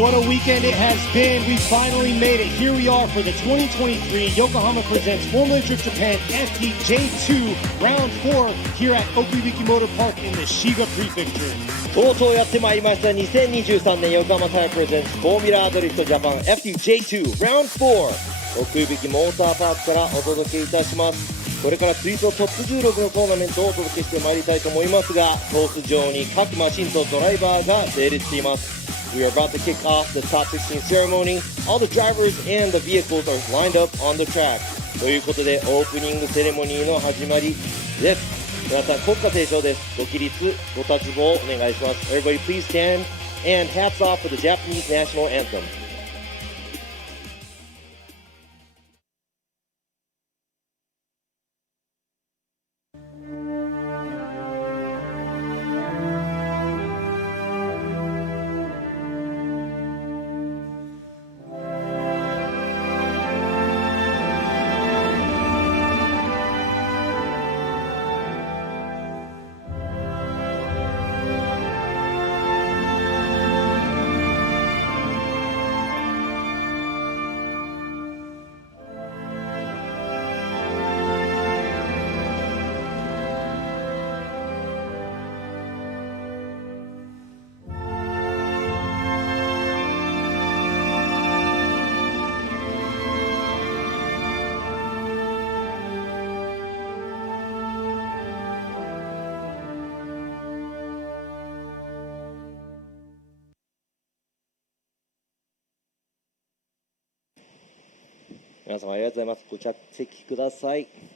What a weekend it has been. We finally made it. Here we are for the 2023 Yokohama Presents Formula Drift Japan FDJ2 Round 4 here at OKUIBUKI MOTORPARK in the Shiga Prefecture. とうとうやってまいりました2023年横浜タイヤプレゼンツフォーミュラードリフトジャパン FDJ2 Round 4奥井引モーターパークからお届けいたします。これから追走トップ16のトーナメントをお届けしてまいりたいと思いますが、コース上に各マシンとドライバーが整列しています。We are about to kick off the top 16 ceremony. All the drivers and the vehicles are lined up on the track. ということでオープニングセレモニーの始まりです。皆さん国歌斉唱です。ご起立ご立ち望お願いします。 Everybody please stand and hats off for the Japanese national anthem.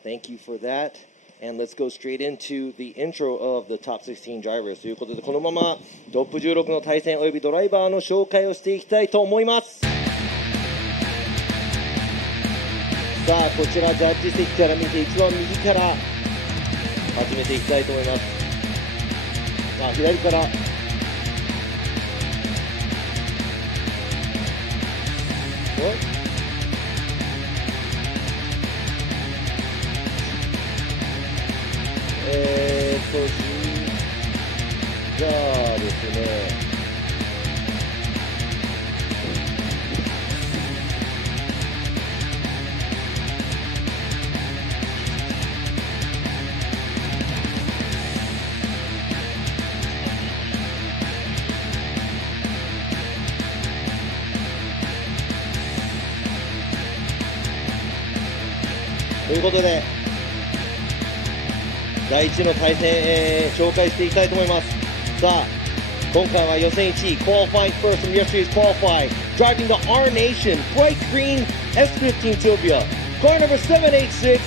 Thank you for that. And let's go straight into the intro of the top 16 drivers. ということでこのままトップ16の対戦およびドライバーの紹介をしていきたいと思います。さあこちらジャッジ席から見て一番右から始めていきたいと思います。さあ左からじゃあですね、ということで第1の対戦、紹介していきたいと思います。さあ今回は予選1位 Qualifying first from yesterday's qualifying Driving the R Nation Bright Green S15 Sylvia Car number 786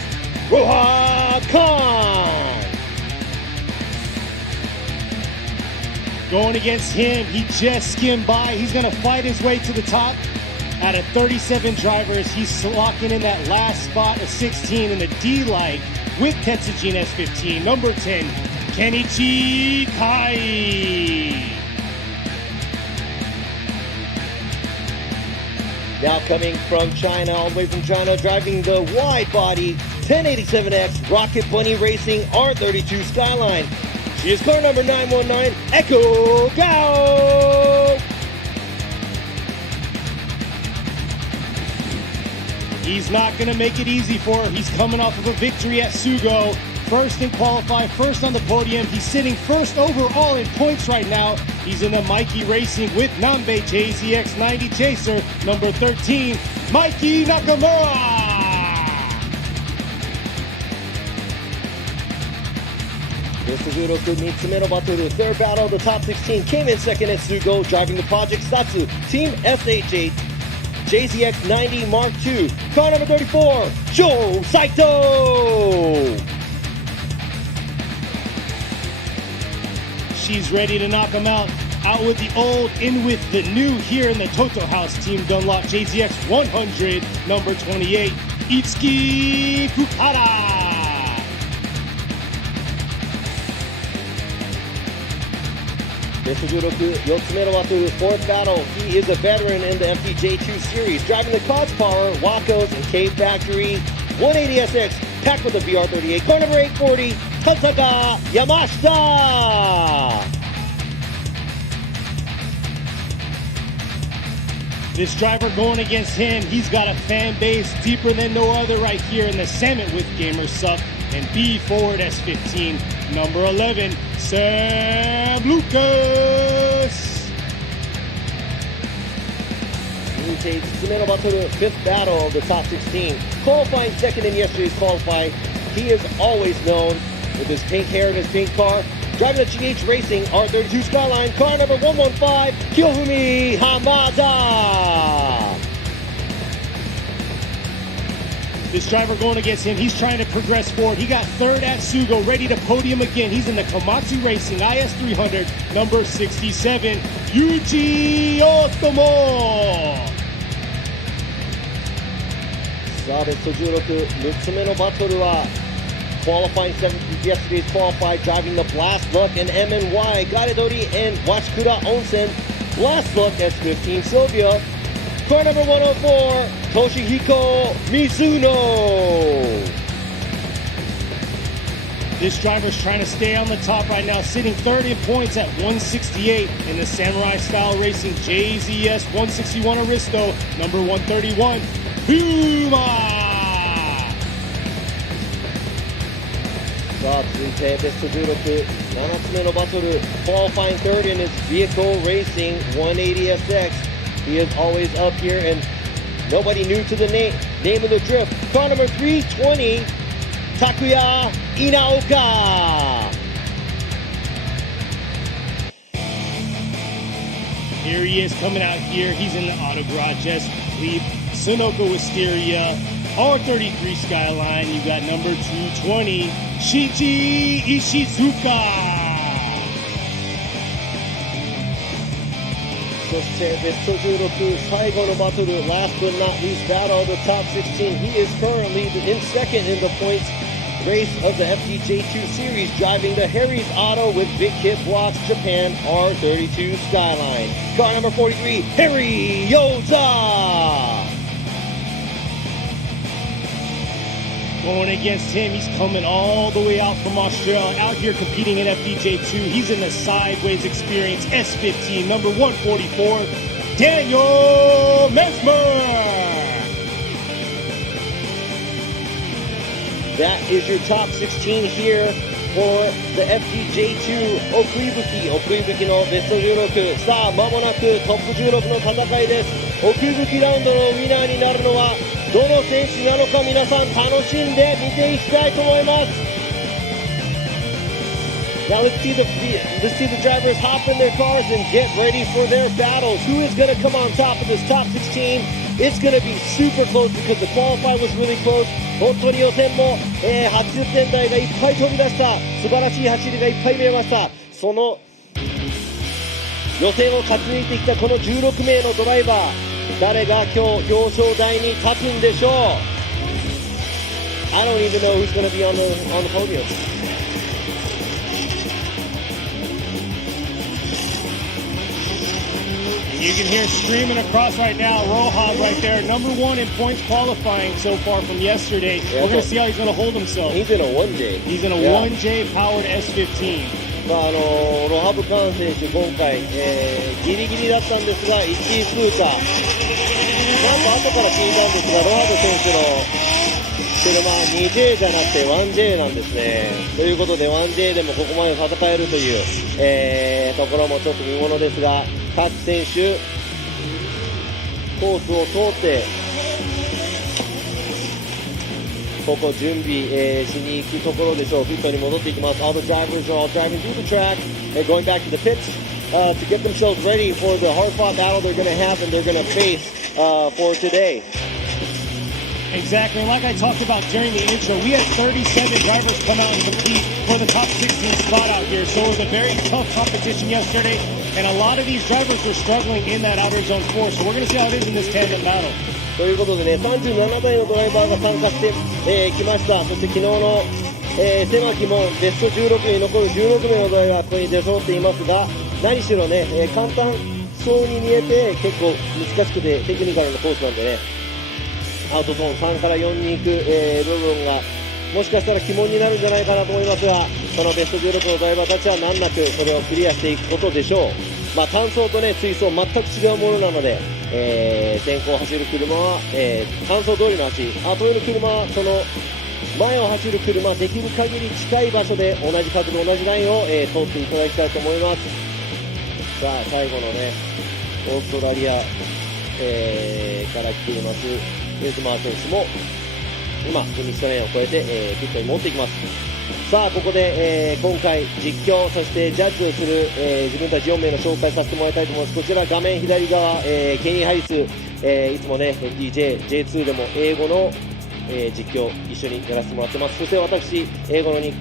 Roha Khan. Going against him, he just skimmed by. He's going to fight his way to the top. Out of 37 drivers, he's locking in that last spot of 16 in the D-Light with Tetsujin S15, number 10, Kenichi Kai. Now coming from China, all the way from China, driving the wide body 1087X Rocket Bunny Racing R32 Skyline. She is car number 919, Echo Gao. He's not going to make it easy for him. He's coming off of a victory at Sugo. First in qualify, first on the podium. He's sitting first overall in points right now. He's in the Mikey Racing with Nambe JZX90 Chaser, number 13, Mikey Nakamura. ベスト16、3つ目のバトル Third battle of the top 16 came in second at Sugo, driving the Project Satsu Team SH8 JZX90 Mark II, car number 34, Joe Saito. She's ready to knock him out. Out with the old, in with the new here in the Toto House Team Dunlop JZX 100, number 28, Itsuki Fukara. Best of 16, 4つ目のバトル Fourth battle. He is a veteran in the FDJ2 series, driving the Kots Power, Wakos, and K Factory 180SX, packed with a VR38, car number 840, Tataka Yamashita. This driver going against him, he's got a fan base deeper than no other right here in the segment with Gamer Sup and B Forward S15, number 11, Sam Lucas. 続いて5つ目のバトル、fifth battle of the top 16. Qualifying second in yesterday's qualifying, he is always known with his pink hair and his pink car. Driving the GH Racing R32 Skyline, car number 115, Kiyofumi Hamada. This driver going against him, he's trying to progress forward. He got third at Sugo, ready to podium again. He's in the Komatsu Racing IS300, number 67, Yuji Otomo. さあベスト16、6つ目のバトルは Qualifying 7th yesterday's qualified, driving the Blast Luck and MNY, Garedori and Wachikura Onsen. Blast Luck S15 Sylvia. Car number 104, Toshihiko Mizuno. This driver's trying to stay on the top right now, sitting third in points at 168 in the Samurai Style Racing JZS 161 Aristo, number 131, Puma. さあ続いてベスト16、7つ目のバトル、Qualifying third in his vehicle racing 180SX. He is always up here and nobody new to the name of the drift. Car number 320, Takuya Inaoka. Here he is coming out here. He's in the auto garage, just leave Sunoco Wisteria, R33 Skyline. You got number 220, Shichi Ishizuka. そしてベスト16、最後のバトル、last but not least battle of the top 16. He is currently in second in the points race of the FDJ2 series, driving the Harry's Auto with Big Kit Blocks Japan R32 Skyline. Car number 43, Harry Yoza. Going against him, he's coming all the way out from Australia, out here competing in FDJ2. He's in the Sideways Experience S15, number 144, Daniel Mesmer. That is your top 16 here for the FDJ2 OKUIBUKI のベスト16。さあ間もなくトップ16の戦いです。OKUIBUKIラウンドのウィナーになるのはどの選手なのか、皆さん楽しんで見ていきたいと思います。Now let's see the drivers hop in their cars and get ready for their battles. Who is going to come on top of this top 16? It's going to be super close because the qualify was really close. 本当に予選も、80点台がいっぱい飛び出した素晴らしい走りがいっぱい見えました。その予選を勝ち抜いてきたこの16名のドライバー、誰が今日表彰台に立つんでしょう。 I don't even know who's going to be on the podium. You can hear screaming across right now, Rojas right there, number 1 in points qualifying so far from yesterday. Yeah, we're going to see how he's going to hold himself. He's in a 1J. He's in a 1J powered S15. ロハブカン選手、今回、ギリギリだったんですが、1位通過。なんか後から聞いたんですが、ロハブ選手の車、2J じゃなくて 1J なんですね。ということで、1J でもここまで戦えるという、ところもちょっと見ものですが、各選手、コースを通って、ここ準備、しに行くところでしょう。ピットに戻っていきます。All the drivers are all driving through the track, going back to the pits to get themselves ready for the hard-fought battle they're going to have and they're going to face for today. Exactly. Like I talked about during the intro, we had 37 drivers come out and compete for the top 16 spot out here. So it was a very tough competition yesterday, and a lot of these drivers were struggling in that outer zone 4. So we're going to see how it is in this tandem battle. ということでね、37台のドライバーが参加して、きました。そして昨日の、狭き門ベスト16に残る16名のドライバーがここに出揃っていますが、何しろね、簡単そうに見えて結構難しくてテクニカルなコースなんでね、アウトゾーン3から4に行く、部分がもしかしたら鬼門になるんじゃないかなと思いますが、そのベスト16のドライバーたちは難なくそれをクリアしていくことでしょう。まあ単走とね、追走全く違うものなので、先行を走る車は、乾燥通りの足、後の車はその前を走る車、できる限り近い場所で同じ角度、同じラインを、通っていただきたいと思います。さあ、最後のね、オーストラリア、から来ていますウェズマー選手も今、フィニッシュラインを越えて、ピットに持っていきます。さあ、ここで、今回実況、そしてジャッジをする、自分たち4名の紹介させてもらいたいと思います。こちら画面左側、ケニー・ハリス、いつもね FDJ2 でも英語の、実況一緒にやらせてもらってます。そして私、英語の実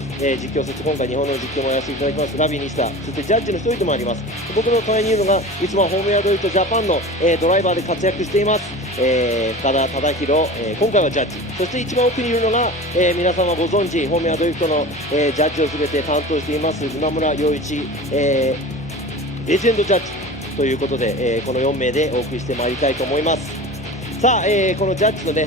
況、そして今回日本の実況もやらせていただきますラビー・ニシタ、そしてジャッジの一人でもあります。僕の隣にいるのがいつもホームヤードユートジャパンの、ドライバーで活躍しています、深田忠宏、今回はジャッジ、そして一番奥にいるのが、皆様ご存知ホームヤードユートの、ジャッジを全て担当しています今村洋一、レジェンドジャッジということで、この4名でお送りしてまいりたいと思います。さあ、このジャッジのね、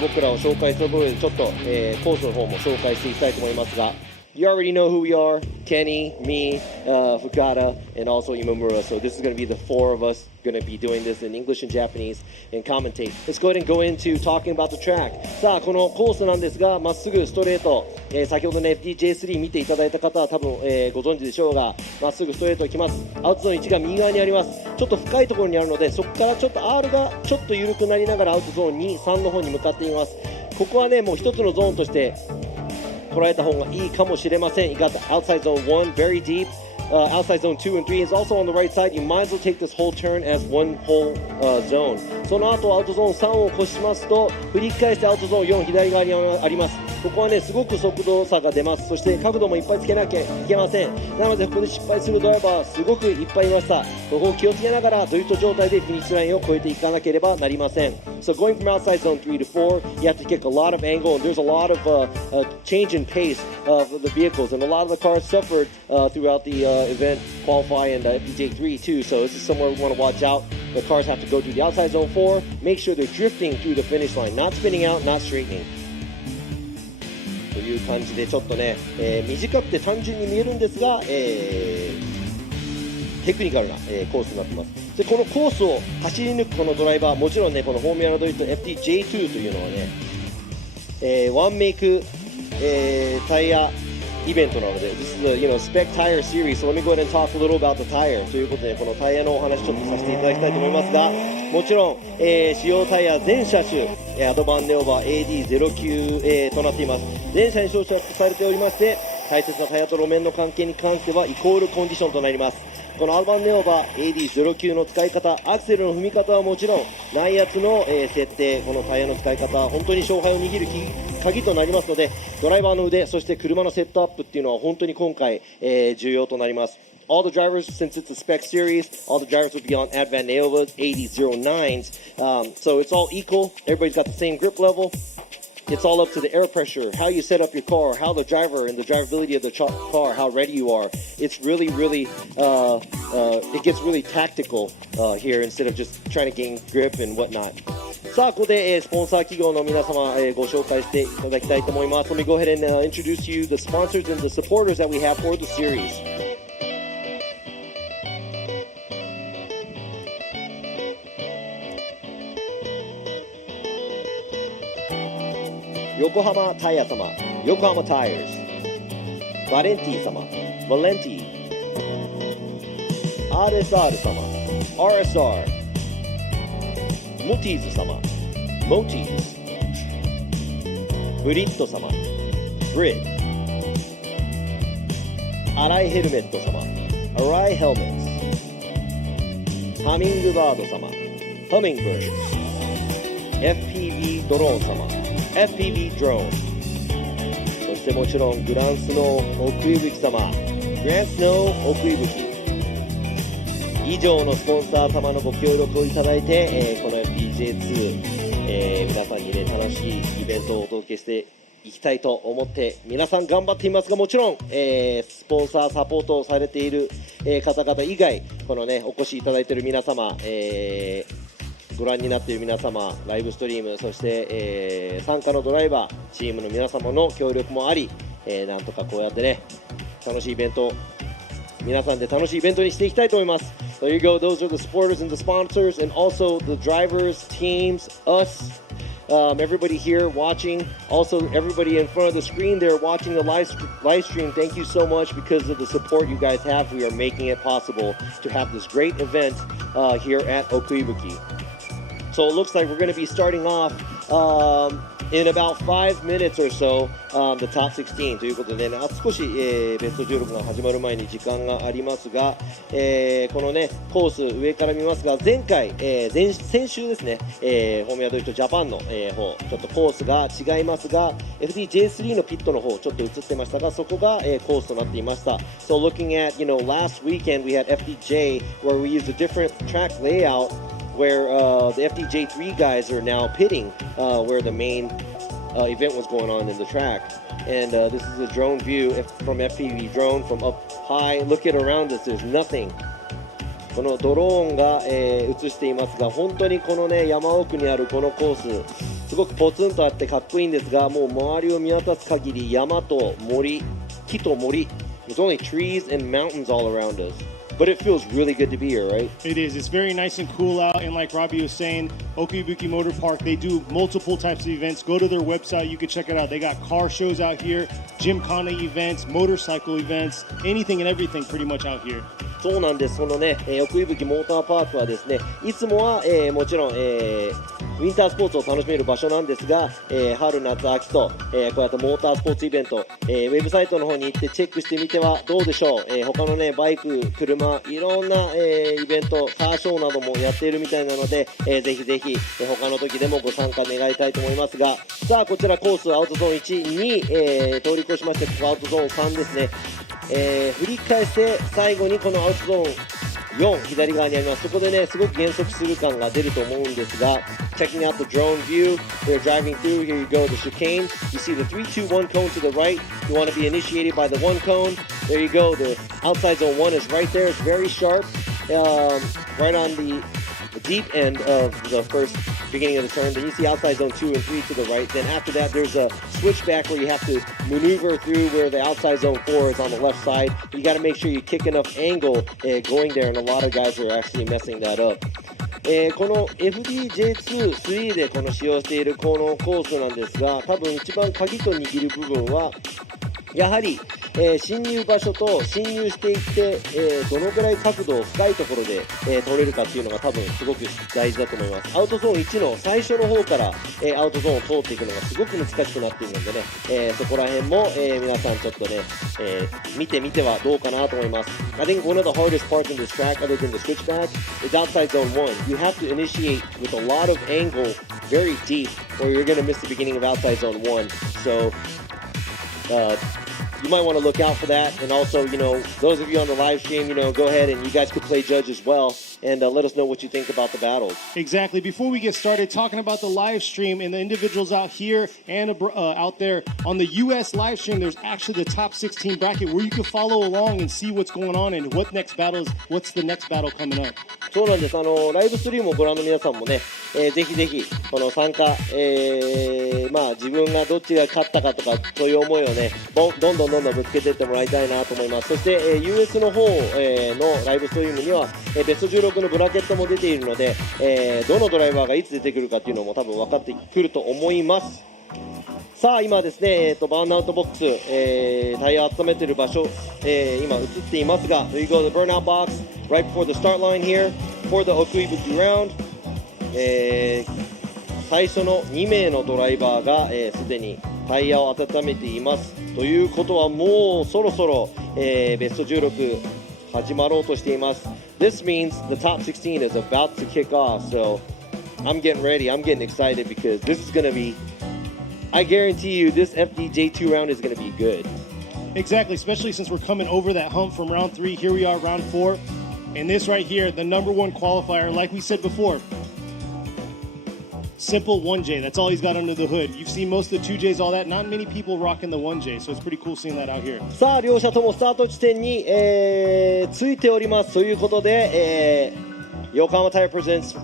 僕らを紹介することでちょっと、コースの方も紹介していきたいと思いますが、You already know who we are, Kenny, me, Fukada, and also Imamura. So this is going to be the four of us going to be doing this in English and Japanese and commentate. Let's go ahead and go into talking about the track. さあ、このコースなんですが、まっすぐストレート、先ほどね FDJ3 見ていただいた方は多分、ご存知でしょうが、まっすぐストレート来ます。アウトゾーン1が右側にあります。ちょっと深いところにあるので、そこからちょっと R がちょっと緩くなりながらアウトゾーン2、3の方に向かっています。ここはね、もう一つのゾーンとして捉えた方がいいかもしれません。You got the outside zone 1 very deep. Outside zone 2 and 3 is also on the right side. You might as well take this whole turn as one whole zone. その後アウトゾーン3を越しますと、振り返してアウトゾーン4左側にあります。ここはね、すごく速度差が出ます。そして角度もいっぱいつけなきゃいけません。なのでここで失敗するドライバーすごくいっぱいいました。ここを気をつけながらドリフト状態でフィニッシュラインを越えていかなければなりません。So going from outside zone 3 to 4, you have to kick a lot of angle, and there's a lot of change in pace of the vehicles, and a lot of the cars suffered throughout the event qualify and FDJ3 too. So this is somewhere we want to watch out. The cars have to go through the outside zone 4, make sure they're drifting through the finish line, not spinning out, not straightening.という感じでちょっとね、短くて単純に見えるんですが、テクニカルな、コースになってます。でこのコースを走り抜くこのドライバー、もちろんねこのフォーミュラドリフト FDJ2 というのはね、ワンメイク、タイヤイベントなので、This is the spec tire series, so let me go ahead and talk a little about the tire ということで、このタイヤのお話ちょっとさせていただきたいと思いますが、もちろん、使用タイヤ全車種、アドバンネオーバー AD09、となっています。全車に装着されておりまして、大切なタイヤと路面の関係に関してはイコールコンディションとなります。このアドバンネオーバー AD09 の使い方、アクセルの踏み方はもちろん、内圧の、設定、このタイヤの使い方、本当に勝敗を握る鍵となりますので、ドライバーの腕、そして車のセットアップっていうのは本当に今回、重要となります。All the drivers, since it's a spec series, all the drivers will be on Advan Neova's 8009s. So it's all equal. Everybody's got the same grip level. It's all up to the air pressure, how you set up your car, how the driver and the drivability of the car, how ready you are. It's really, it gets really tactical here instead of just trying to gain grip and whatnot. さあ、ここで、スポンサー企業の皆様、ご紹介していただきたいと思います。Let me go ahead and introduce you the sponsors and the supporters that we have for the series.横浜タイヤ様、横浜タイヤーズ。バレンティ様、バレンティ。RSR 様、RSR。モティーズ様、モティーズ。ブリット様、ブリッド。アライヘルメット様、アライヘルメット。ハミングバード様、ハミングバード。FPV ドローン様、FPV ドローン。そしてもちろんグランスの奥井吹様、グランスの奥井吹。以上のスポンサー様のご協力をいただいて、この FDJ2、皆さんにね楽しいイベントをお届けしていきたいと思って皆さん頑張っていますが、もちろん、スポンサーサポートをされている、方々以外、このねお越しいただいている皆様、ご覧になっている皆様、ライブストリーム、そして、参加のドライバー、チームの皆様の協力もあり、なんとかこうやってね楽しいイベント、皆さんで楽しいイベントにしていきたいと思います。There you go. Those are the supporters and the sponsors, and also the drivers, teams, us, everybody here watching. Also, everybody in front of the screen there watching the live stream. Thank you so much because of the support you guys have. We are making it possible to have this great event here at OKUIBUKI. So it looks like we're going to be starting off in about 5 minutes or so, the top 16 ということでね、少し、ベスト16が始まる前に時間がありますが、このね、コース上から見ますが、前回、先週ですね、フォーミュラドリフトジャパンの、方、ちょっとコースが違いますが、FDJ3 のピットの方、ちょっと映ってましたが、そこが、コースとなっていました。So looking at, last weekend we had FDJ where we used a different track layout where the FDJ3 guys are now pitting where the main event was going on in the track. And this is a drone view from FPV drone from up high. Look at around us, there's nothing. このドローンが、映していますが、本当にこのね、山奥にあるこのコース、すごくポツンとあってかっこいいんですが、もう周りを見渡す限り山と森、木と森。There's only trees and mountains all around us. But it feels really good to be here, right? It is. It's very nice and cool out. And like Robbie was saying, OKUIBUKI Motor Park, they do multiple types of events. Go to their website. You can check it out. They got car shows out here, GYMKHANA events, motorcycle events, anything and everything pretty much out here. そうなんです。そのね、OKUIBUKIモーターパークはですね、いつもは、もちろん、ウィンタースポーツを楽しめる場所なんですが、春夏秋と、こうやってモータースポーツイベント、ウェブサイトの方に行ってチェックしてみてはどうでしょう。他のね、バイク、車、いろんな、イベント、カーショーなどもやっているみたいなので、ぜひぜひ、他の時でもご参加願いたいと思いますが、さあこちらコースアウトゾーン1に、通り越しまして、ここアウトゾーン3ですね。振り返して最後にこのアウトゾーン4左側にあります。そこでね、すごく減速する感が出ると思うんですが、checking out the drone view, we're driving through, here you go, the chicane, you see the 3-2-1 cone to the right, you want to be initiated by the 1 cone, there you go, the outside zone 1 is right there, it's very sharp, right on the deep end of the first beginning of the turn. Then you see outside zone 2 and 3 to the right. Then after that, there's a switchback where you have to maneuver through where the outside zone 4 is on the left side. You got to make sure you kick enough angle going there, and a lot of guys are actually messing that up. この FDJ2 3でこの使用しているこのコースなんですが、多分一番鍵と握る部分はやはり、進入場所と進入していって、どのくらい角度を深いところで、取れるかっていうのが多分すごく大事だと思います。アウトゾーン1の最初の方から、アウトゾーンを通っていくのがすごく難しくなっているのでね、そこら辺も、皆さんちょっとね、見てみてはどうかなと思います。I think one of the hardest parts in this track other than the switchback is outside zone 1. You have to initiate with a lot of angle very deep or you're going to miss the beginning of outside zone 1. So you might want to look out for that. And also, those of you on the live stream, go ahead and you guys could play judge as well. And let us know what you think about the battles. Exactly. Before we get started talking about the live stream and the individuals out here and out there on the U.S. live stream, there's actually the top 16 bracket where you can follow along and see what's going on and what's the next battle coming up. そうなんです。ライブストリームをご覧の皆さんもね、ぜひぜひこの参加、自分がどっちが勝ったかとかそういう思いをね、どんどんぶつけていってもらいたいなと思います。そして、US の方、のライブストリームには、ベスト16のブラケットも出ているので、どのドライバーがいつ出てくるかっていうのも多分分かってくると思います。さあ今ですね、バーンアウトボックス、タイヤを温めている場所、今映っていますが、There you go, the burnout box right before the start line here for the OKUIBUKI round、最初の2名のドライバーがすでにタイヤを温めています。ということはもうそろそろ、ベスト16始まろうとしています。This means the top 16 is about to kick off, so I'm getting ready. I'm getting excited because this is going to be, I guarantee you, this FDJ2 round is going to be good. Exactly, especially since we're coming over that hump from round 3. Here we are, round 4. And this right here, the number 1 qualifier, like we said before, simple 1J. That's all he's got under the hood. You've seen most of the 2Js, all that. Not many people rocking the 1J, so it's pretty cool seeing that out here. さあ両者ともスタート地点に、ついておりますということで、Yokohama Tire presents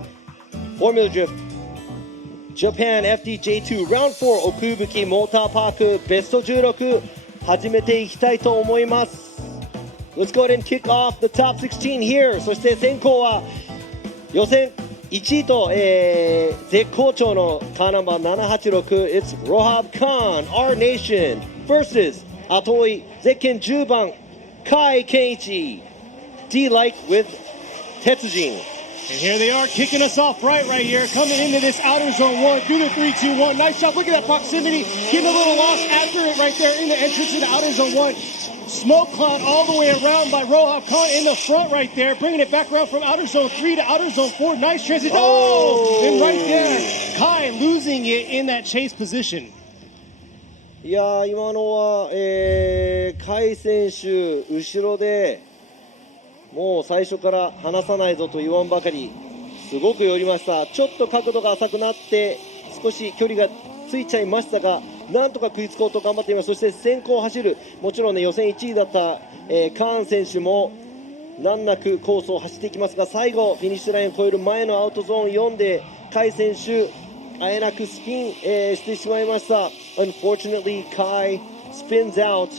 Formula Drift Japan FDJ2 Round 4 OKUIBUKI モーターパークベスト16始めていきたいと思います。Let's go ahead and kick off the top 16 here. そして先行は予選1位と、絶好調のカーナンバー786 It's Rohab Khan, Our Nation versus 後追いゼッケン10番甲斐健一 D-Like with 鉄人 And here they are kicking us off right here, coming into this outer zone 1, do the 3-2-1, nice shot, look at that proximity, getting a little lost after it right there in the entrance to the outer zone 1. Smoke cloud all the way around by Rohab Khan in the front right there, bringing it back around from outer zone 3 to outer zone 4, nice transition, and right there, Kai losing it in that chase position. いやー今のは、甲斐選手後ろでもう最初から離さないぞと言わんばかりすごく寄りました。ちょっと角度が浅くなって少し距離がついちゃいましたがなんとか食いつこうと頑張っています。そして先行を走るもちろんね予選1位だった、カーン選手も難なくコースを走っていきますが最後フィニッシュラインを越える前のアウトゾーン4で甲斐選手あえなくスピン、してしまいました。Unfortunately, Kai spins out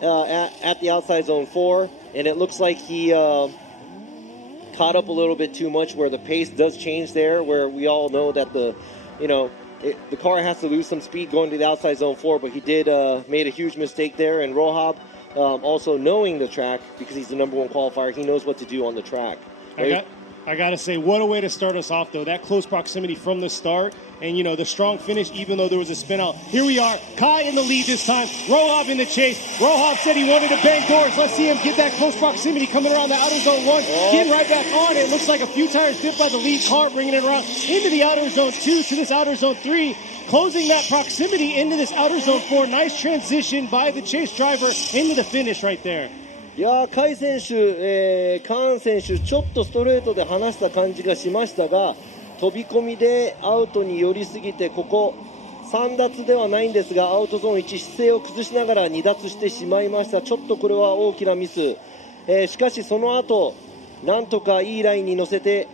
at the outside zone 4 and it looks like he caught up a little bit too much where the pace does change there where we all know that the car has to lose some speed going to the outside zone 4 but he did made a huge mistake there and Rohab also knowing the track because he's the number 1 qualifier he knows what to do on the track. I gotta say, what a way to start us off, though. That close proximity from the start, and the strong finish, even though there was a spin out. Here we are, Kai in the lead this time, Rohab in the chase. Rohab said he wanted to bang doors. Let's see him get that close proximity coming around the outer zone 1, getting right back on. It looks like a few tires dipped by the lead car, bringing it around into the outer zone 2 to this outer zone 3. Closing that proximity into this outer zone 4. Nice transition by the chase driver into the finish right there. いやー甲斐選手、カーン選手ちょっとストレートで離した感じがしましたが飛び込みでアウトに寄りすぎてここ3脱ではないんですがアウトゾーン1姿勢を崩しながら2脱してしまいました。ちょっとこれは大きなミス、しかしその後なんとかいいラインに乗せて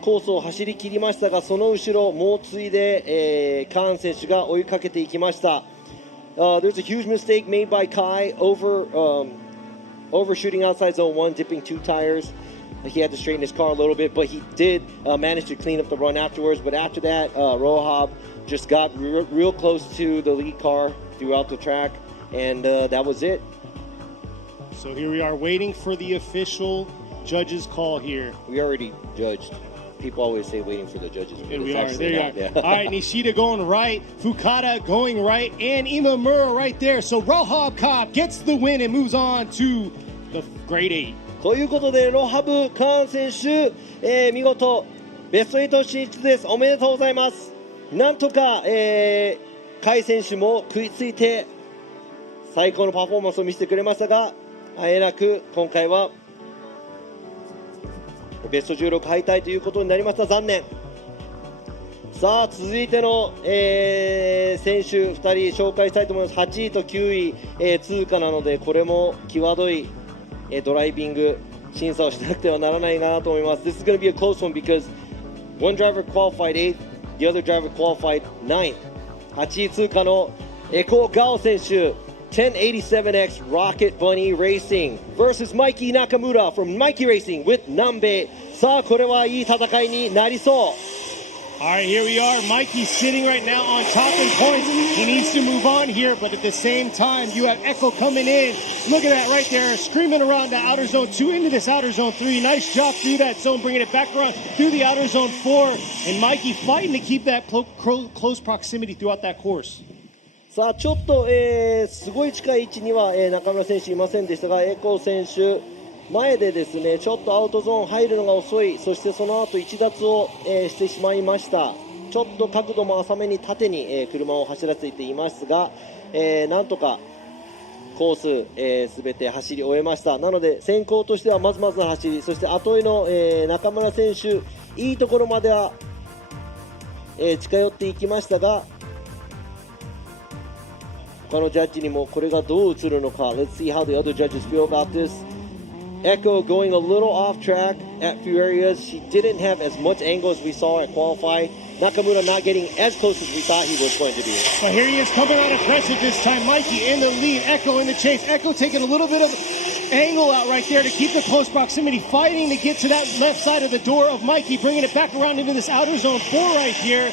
コースを走り切りましたがその後ろ猛追で、カーン選手が追いかけていきました。There's a huge mistake made by Kai overshooting outside zone 1, dipping 2 tires. He had to straighten his car a little bit, but he did manage to clean up the run afterwards. But after that, Rohab just got real close to the lead car throughout the track, and that was it. So here we are waiting for the official judge's call here. We already judged. People always say waiting for the judges. And we are. There you are. Yeah. All right, Nishida going right, Fukada going right, and Imamura right there. So Rohab Khan gets the win and moves on to the grade 8. ということでロハブ・カーン選手、見事ベスト8進出です。おめでとうございます。なんとか、甲斐選手も食いついて最高のパフォーマンスを見せてくれましたがあえなく今回はベスト16敗退ということになりました。残念。さあ続いての、選手2人紹介したいと思います。8位と9位、通過なのでこれも際どい、ドライビング審査をしなくてはならないかなと思います。This is going to be a close one because one driver qualified 8th, the other driver qualified 9th. 8位通過のエコーガオ選手1087X Rocket Bunny Racing versus Mikey Nakamura from Mikey Racing with Nambe. さあこれはいい戦いになりそう。Alright, here we are. Mikey's sitting right now on top in points. He needs to move on here, but at the same time, you have Echo coming in. Look at that right there, screaming around the outer zone 2 into this outer zone 3. Nice job through that zone, bringing it back around through the outer zone 4. And Mikey fighting to keep that close proximity throughout that course. さあちょっと、すごい近い位置には、中村選手いませんでしたがエコー選手前でですねちょっとアウトゾーン入るのが遅い。そしてその後1脱を、してしまいました。ちょっと角度も浅めに縦に、車を走らせていますが、なんとかコース、全て走り終えました。なので先行としてはまずまずの走り、そして後追いの、中村選手いいところまでは、近寄っていきましたが他のジャッジにもこれがどう映るのか。 Let's see how the other judges feel about this. Echo going a little off track at few areas. She didn't have as much angle as we saw at qualify. Nakamura not getting as close as we thought he was going to be. But here he is coming out aggressive this time. Mikey in the lead, Echo in the chase. Echo taking a little bit of angle out right there to keep the close proximity, fighting to get to that left side of the door of Mikey, bringing it back around into this outer zone 4 right here.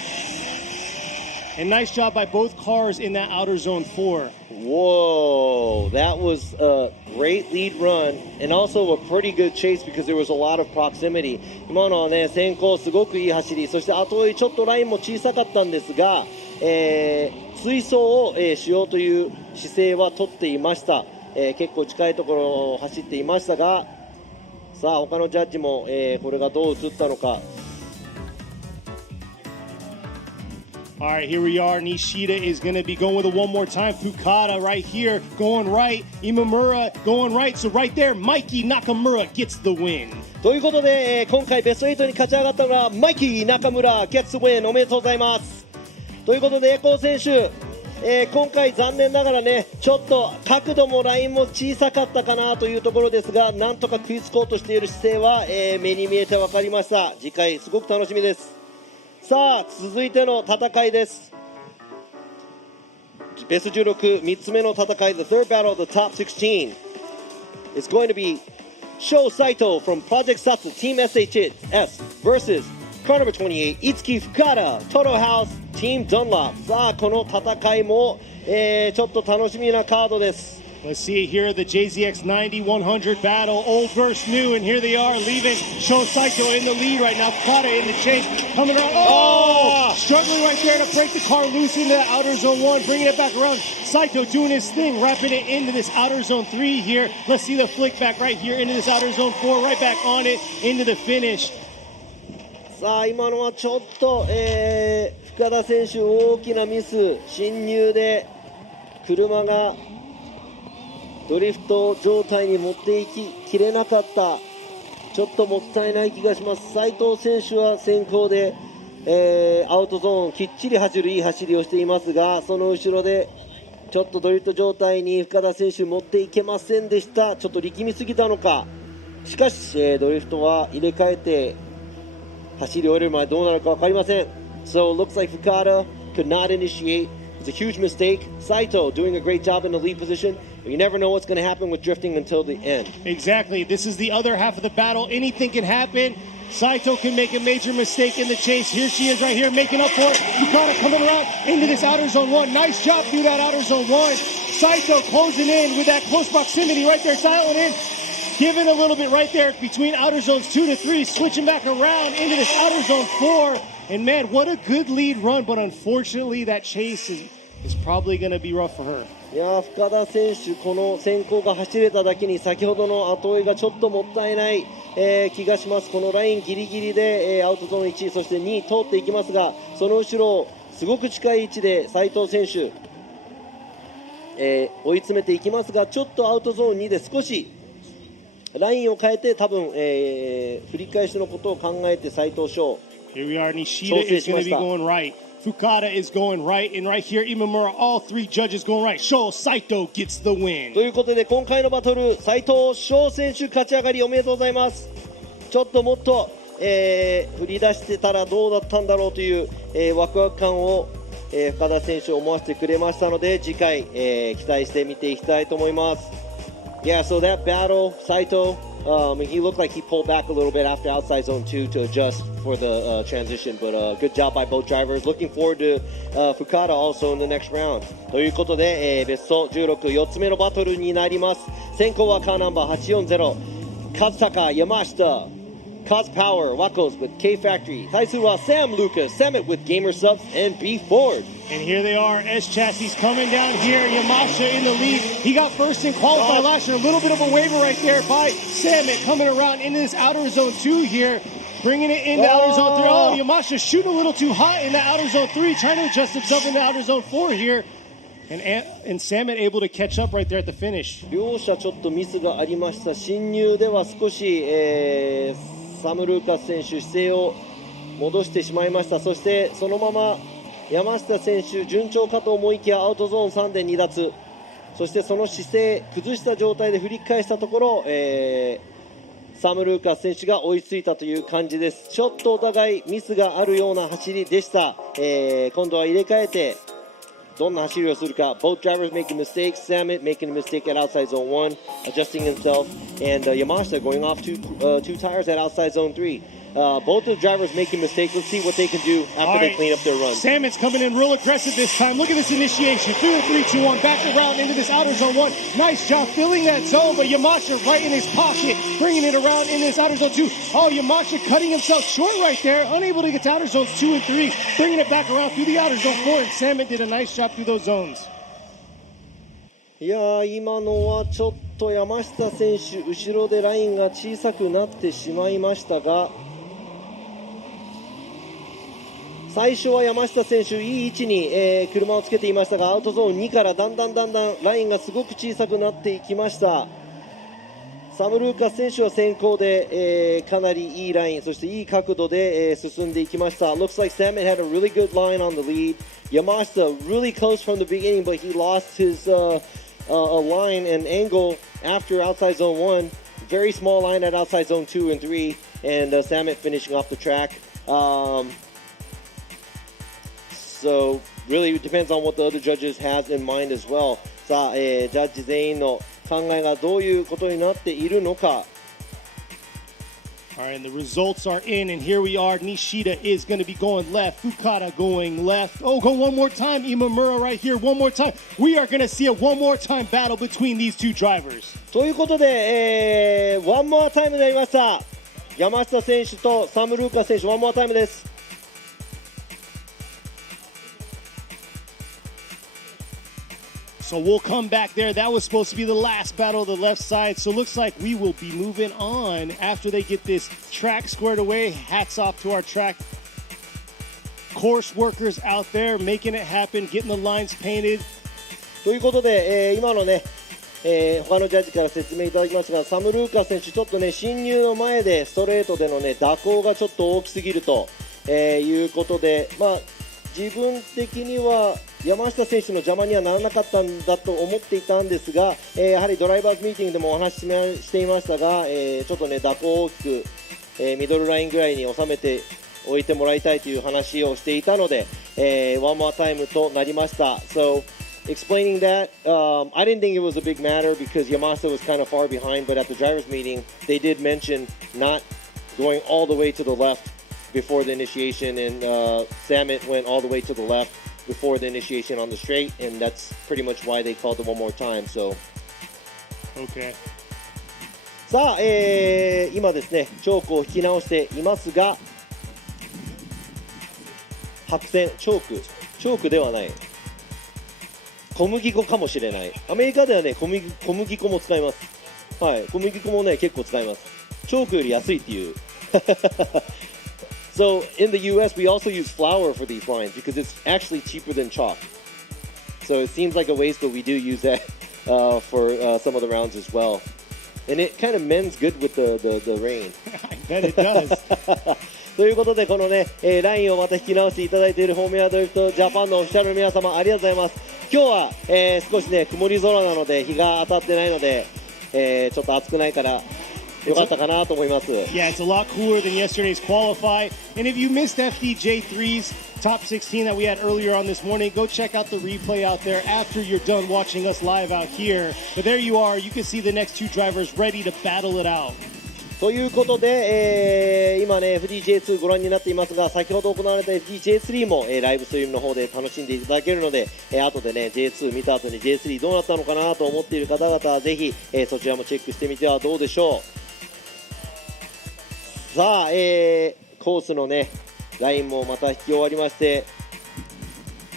And nice job by both cars in that outer zone 4. Whoa, that was a great lead run and also a pretty good chase because there was a lot of proximity. 今のはね、先行すごくいい走り、そして後追いちょっとラインも小さかったんですが、追走を、しようという姿勢は取っていました。結構近いところを走っていましたが、さあ他のジャッジも、これがどう映ったのか。All right, here we are. Nishida is going to be going with it one more time. Fukada right here, going right. Imamura going right. So right there, Mikey Nakamura gets the win. ということで、今回ベスト8に勝ち上がったのがマイキー中村 Gets the win おめでとうございます。ということで、エコー選手、今回残念ながらね、ちょっと角度もラインも小さかったかなというところですが、なんとか食いつこうとしている姿勢は、目に見えて分かりました。次回すごく楽しみです。さあ続いての戦いです。ベスト16、3つ目の戦い、The third battle of the top 16 is going to be Sho Saito from Project Satsu Team SHS versus car number 28 Itsuki Fukada Toto House Team Dunlop。 さあこの戦いも、ちょっと楽しみなカードです。Let's see here the JZX 90-100 battle, old versus new, and here they are leaving Sho Saito in the lead right now. Fukada in the chase, coming around. Oh! Struggling right there to break the car loose into the outer zone 1, bringing it back around. Saito doing his thing, wrapping it into this outer zone 3 here. Let's see the flick back right here into this outer zone 4, right back on it into the finish. さあ今のはちょっと、深田選手大きなミス、進入で車がドリフト状態に持っていきれなかった。ちょっともったいない気がします。斉藤選手は先行で、アウトゾーンきっちり走るいい走りをしていますが、その後ろでちょっとドリフト状態に深田選手持っていけませんでした。ちょっと力みすぎたのか。しかし、ドリフトは入れ替えて走り終えるまでどうなるか分かりません。 So it looks like Fukada could not initiate. It's a huge mistake. Saito doing a great job in the lead position. You never know what's going to happen with drifting until the end. Exactly. This is the other half of the battle. Anything can happen. Saito can make a major mistake in the chase. Here she is right here making up for it. Fukada coming around into this outer zone 1. Nice job through that outer zone 1. Saito closing in with that close proximity right there, dialing in. Giving a little bit right there between outer zones 2 to 3. Switching back around into this outer zone 4. And man, what a good lead run. But unfortunately, that chase is probably going to be rough for her. いや深田選手、この先行が走れただけに先ほどの後追いがちょっともったいない、気がします。このラインギリギリで、アウトゾーン1そして2通っていきますが、その後ろすごく近い位置で斉藤選手、追い詰めていきますが、ちょっとアウトゾーン2で少しラインを変えて多分、振り返しのことを考えて斉藤翔 Here we are. Nishida is going to be going right. Fukada is going right, and right here, Imamura, all 3 judges going right. Sho Saito gets the win. ということで今回のバトル、斉藤翔選手勝ち上がりおめでとうございます。ちょっともっと、振り出してたらどうだったんだろうという、ワクワク感を、深田選手思わせてくれましたので、次回、期待して見ていきたいと思います。Yeah, so that battle, Saito, he looked like he pulled back a little bit after outside zone 2 to adjust for the transition, but good job by both drivers. Looking forward to Fukada also in the next round. ということで、ベスト16、4つ目のバトルになります。先行はカーナンバー840、Kazutaka Yamashita, Kaz Power, Wakos with K Factory, Taisu wa Sam Lucas, Samet with Gamer Subs, and B Ford. And here they are, S Chassis coming down here. Yamashita in the lead. He got first in qualified last year. A little bit of a waiver right there by Samet coming around into this outer zone 2 here. Bringing it into outer zone 3. Oh, Yamashita shooting a little too hot in the outer zone 3. Trying to adjust himself in the outer zone 4 here. And Samet able to catch up right there at the finish. 両者ちょっとミスがありました。進入では少し、サム・ルーカス選手姿勢を戻してしまいました。そしてそのまま山下選手順調かと思いきやアウトゾーン3で2脱、そしてその姿勢崩した状態で振り返したところ、サム・ルーカス選手が追いついたという感じです。ちょっとお互いミスがあるような走りでした。今度は入れ替えてどんな走りをするか。Both drivers making mistakes. Samet making a mistake at outside zone 1, adjusting himself, and Yamashita going off two tires at outside zone 3. Both of the drivers making mistakes. Let's see what they can do after they clean up their run. Samet's coming in real aggressive this time. Look at this initiation. Through the 3-2-1, back around into this outer zone 1. Nice job filling that zone, but Yamashita right in his pocket, bringing it around in this outer zone 2. Oh, Yamashita cutting himself short right there, unable to get to outer zones 2 and 3, bringing it back around through the outer zone 4, and Samet did a nice job through those zones. いやー、今のはちょっと山下選手、後ろでラインが小さくなってしまいましたが、最初は山下選手いい位置に、車をつけていましたが、アウトゾーン2からだんだんラインがすごく小さくなっていきました。サム・ルーカス選手は先行で、かなりいいライン、そしていい角度で、進んでいきました。Looks like Samet had a really good line on the lead. Yamashita really close from the beginning, but he lost his line and angle after outside zone 1. Very small line at outside zone 2 and 3, and Samet finishing off the track. So really it depends on what the other judges has in mind as well. さあ、ジャッジ全員の考えがどういうことになっているのか。All right, and the results are in, and here we are. Nishida is going to be going left. Fukada going left. Oh, go one more time. Imamura right here. One more time. We are going to see a one more time battle between these two drivers. ということで、ワンモアタイムになりました。山下選手とサム・ルーカス選手、ワンモアタイムです。So we'll come back there. That was supposed to be the last battle of the left side. So looks like we will be moving on after they get this track squared away. Hats off to our track course workers out there making it happen, getting the lines painted. ということで、今のね、他のジャッジから説明いただきましたが、サム・ルーカス選手ちょっとね、進入の前でストレートでのね、蛇行がちょっと大きすぎると、いうことで、まあ自分的には山下選手の邪魔にはならなかったんだと思っていたんですが、やはりドライバーズミーティングでもお話ししていましたが、ちょっとね蛇行を大きく、ミドルラインぐらいに収めておいてもらいたいという話をしていたので、ワンモアタイムとなりました。So explaining that, I didn't think it was a big matter because Yamashita was kind of far behind, but at the drivers meeting they did mention not going all the way to the left before the initiation, and Samet went all the way to the left before the initiation on the straight, and that's pretty much why they called it one more time. So, okay. さあ、今ですね、チョークを引き直していますが、白線、チョークではない。小麦粉かもしれない。アメリカではね、小麦粉も使います。はい、小麦粉もね、結構使います。チョークより安いっていう。So in the U.S., we also use flour for these lines because it's actually cheaper than chalk. So it seems like a waste, but we do use that for some of the rounds as well. And it kind of mends good with the rain. I bet it does. ということで、このね、ラインをまた引き直していただいているフォーミュラドリフトジャパンのオフィシャルの皆様、ありがとうございます。今日は、少しね、曇り空なので、日が当たってないので、ちょっと暑くないから、よかったかなと思います。Yeah, it's a lot cooler than yesterday's qualify. And if you missed FDJ3's top 16 that we had earlier on this morning, go check out the replay out there after you're done watching us live out here. But there you are. You can see the next two drivers ready to battle it out. ということで、今ね FDJ2 ご覧になっていますが、先ほど行われた FDJ3 も、ライブストリームの方で楽しんでいただけるので、後でね J2 見た後に J3 どうなったのかなと思っている方々はぜひ、そちらもチェックしてみてはどうでしょう。さあ、コースのねラインもまた引き終わりまして、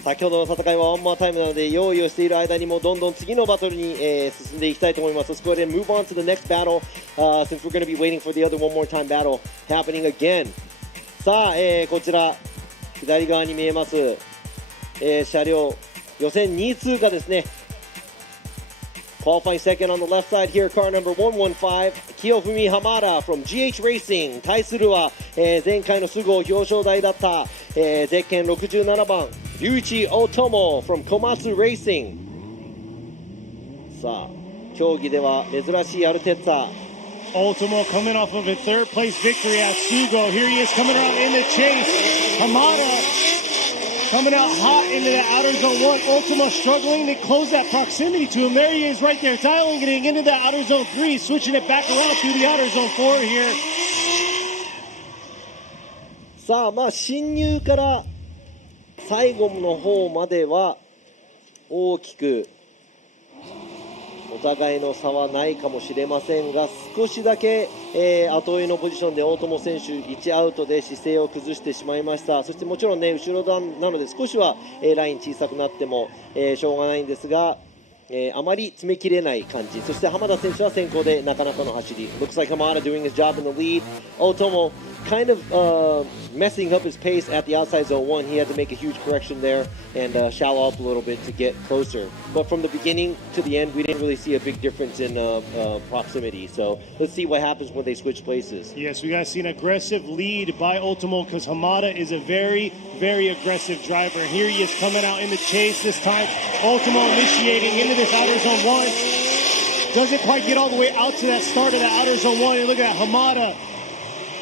先ほどの戦いはワンモアタイムなので用意をしている間にもどんどん次のバトルに、進んでいきたいと思います。Let's go ahead and move on to the next battle、since we're going to be waiting for the other one more time battle happening again. さあ、こちら左側に見えます、車両予選2位通過ですね。Qualifying second on the left side here, car number 115, Kiyofumi Hamada from GH Racing. 対するは、前回のすぐ表彰台だった、ゼッケン67番、Ryuichi Otomo from Komatsu Racing. さあ、競技では珍しいアルテッツァ。Otomo coming off of a third place victory at Sugo. Here he is coming around in the chase. Hamada Coming out hot into the outer zone 1. Ultimo struggling to close that proximity to him. There he is right there. Dialing getting into the outer zone 3. Switching it back around through the outer zone 4 here. さあ、進入から最後の方までは大きくお互いの差はないかもしれませんが、少しだけ、後追いのポジションで大友選手1アウトで姿勢を崩してしまいました。そしてもちろんね、後ろ段なので少しは、ライン小さくなっても、しょうがないんですが、あまり詰めきれない感じ。そして浜田選手は先行でなかなかの走り。Looks like Hamada doing his job in the lead. Otomo kind of messing up his pace at the outside zone 1. He had to make a huge correction there and shallow up a little bit to get closer. But from the beginning to the end, we didn't really see a big difference in proximity. So let's see what happens when they switch places. Yes, we got to see an aggressive lead by Ultimo because Hamada is a very, very aggressive driver. And here he is coming out in the chase this time. Ultimo initiating into this outer zone 1. Doesn't quite get all the way out to that start of the outer zone 1. And look at that, Hamada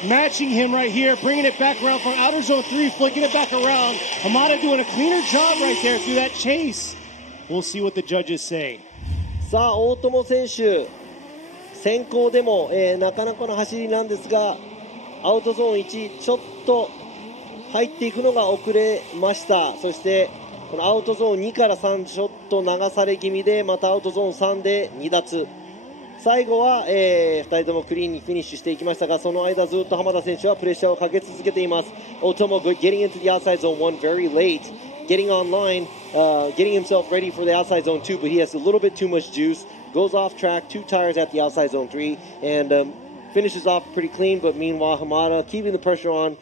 matching him right here, bringing it back around from outer zone 3, flicking it back around. Hamada doing a cleaner job right there through that chase. We'll see what the judges say. さあ、大友選手先行でも、なかなかの走りなんですが、アウトゾーン1ちょっと入っていくのが遅れました。そしてこのアウトゾーン2から3ちょっと流され気味で、またアウトゾーン3で2脱。最後は、2人ともクリーンにフィニッシュしていきましたが、その間ずっと浜田選手はプレッシャーをかけ続けています。Otomo getting into the outside zone 1 very late, getting online, getting himself ready for the outside zone 2, but he has a little bit too much juice, goes off track, 2 tires at the outside zone 3, and finishes off pretty clean, but meanwhile Hamada keeping the pressure on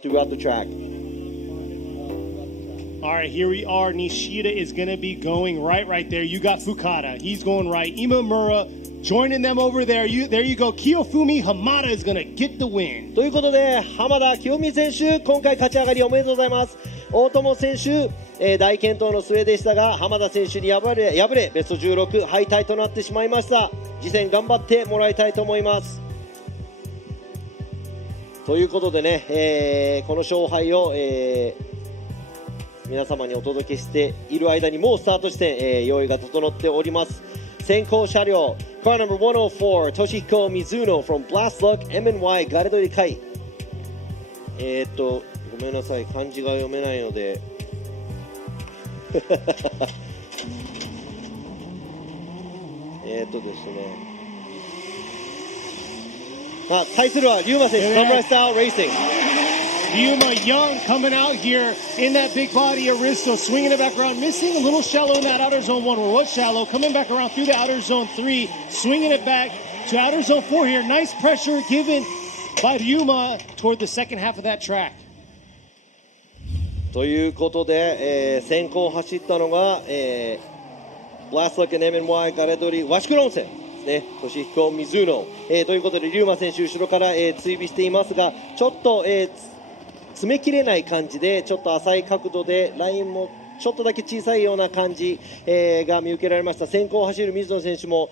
throughout the track. All right, here we are. Nishida is going to be going right there. You got Fukada. He's going right. Imamura joining them over there. There you go. Kiyofumi Hamada is going to get the win. ということで、浜田清美選手、今回勝ち上がりおめでとうございます。大友選手、大健闘の末でしたが、浜田選手に敗れベスト16敗退となってしまいました。次戦頑張ってもらいたいと思います。ということでね、この勝敗を、皆様にお届けしている間にもうスタート地点、用意が整っております。先行車両 Car number 104 Toshihiko Mizuno from Blast Luck MNY ガレドリ会。ごめんなさい、漢字が読めないのでですね、対するは龍馬選手、サムライスタイルレーシング。Yuma Young coming out here in that big body Aristo, swinging it back around, missing a little shallow in that outer zone 1 where it was shallow, coming back around through the outer zone 3, swinging it back to outer zone 4 here. Nice pressure given by Yuma toward the second half of that track. ということで、先行走ったのが、Blast Luck and MNY ガレドリワシクロ温泉ね、トシヒコミズーノ、ということで龍馬選手後ろから、追尾していますが、ちょっと、詰めきれない感じで、ちょっと浅い角度でラインもちょっとだけ小さいような感じ、が見受けられました。先行を走る水野選手も、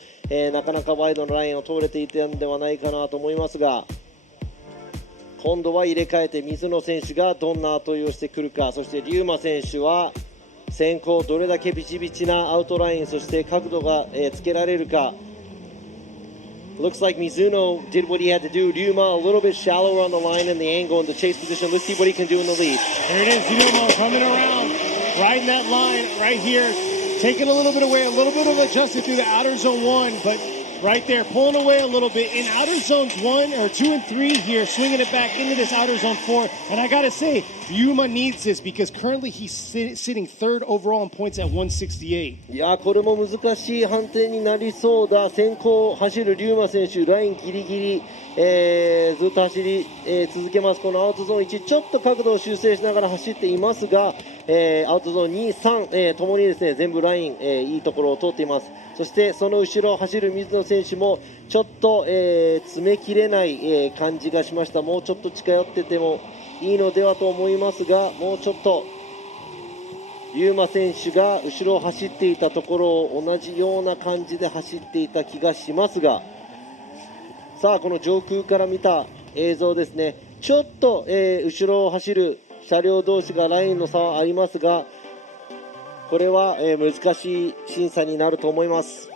なかなかワイドのラインを通れていたんではないかなと思いますが、今度は入れ替えて水野選手がどんな後追いをしてくるか。そして龍馬選手は先行どれだけビチビチなアウトライン、そして角度が、つけられるか。Looks like Mizuno did what he had to do. Ryuma a little bit shallower on the line and the angle in the chase position. Let's see what he can do in the lead. There it is, Ryuma coming around, riding that line right here, taking a little bit away, a little bit of adjustment through the outer zone 1, but right there, pulling away a little bit in outer zones 1 or 2 and 3 here, swinging it back into this outer zone 4. And I gotta say, Yuma needs this because currently he's sitting third overall in points at 168. いや、これも難しい判定になりそうだ。先行走る龍馬選手、ラインギリギリ、ずっと走り、続けます。このアウトゾーン1、ちょっと角度を修正しながら走っていますが、アウトゾーン2、3、ともにですね、全部ライン、いいところを通っています。そしてその後ろを走る水野選手もちょっと、詰めきれない、感じがしました。もうちょっと近寄っててもいいのではと思いますが、もうちょっと龍馬選手が後ろを走っていたところを同じような感じで走っていた気がしますが、さあこの上空から見た映像ですね。ちょっと、後ろを走る車両同士がラインの差はありますが、これは、難しい審査になると思います。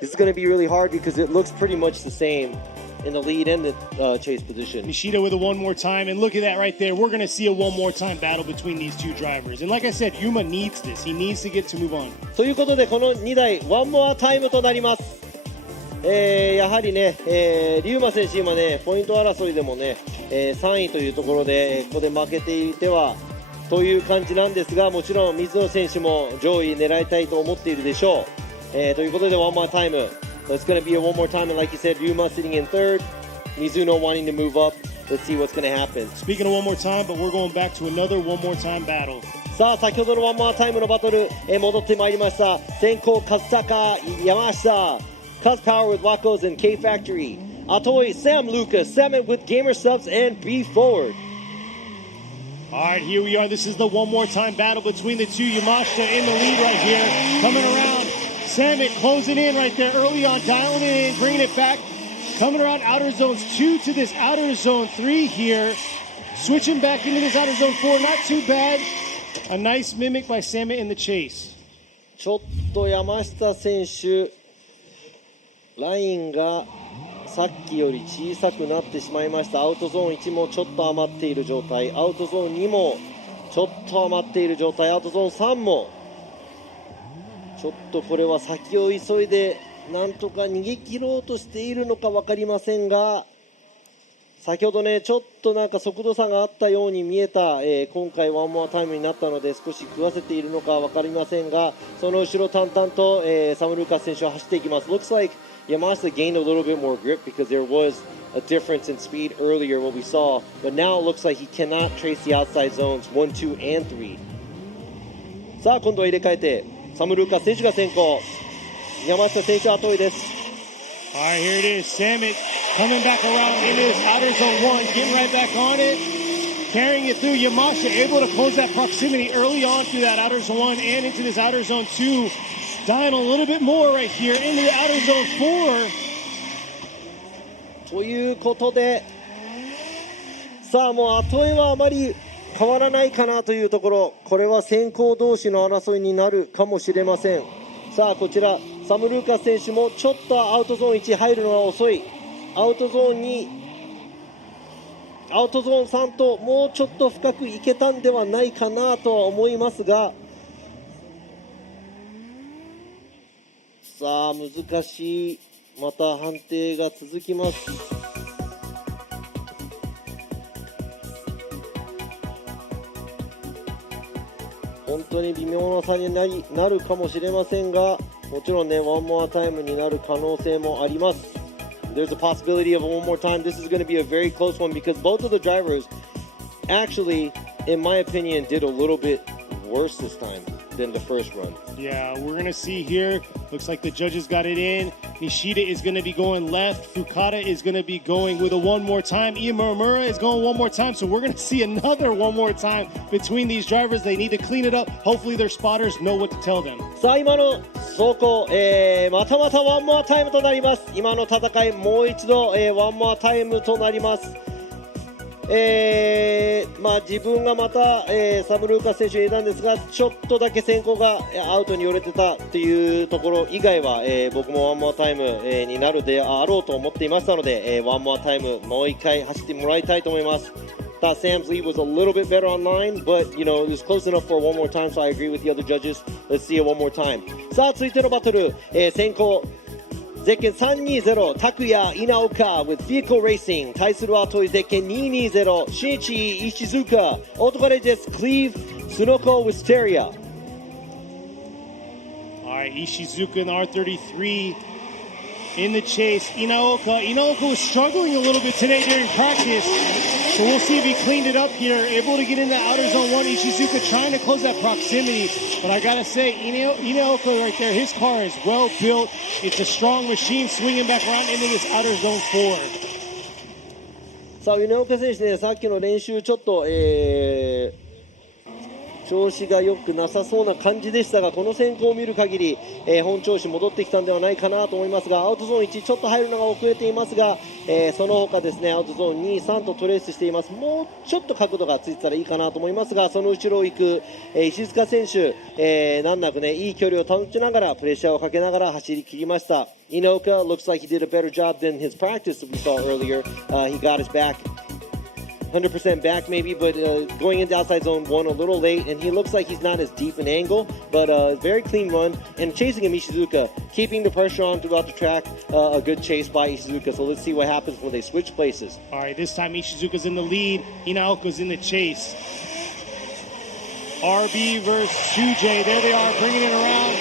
This is going to be really hard because it looks pretty much the same in the lead and the chase position. Nishida with a one more time, and look at that right there. We're going to see a one more time battle between these two drivers. And like I said, Yuma needs this. He needs to get to move on. ということで、この2台、ワンモアタイムとなります。やはりね、リュウマ選手、今ね、ポイント争いでもね、3位というところで、ここで負けていてはという感じなんですが、もちろん水野選手も上位狙いたいと思っているでしょう。ということで、one more time. It's going to be a one more time, and like you said, Ryuma sitting in third, Mizuno wanting to move up. Let's see what's going to happen. Speaking of one more time, but we're going back to another one more time battle. さあ、先ほどのone more time のバトル、戻ってまいりました。先行、勝坂、山下、Cuz Power with Wacos and K Factory. Atoi, Sam Lucas, Salmon with Gamer Subs, and B Forward. All right, here we are. This is the one more time battle between the two. Yamashita in the lead right here, coming around. Samet closing in right there early on, dialing it in, bringing it back. Coming around outer zones 2 to this outer zone 3 here. Switching back into this outer zone 4, not too bad. A nice mimic by Samet in the chase. ちょっと山下選手、ラインがさっきより小さくなってしまいました。アウトゾーン1もちょっと余っている状態、アウトゾーン2もちょっと余っている状態、アウトゾーン3もちょっとこれは先を急いでなんとか逃げ切ろうとしているのか分かりませんが、先ほどねちょっとなんか速度差があったように見えた、今回ワンモアタイムになったので少し食わせているのか分かりませんが、その後ろ淡々と、サム・ルーカス選手は走っていきます。 Looks like Yamashita gained a little bit more grip because there was a difference in speed earlier what we saw, but now it looks like he cannot trace the outside zones 1, 2, and 3. さあ今度は入れ替えてサム・ルーカス選手が先行、山下選手は後追いです。 Alright, here it is. Samet coming back around into this outer zone 1, getting right back on it, carrying it through. Yamashita able to close that proximity early on through that outer zone 1 and into this outer zone 2. Dying a little bit more right here into the outer zone 4. ということで、さあもう後追いはあまり変わらないかなというところ、これは先行同士の争いになるかもしれません。さあこちらサム・ルーカス選手もちょっとアウトゾーン1入るのが遅い、アウトゾーン2、アウトゾーン3ともうちょっと深くいけたんではないかなとは思いますが、さあ難しい、また判定が続きます。本当に微妙な差になるかもしれませんが、もちろんねワンモアタイムになる可能性もあります。 There's a possibility of one more time. This is going to be a very close one because both of the drivers actually, in my opinion, did a little bit worse this time than the first run. Yeah, we're going to see here. Looks like the judges got it in. Nishida is going to be going left. Fukada is going to be going with a one more time. Imamura is going one more time. So we're going to see another one more time between these drivers. They need to clean it up. Hopefully their spotters know what to tell them. さあ今の走行、またまたワンモアタイムとなります。今の戦いもう一度、ワンモアタイムとなります。自分がまた、サム・ルーカス選手に入れたんですが、ちょっとだけ先行がアウトに寄れてたというところ以外は、僕もワンモアタイム、になるであろうと思っていましたので、ワンモアタイムもう一回走ってもらいたいと思います。Thought Sam's lead was a little bit better online, but you know it was close enough for one more time, so I agree with the other judges. Let's see it one more time. さあ続いてのバトル、先行ゼッケン320拓也稲岡 with vehicle racing 対するはトイゼッケン220新一石塚オートガレージですクリーブスノコ with Steria. Alright, Ishizuka in the R33 in the chase. Inaoka was struggling a little bit today during practice, so we'll see if he cleaned it up here. Able to get in the outer zone 1. Ishizuka trying to close that proximity, but I gotta say, Inaoka right there, his car is well built. It's a strong machine swinging back around into this outer zone 4. さあ稲岡選手ね、さっきの練習ちょっと、調子が良くなさそうな感じでしたが、この先行を見る限り、本調子戻ってきたんではないかなと思いますが、アウトゾーン1ちょっと入るのが遅れていますが、その他ですね、アウトゾーン2、3とトレースしています。もうちょっと角度がついてたらいいかなと思いますが、その後ろを行く、石塚選手、難なくね、いい距離を保ちながらプレッシャーをかけながら走り切りました。Inoka looks like he did a better job than his practice we saw earlier. He got his back 100% back maybe, but going into outside zone 1 a little late, and he looks like he's not as deep in angle, but very clean run, and chasing him Ishizuka, keeping the pressure on throughout the track, a good chase by Ishizuka, so let's see what happens when they switch places. All right, this time Ishizuka's in the lead, Inaoka's in the chase. RB versus 2J, there they are, bringing it around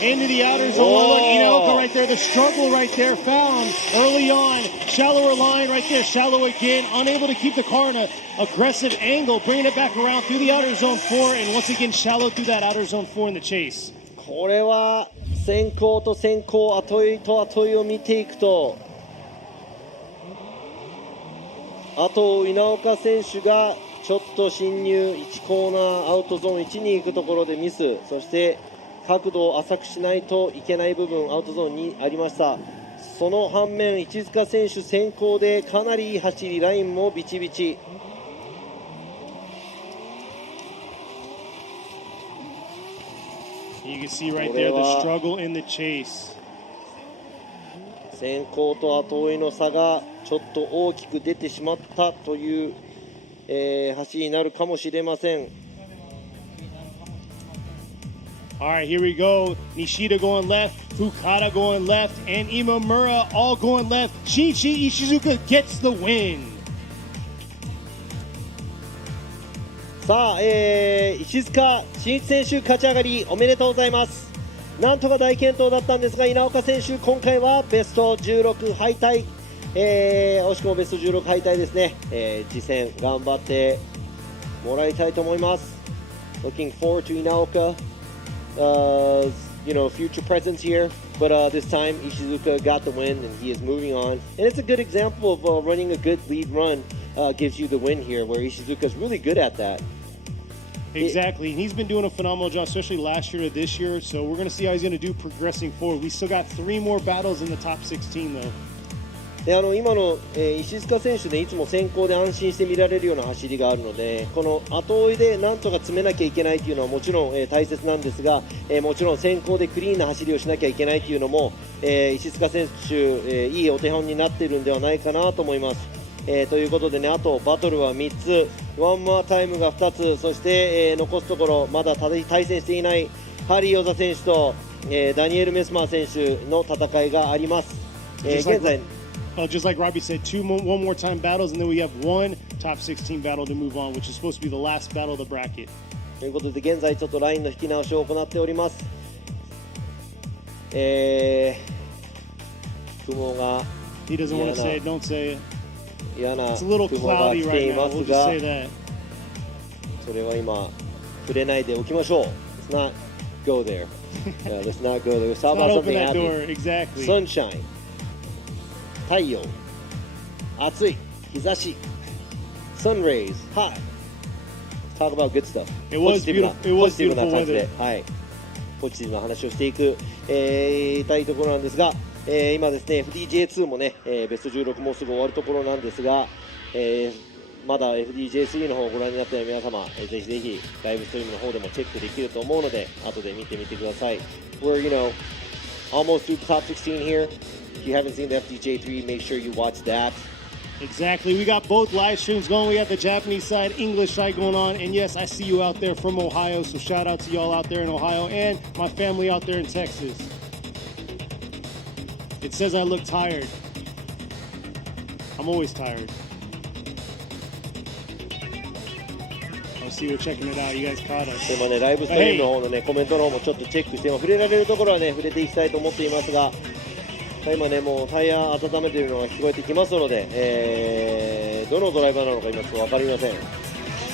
into the outer zone. Oh. Look, Inaoka right there, the struggle right there found early on. Shallower line right there, shallow again, unable to keep the car in an aggressive angle, bringing it back around through the outer zone 4, and once again shallow through that outer zone 4 in the chase. これは先行と先行、後追いと後追いを見ていくと、あと稲岡選手がちょっと進入1コーナーアウトゾーン1に行くところでミス、そして角度を浅くしないといけない部分アウトゾーンにありました。その反面市塚選手先行でかなりいい走り、ラインもビチビチ。You can see right there the struggle in the chase. 先行と後追いの差がちょっと大きく出てしまったという、走りになるかもしれません。All right, here we go. Nishida going left, Fukada going left, and Imamura all going left. Shinichi Ishizuka gets the win. さあ、石塚真一選手勝ち上がりおめでとうございます。なんとか大健闘だったんですが、稲岡選手今回はベスト16敗退、惜しくもベスト16敗退ですね。次戦頑張ってもらいたいと思います。Looking forward to Inaoka.Future presence here, but this time Ishizuka got the win and he is moving on. And it's a good example of running a good lead run gives you the win here, where Ishizuka is really good at that. Exactly. He's been doing a phenomenal job, especially last year to this year. So we're going to see how he's going to do progressing forward. We still got 3 more battles in the top 16, though.で今の、石塚選手でいつも先行で安心して見られるような走りがあるので、この後追いでなんとか詰めなきゃいけないというのはもちろん、大切なんですが、もちろん先行でクリーンな走りをしなきゃいけないというのも、石塚選手、いいお手本になっているんではないかなと思います。ということでね、あとバトルは3つ、ワンモアタイムが2つ、そして、残すところまだ対戦していないハリー・ヨザ選手と、ダニエル・メスマー選手の戦いがあります。現在just like Robbie said, one more time battles, and then we have one top 16 battle to move on, which is supposed to be the last battle of the bracket. ということで現在ちょっとラインの引き直しを行っております。雲が He doesn't want to say it, don't say it. 嫌な It's a little 雲が cloudy 来て right い now. ま We'll す just が、 say that. それは今触れないでおきましょう。Let's not go there. Let's not go there. Let's talk about Not open something that door. happy. Exactly. Sunshine. 太陽、暑い、日差し、sun rays, hot. Talk about good stuff. It was beautiful. It was ポジティブな beautiful 感じで、 weather. はい、ポジティブな話をしていく、たいところなんですが、今ですね FDJ2 もね、ベスト16もうすぐ終わるところなんですが、まだ FDJ3 の方をご覧になった皆様、ぜひぜひライブストリームの方でもチェックできると思うので、後で見てみてください。We're almost through the top 16 here.If you haven't seen the FDJ3, make sure you watch that. Exactly. We got both live streams going. We got the Japanese side, English side going on. And yes, I see you out there from Ohio. So shout out to y'all out there in Ohio and my family out there in Texas. It says I look tired. I'm always tired. I see we're checking it out. You guys caught us. でもね、ライブストリームの方のね、コメントの方もちょっとチェックして、触れられるところはね、触れていきたいと思っていますが、今ね、もうタイヤ温めているのが聞こえてきますので、どのドライバーなのか今ちょっと分かりません。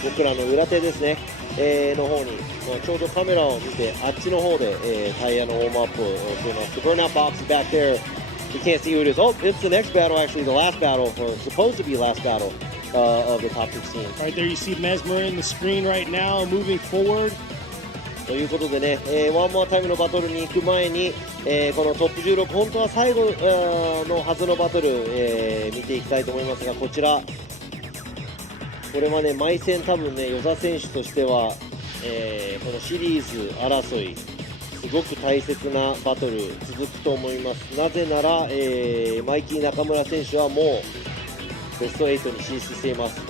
僕らの裏手ですね、の方に、ちょうどカメラを見て、あっちの方で、タイヤのウォームアップをしています。The burnout box is back there. You can't see who it is. Oh, it's the next battle, actually, the last battle, or supposed to be last battle. of the top 16. Right there, you see Mesmer in the screen right now, moving forward. ということでね、ワンモアタイムのバトルに行く前に、このトップ16、本当は最後のはずのバトル、見ていきたいと思いますが、こちら、これはね、毎戦多分ね、与座選手としては、このシリーズ争い、すごく大切なバトル続くと思います。なぜなら、マイキー中村選手はもうベスト8に進出しています。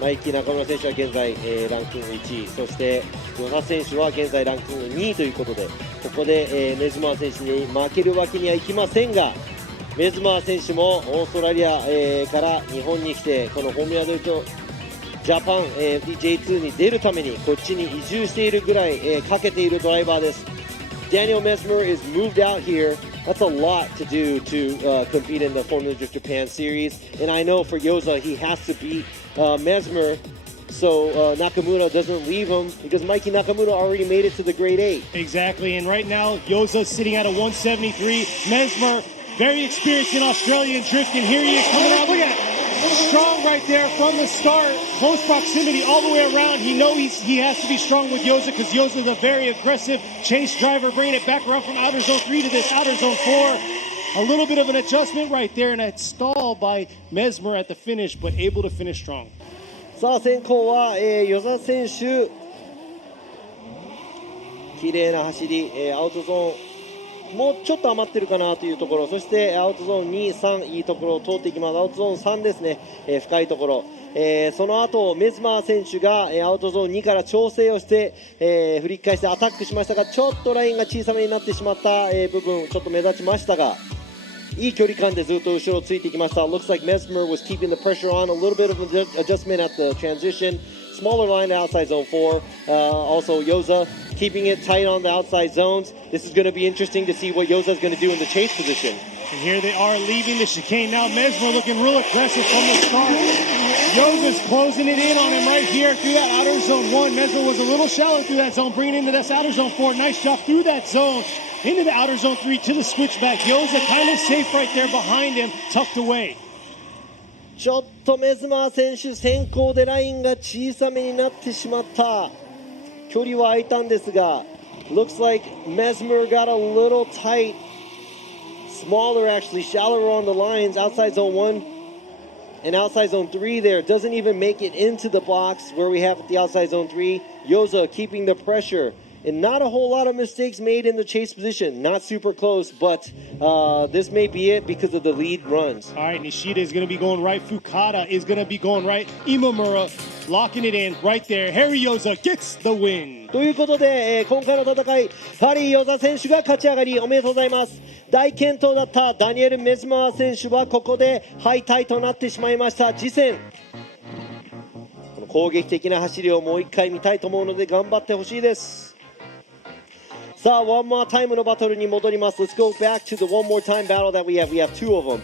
マイキー中村選手は現在、ランキング1位、そして与座選手は現在ランキング2位ということで、ここで、メズマー選手に負けるわけにはいきませんが、メズマー選手もオーストラリア、から日本に来て、このフォーミュラドリフトジャパン、FDJ2 に出るためにこっちに移住しているぐらい、かけているドライバーです。Daniel Mesmer is moved out here. That's a lot to do to compete in the Formula Drift Japan series. And I know for Yoza, he has to beat Mesmer so Nakamura doesn't leave him because Mikey Nakamura already made it to the grade 8. Exactly, and right now, Yoza's sitting at a 173. Mesmer, very experienced in Australian drifting. Here he is coming out. Look at it. Strong right there from the start. Close proximity all the way around. He knows he has to be strong with Yoza because Yoza is a very aggressive chase driver, bringing it back around from outer zone 3 to this outer zone 4. A little bit of an adjustment right there, and a stall by Mesmer at the finish, but able to finish strong. さあ先行は、与座選手、綺麗な走り、アウトゾーンもうちょっと余ってるかなというところ、そしてアウトゾーン2、3、いいところを通っていきます。アウトゾーン3ですね、深いところ、その後メズマー選手が、アウトゾーン2から調整をして、振り返してアタックしましたが、ちょっとラインが小さめになってしまった、部分ちょっと目立ちましたが、いい距離感でずっと後ろをついてきました。Looks like Mesmer was keeping the pressure on, a little bit of adjustment at the transition. Smaller line to outside zone 4. Also Yoza keeping it tight on the outside zones. This is going to be interesting to see what Yoza is going to do in the chase position. And here they are leaving the chicane. Now Mesmer looking real aggressive from the start. Yoza's closing it in on him right here through that outer zone 1. Mesmer was a little shallow through that zone, bringing it into this outer zone 4. Nice job through that zone. Into the outer zone 3 to the switchback. Yoza kind of safe right there behind him, tucked away. ちょっとメズマー選手先行でラインが小さめになってしまった。距離は空いたんですが、looks like Mesmer got a little tight, smaller actually, shallower on the lines, outside zone 1 and outside zone 3 there, doesn't even make it into the box where we have the outside zone 3. Yoza keeping the pressure. And not a whole lot of mistakes made in the chase position. Not super close, but this may be it because of the lead runs. All right, Nishida is going to be going right. Fukada is going to be going right. Imamura locking it in right there. Harry Yoza gets the win. ということで、今回の戦い、ハリー・ヨザ選手が勝ち上がりおめでとうございます。大健闘だったダニエル・メズマー選手はここで敗退となってしまいました。次戦、この攻撃的な走りをもう一回見たいと思うので頑張ってほしいです。さあ、one more time のバトルに戻ります。Let's go back to the one more time battle that we have. We have two of them.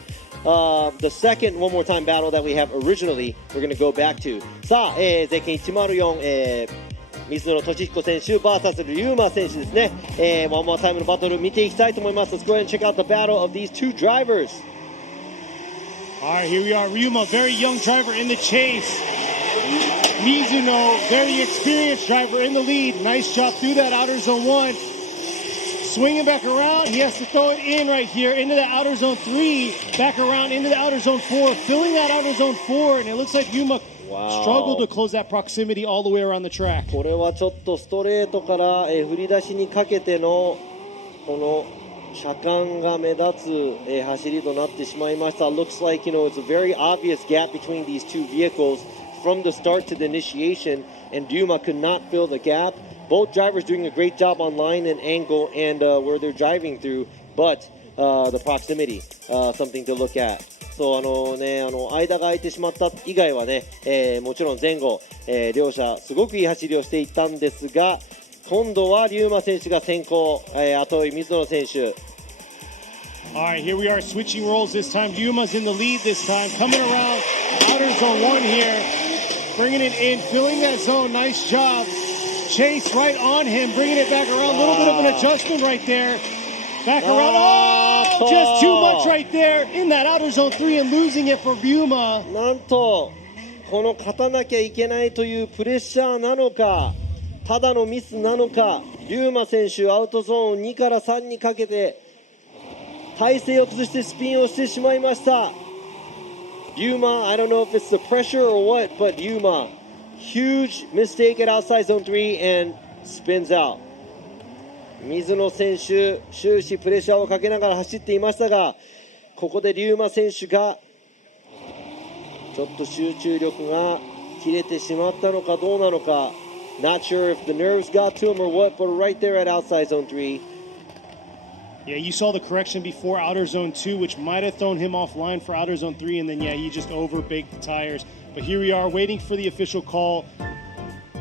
The second one more time battle that we have originally, we're going to go back to. さあ、ゼキン104、水野俊彦選手 VS リューマ選手ですね。one more time のバトル見ていきたいと思います。Let's go ahead and check out the battle of these two drivers. All right, here we are. Ryuma, very young driver in the chase. Mizuno, very experienced driver in the lead. Nice job through that outer zone 1. Swinging back around, he has to throw it in right here into the outer zone 3, back around into the outer zone 4, filling that outer zone 4, and it looks like Yuma struggled to close that proximity all the way around the track. これはちょっとストレートから、振り出しにかけてのこの車間が目立つ、走りとなってしまいました。Looks like, it's a very obvious gap between these two vehicles from the start to the initiation, and Yuma could not fill the gap. Both drivers doing a great job on line and angle and where they're driving through, but the proximity, something to look at. そう、間が空いてしまった以外はね、もちろん前後、両者すごくいい走りをしていったんですが、今度はリューマ選手が先行、後追い水野選手。All right, here we are switching roles this time. Yuma's in the lead this time, coming around outer zone 1 here, bringing it in, filling that zone. Nice job. Chase right on him, bringing it back around. A little bit of an adjustment right there. Back around. Oh, just too much right there in that outer zone 3 and losing it for Yuma. なんとこの勝たなきゃいけないというプレッシャーなのか、ただのミスなのか。龍馬選手アウトゾーン2から3にかけて体勢を崩してスピンをしてしまいました。Yuma, I don't know if it's the pressure or what, but Yuma, huge mistake at outside zone 3 and spins out. 水野選手、終始プレッシャーをかけながら走っていましたが、ここで龍馬選手がちょっと集中力が切れてしまったのかどうなのか。Not sure if the nerves got to him or what, but right there at outside zone 3. Yeah, you saw the correction before outer zone 2, which might have thrown him offline for outer zone 3, and then, yeah, he just overbaked the tires. But here we are waiting for the official call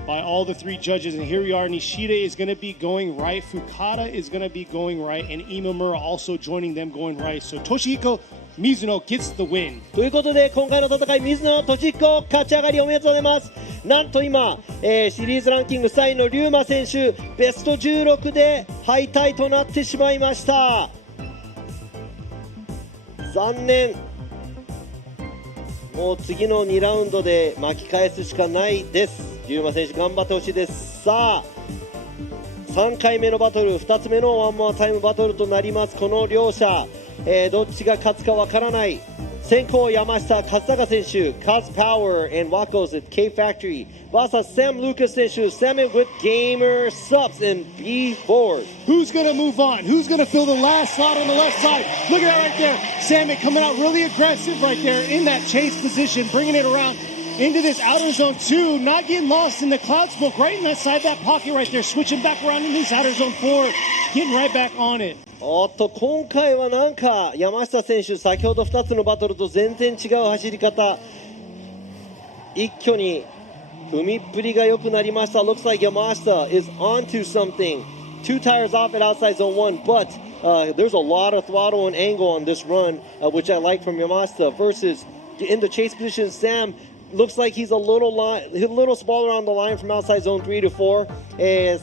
by all the three judges, and here we are. Nishida is going to be going right, Fukada is going to be going right, and Imamura also joining them going right. So Toshihiko Mizuno gets the win. ということで今回の戦い、水野俊彦勝ち上がりおめでとうございます。なんと今、シリーズランキング3位の龍馬選手、ベスト16で敗退となってしまいました。残念。もう次の2ラウンドで巻き返すしかないです。龍馬選手頑張ってほしいです。さあ3回目のバトル、2つ目のワンモアタイムバトルとなります。この両者、どっちが勝つかわからない。先行山下勝孝選手、Cos Power and Wakos at K Factory vs Sam Lucas 選手、Sam with Gamer Subs and B Ford. Who's going to move on? Who's going to fill the last slot on the left side? Look at that right there. Salmon coming out really aggressive right there in that chase position, bringing it around into this outer zone 2, not getting lost in the cloud smoke, right in that side, that pocket right there, switching back around in this outer zone 4, getting right back on it. おっと今回はなんか山下選手、先ほど2つのバトルと全然違う走り方、一挙に踏みっぷりが良くなりました。 Looks like Yamashita is onto something. 2 tires off at outside zone 1, but there's a lot of throttle and angle on this run, which I like from Yamashita. Versus in the chase position, Sam looks like he's a little smaller on the line from outside zone 3 to 4.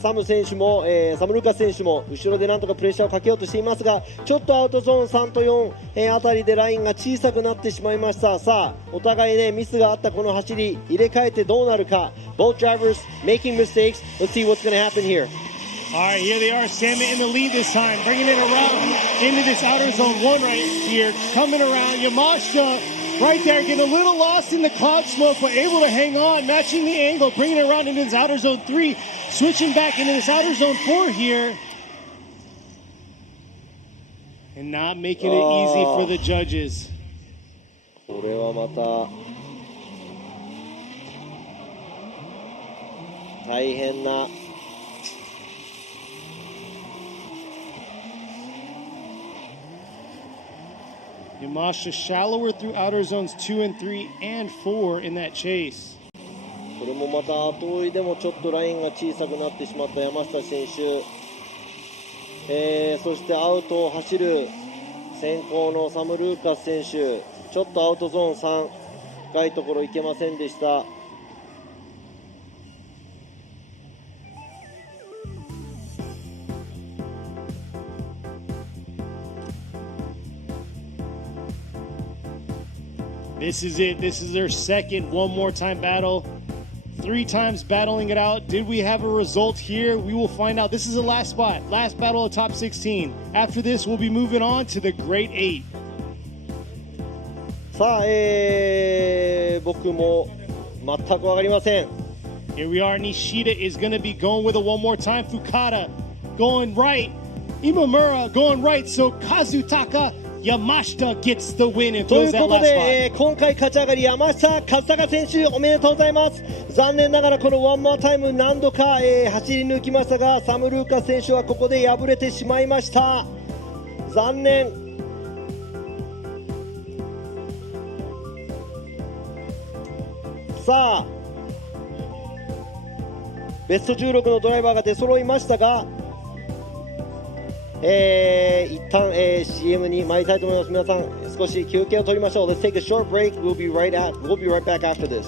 サム選手も、サムルカ選手も後ろでなんとかプレッシャーをかけようとしていますが、ちょっとアウトゾーン3と4、あたりでラインが小さくなってしまいました。さあお互いねミスがあったこの走り、入れ替えてどうなるか。 Both drivers making mistakes. Let's see what's going to happen here. Alright, here they are, Salmon in the lead this time, bringing it around into this outer zone 1 right here, coming around. Yamashita right there, getting a little lost in the cloud smoke, but able to hang on, matching the angle, bringing it around into this outer zone 3, switching back into this outer zone 4 here, and not making it easy for the judges. これはまた大変なYamashita shallower through outer zones 2 and 3 and 4 in that chase. これもまた後追いでもちょっとラインが小さくなってしまった山下選手、そしてアウトを走る先行のサム・ルーカス選手、ちょっとアウトゾーン3深いところ行けませんでした。This is it. This is their second one more time battle. 3 times battling it out. Did we have a result here? We will find out. This is the last spot. Last battle of top 16. After this, we'll be moving on to the Great 8. さあ、僕も全く分かりません。 Here we are. Nishida is going to be going with it one more time. Fukada going right. Imamura going right. So Kazutaka Yamashita gets the win and とい throws う that こと last で、 spot. 今回勝ち上がり山下勝孝選手おめでとうございます。残念ながらこのワンモアタイム何度か、走り抜きましたが、サム・ルーカス選手はここで敗れてしまいました。残念。さあベスト16のドライバーが出揃いましたが、一旦、CM に参りたいと思います。皆さん少し休憩を取りましょう。 Let's take a short break. We'll be right back after this.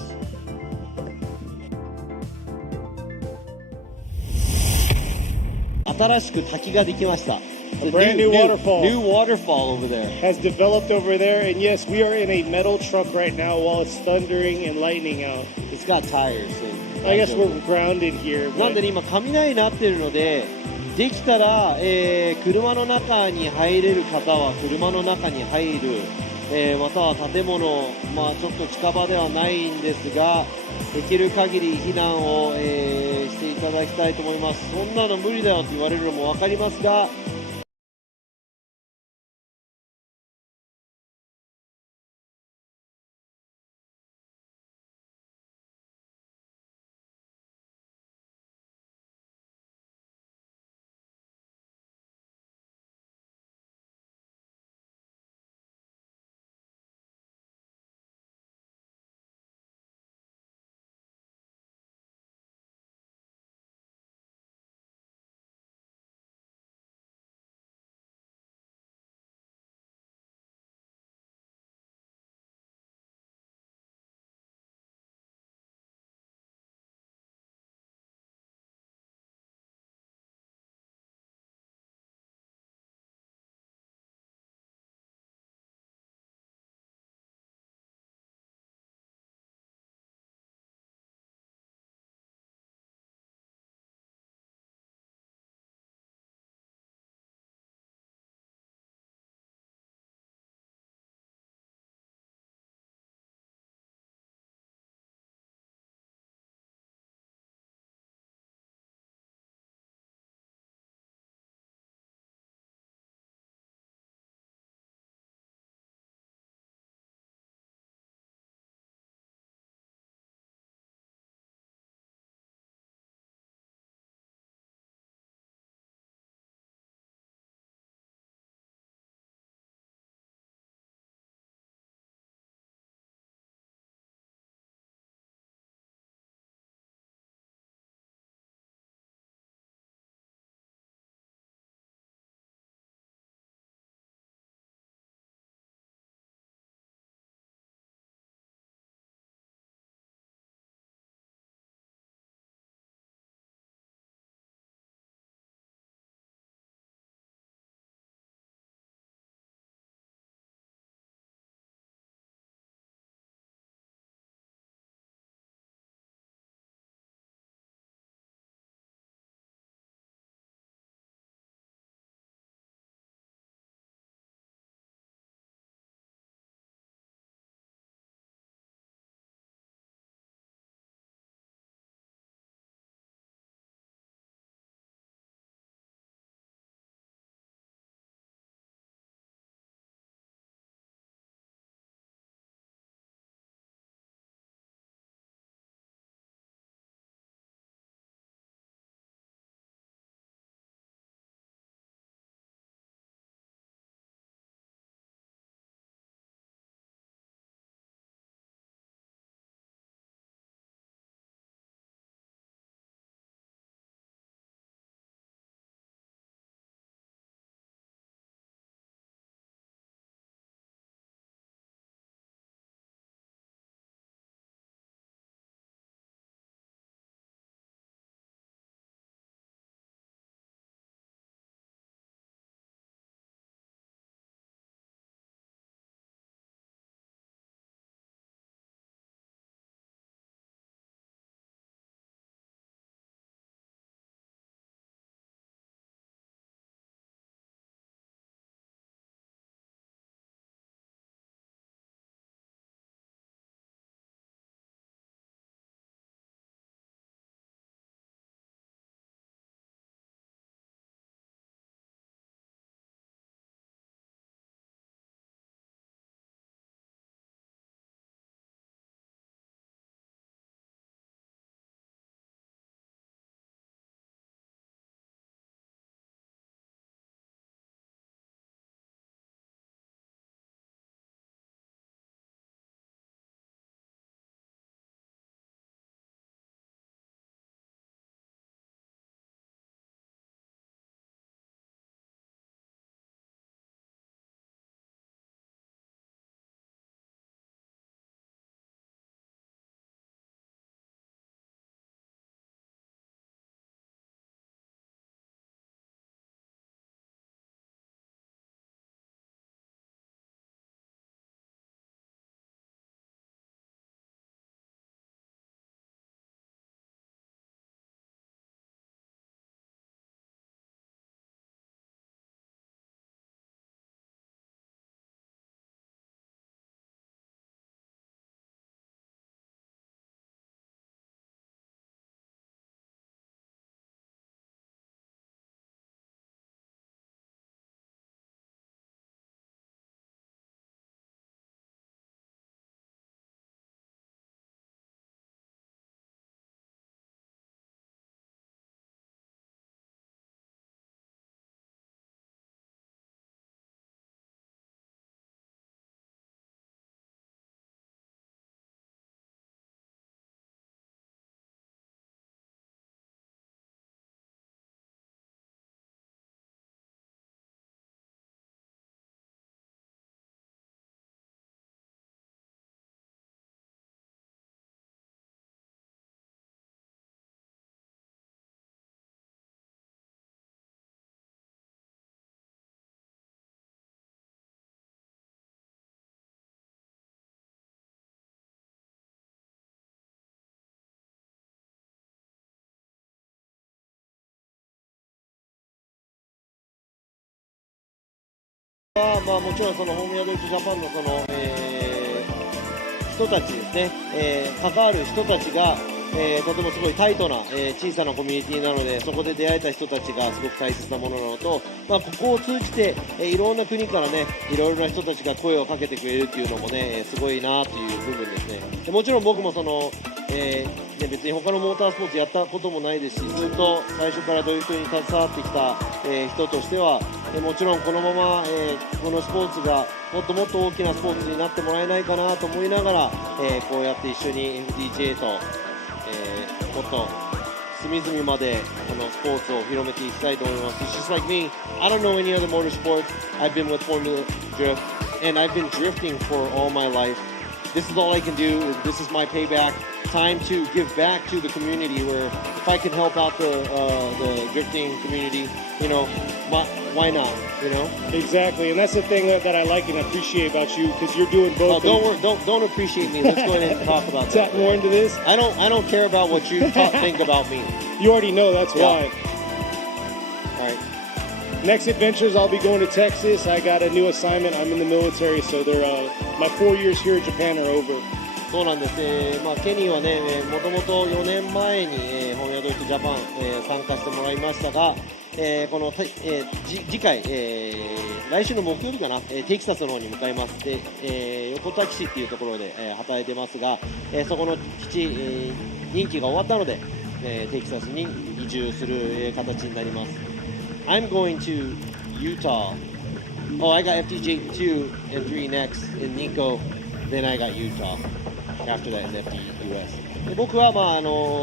新しく滝ができました。A brand new waterfall. New waterfall over there. Has developed over there, and yes, we are in a metal truck right now while it's thundering and lightning out. It's got tires. So I guess we're grounded here. なんでね、今雷になってるので、できたら、車の中に入れる方は車の中に入る、または建物、まあちょっと近場ではないんですが、できる限り避難を、していただきたいと思います。そんなの無理だよって言われるのも分かりますが、は、まあ、もちろんそのフォーミュラドリフトジャパンのその、人たちですね、関わる人たちが、とてもすごいタイトな、小さなコミュニティなので、そこで出会えた人たちがすごく大切なものなのと、まあ、ここを通じて、いろんな国からね、いろいろな人たちが声をかけてくれるっていうのもね、すごいなという部分ですね。でもちろん僕もその、別に他のモータースポーツやったこともないですし、ずっと最初からドリフトに携わってきた、人としては、もちろんこのまま、このスポーツがもっともっと大きなスポーツになってもらえないかなと思いながら、こうやって一緒に FDJ と、もっと隅々までこのスポーツを広めていきたいと思います。It's just like me. I don't know any other motorsports. I've been with Formula Drift, and I've been drifting for all my life. This is all I can do. This is my payback. Time to give back to the community. Where if I can help out the drifting community, you know, why not? You know. Exactly, and that's the thing that I like and appreciate about you because you're doing both. Oh, don't appreciate me. Let's go ahead and talk about that. Tap more into this. I don't care about what you think about me. You already know that's why. All right. Next adventures, I'll be going to Texas. I got a new assignment. I'm in the military, so my 4 years here in Japan are over. そうなんです、まあ、ケニーはね、もともと4年前に、フォーミュラドリフトジャパン、参加してもらいましたが、この、次回、来週の木曜日かな、テキサスの方に向かいます。で、横田基地っていうところで、働いてますが、そこの基地、任期が終わったので、テキサスに移住する、形になります。I'm going to Utah. Oh, I got FDJ2 and 3 next in Nico. Then I got Utah. After that in FDUS. で僕は、まあ、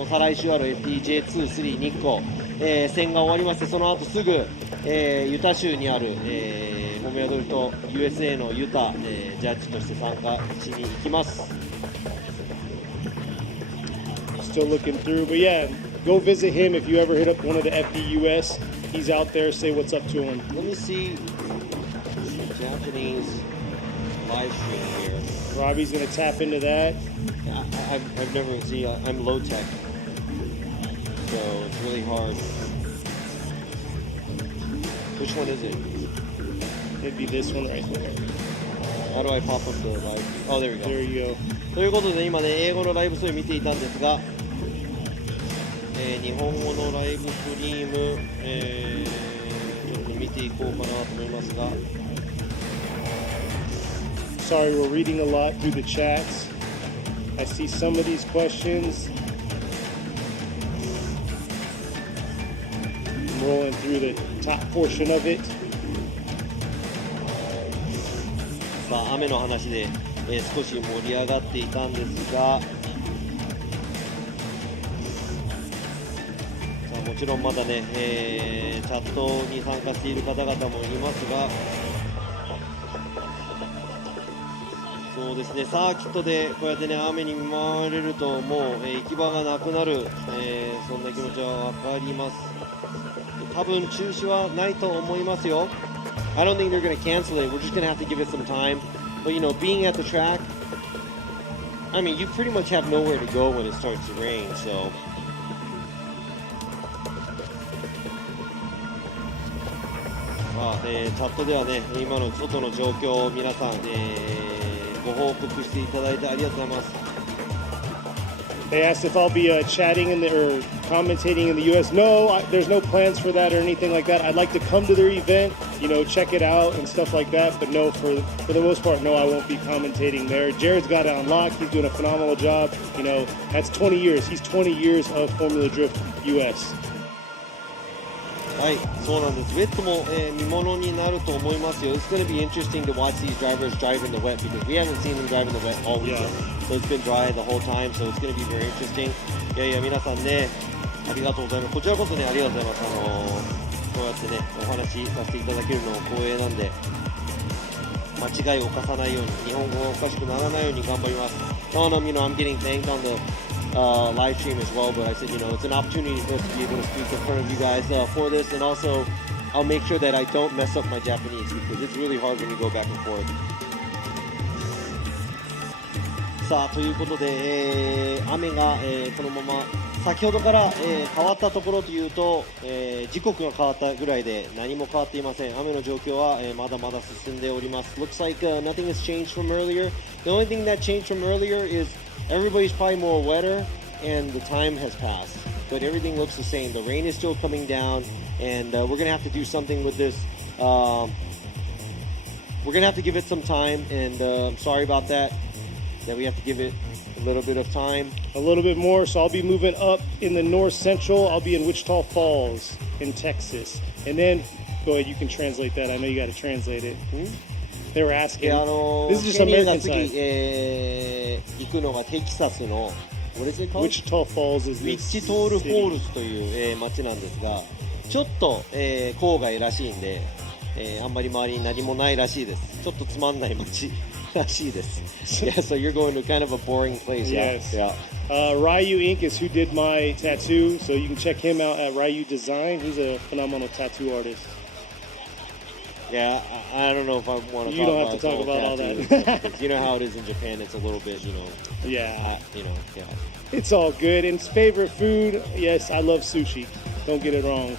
再来週ある FDJ2、3、日光、戦が終わりまして、その後すぐ、ユタ州にある、フォーミュラドリフト USA のユタ、ジャッジとして参加しに行きます。Still looking through, but yeah, go visit him if you ever hit up one of the FDUS. He's out there. Say what's up to him. Let me see Japanese live stream here. Robbie's gonna tap into that. I've never seen. I'm low tech, so it's really hard. Which one is it? It'd be this one right there. How do I pop up the live? Oh, there we go. There you go. ということで今ね英語のライブストリーム見ていたんですが、日本語のライブストリーム、ちょっと見ていこうかなと思いますが。Sorry, we're reading a lot through the chats. I see some of these questions. I'm rolling through the top portion of it. さあ雨の話で、少し盛り上がっていたんですが、さあもちろんまだね、チャットに参加している方々もいますが、そうですね、サーキットでこうやってね雨に見舞われるともう、行き場がなくなる、そんな気持ちは分かります。多分中止はないと思いますよ。I don't think they're going to cancel it. We're just going to have to give it some time. But you know, being at the track, I mean, you pretty much have nowhere to go when it starts to rain, so. まあ、チャットではね、今の外の状況を皆さん、ご報告していただいてありがとうございます。They asked if I'll be chatting or commentating in the U.S. No, there's no plans for that or anything like that. I'd like to come to their event, you know, check it out and stuff like that. But no, for the most part, no, I won't be commentating there. Jared's got it on lock. He's doing a phenomenal job. You know, that's 20 years. He's 20 years of Formula Drift U.S. はい、そうなんです。ウェットも、見ものになると思いますよ。It's going to be interesting to watch these drivers drive in the wet because we haven't seen them drive in the wet all weekend. So it's been dry the whole time, so it's going to be very interesting. いやいや、皆さんね、ありがとうございます。こちらこそね、ありがとうございます。こうやってね、お話しさせていただけるのも光栄なんで、間違いを犯さないように、日本語がおかしくならないように頑張ります。You know, I'm getting thanked on the live stream as well, but I said, you know, it's an opportunity for us to be able to speak in front of you guys for this, and also I'll make sure that I don't mess up my Japanese because it's really hard when you go back and forth. さあということで、雨が、このまま先ほどから、変わったところというと、時刻が変わったぐらいで何も変わっていません。雨の状況は、まだまだ進んでおります。Looks like nothing has changed from earlier. The only thing that changed from earlier is everybody's probably more wetter and the time has passed. But everything looks the same. The rain is still coming down, and we're going to have to do something with this. We're going to have to give it some time, and I'm sorry about that we have to give it a little bit of time. A little bit more, so I'll be moving up in the north central. I'll be in Wichita Falls in Texas. And then, go ahead, you can translate that. I know you got to translate it. They were asking. This is just ケニーが American 次、 side. 行くのがテキサスの What is it called? Wichita Falls is ウィ the ッチトールフォール city. ズという、町なんですが、ちょっと、郊外らしいんで、あんまり周りに何もないらしいです。ちょっとつまんない街らしいです。Yeah, so you're going to kind of a boring place. Yes. Yeah. Ryu Inc. is who did my tattoo, so you can check him out at Ryu Design. He's a phenomenal tattoo artist. Yeah, I don't know if I want to You talk don't about have to talk about all tattoos, that. because you know how it is in Japan. It's a little bit, Yeah. yeah. It's all good. And his favorite food, yes, I love sushi. Don't get it wrong.